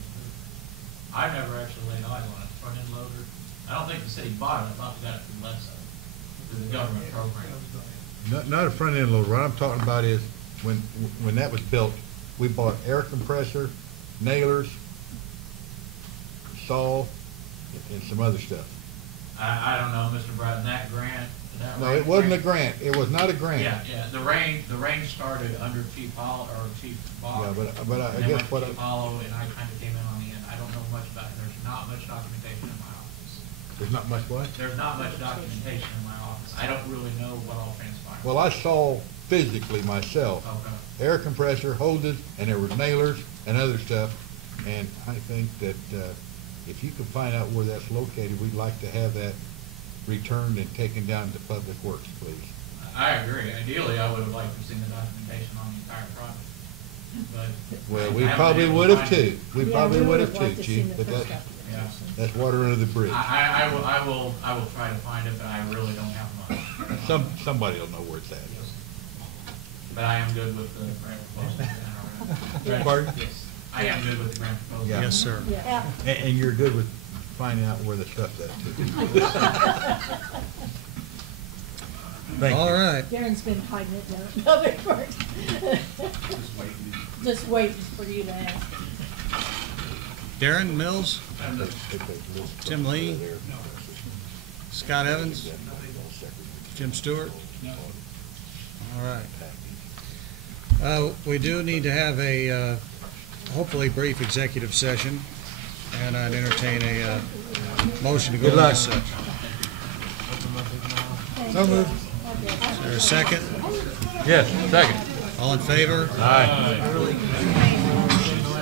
I've never actually laid eyes on it. Front end loader. I don't think the city bought it. I thought we got it from LESO, through the government program. Not a front end loader. What I'm talking about is when that was built, we bought air compressor, nailers, saw, and some other stuff. I don't know, Mr. Bratton, that grant. No, it wasn't a grant. It was not a grant. Yeah. The range started under Chief Hollow, or Chief Bach. Yeah, but I and then guess went what to Chief Hollow, and I kind of came in on the end. I don't know much about it. There's not much documentation in my office. There's not much what? There's not much documentation in my office. I don't really know what all transpired. Well, I saw physically myself, air compressor, hoses, and there were nailers and other stuff. And I think that if you can find out where that's located, we'd like to have that returned and taken down to Public Works, please. I agree. Ideally, I would have liked to have seen the documentation on the entire project. but. Well, we I haven't probably been able would to have find it. too. We Yeah, probably we would would've have liked too, to seen Chief, the but first that, Yeah. that's water under the bridge. I will try to find it, but I really don't have much. Somebody will know where it's at. But I am good with the grant proposal. Pardon? Yes, I am good with the grant proposal. Yeah. Yes, sir. Yeah. And you're good with finding out where the stuff's at too. Thank All you. right. Darren's been hiding it down another part. Just waiting for you to ask. Darren Mills, Tim Lee, Scott Evans, Jim Stewart. All right. We do need to have a hopefully brief executive session, and I'd entertain a motion to go Good into luck. session. So moved. Is there a second? Yes, second. All in favor? Aye.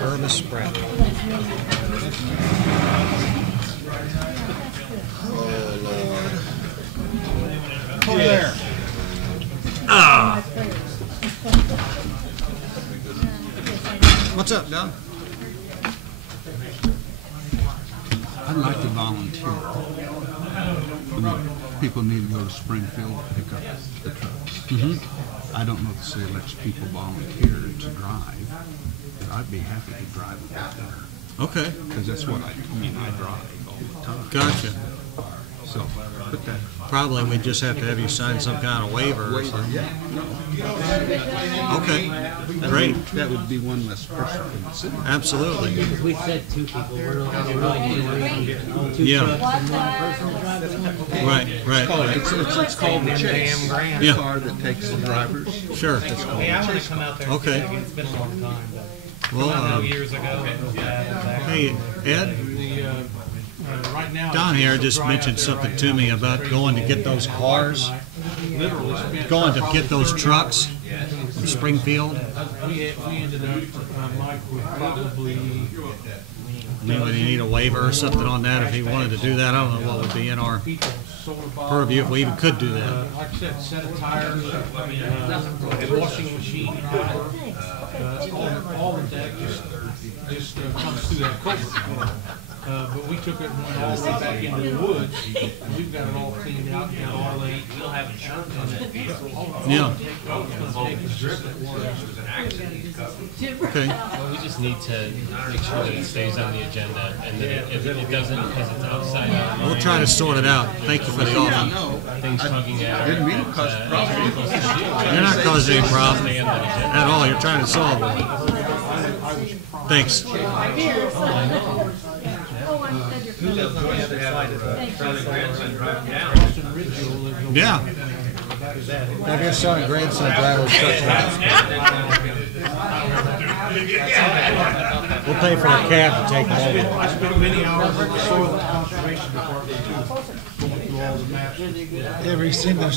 Burbis Spratt. Over there. What's up, Don? I'd like to volunteer. People need to go to Springfield to pick up the trucks. I don't know if the city lets people volunteer to drive, but I'd be happy to drive them out there. Okay. Because that's what I drive all the time. Gotcha. So, put that. Probably we just have to have you sign some kind of waiver or something. Yeah, no. Okay, great. That would be one less person in the city. Absolutely. Because we said two people, we're really need two Yeah. trucks and one person to drive it. Right. It's called the Chase. Damn The Yeah. car that takes the drivers. Sure. Yeah, I'm gonna come out there. and see Okay. it again. It's been a long time, but. Well, I know years ago, it was bad. Hey, Ed, Right now. Don here just mentioned something to me about going to get those cars, going to get those trucks from Springfield. We ended up, Mike would probably. I mean, would he need a waiver or something on that if he wanted to do that? I don't know what would be in our purview if we even could do that. Like I said, set of tires, washing machine, all of that just comes through that culvert. But we took it and went all the way back into the woods, and we've got it all cleaned out, got all the. We'll have insurance on that vehicle. Yeah. Okay. Well, we just need to make sure that it stays on the agenda, and that if it doesn't, because it's outside our We'll try to sort it out. Thank you for the offer. things tugging at. Didn't mean to cause a problem. You're not causing any problem at all. You're trying to solve one. Thanks. Who lives on the other side of the grandson driving down? Yeah. Have your son and grandson drive those trucks around. We'll pay for a cab to take them over. I spent many hours at the soil and conservation department too, going through all the maps. Ever seen the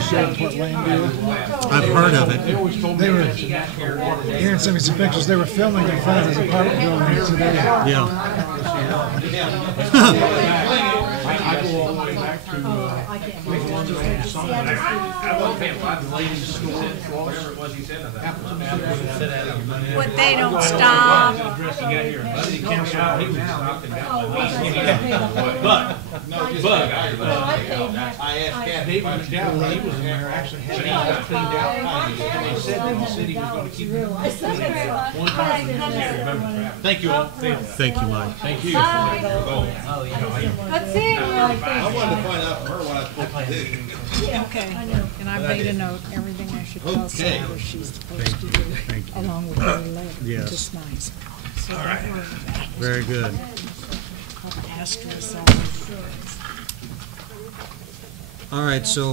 show Port Lane deal? I've heard of They it. always told me. They were, Aaron sent me some pictures, they were filming in front of his apartment building here today. Yeah. I go all the way back to, Whatever it was he said about What they don't stop. David McDowell, when he was in there, actually had it all cleaned out. And they said that the city was gonna keep it one time. Thank you all. Thank you, Mike. Thank you. Let's see. I wanted to find out from her what I was supposed to do. Okay, and I made a note, everything I should tell Okay. Sarah she's supposed to do, along with her letter, Yes. which is nice. So don't worry about it. Very good. Asterisk on it. All right, so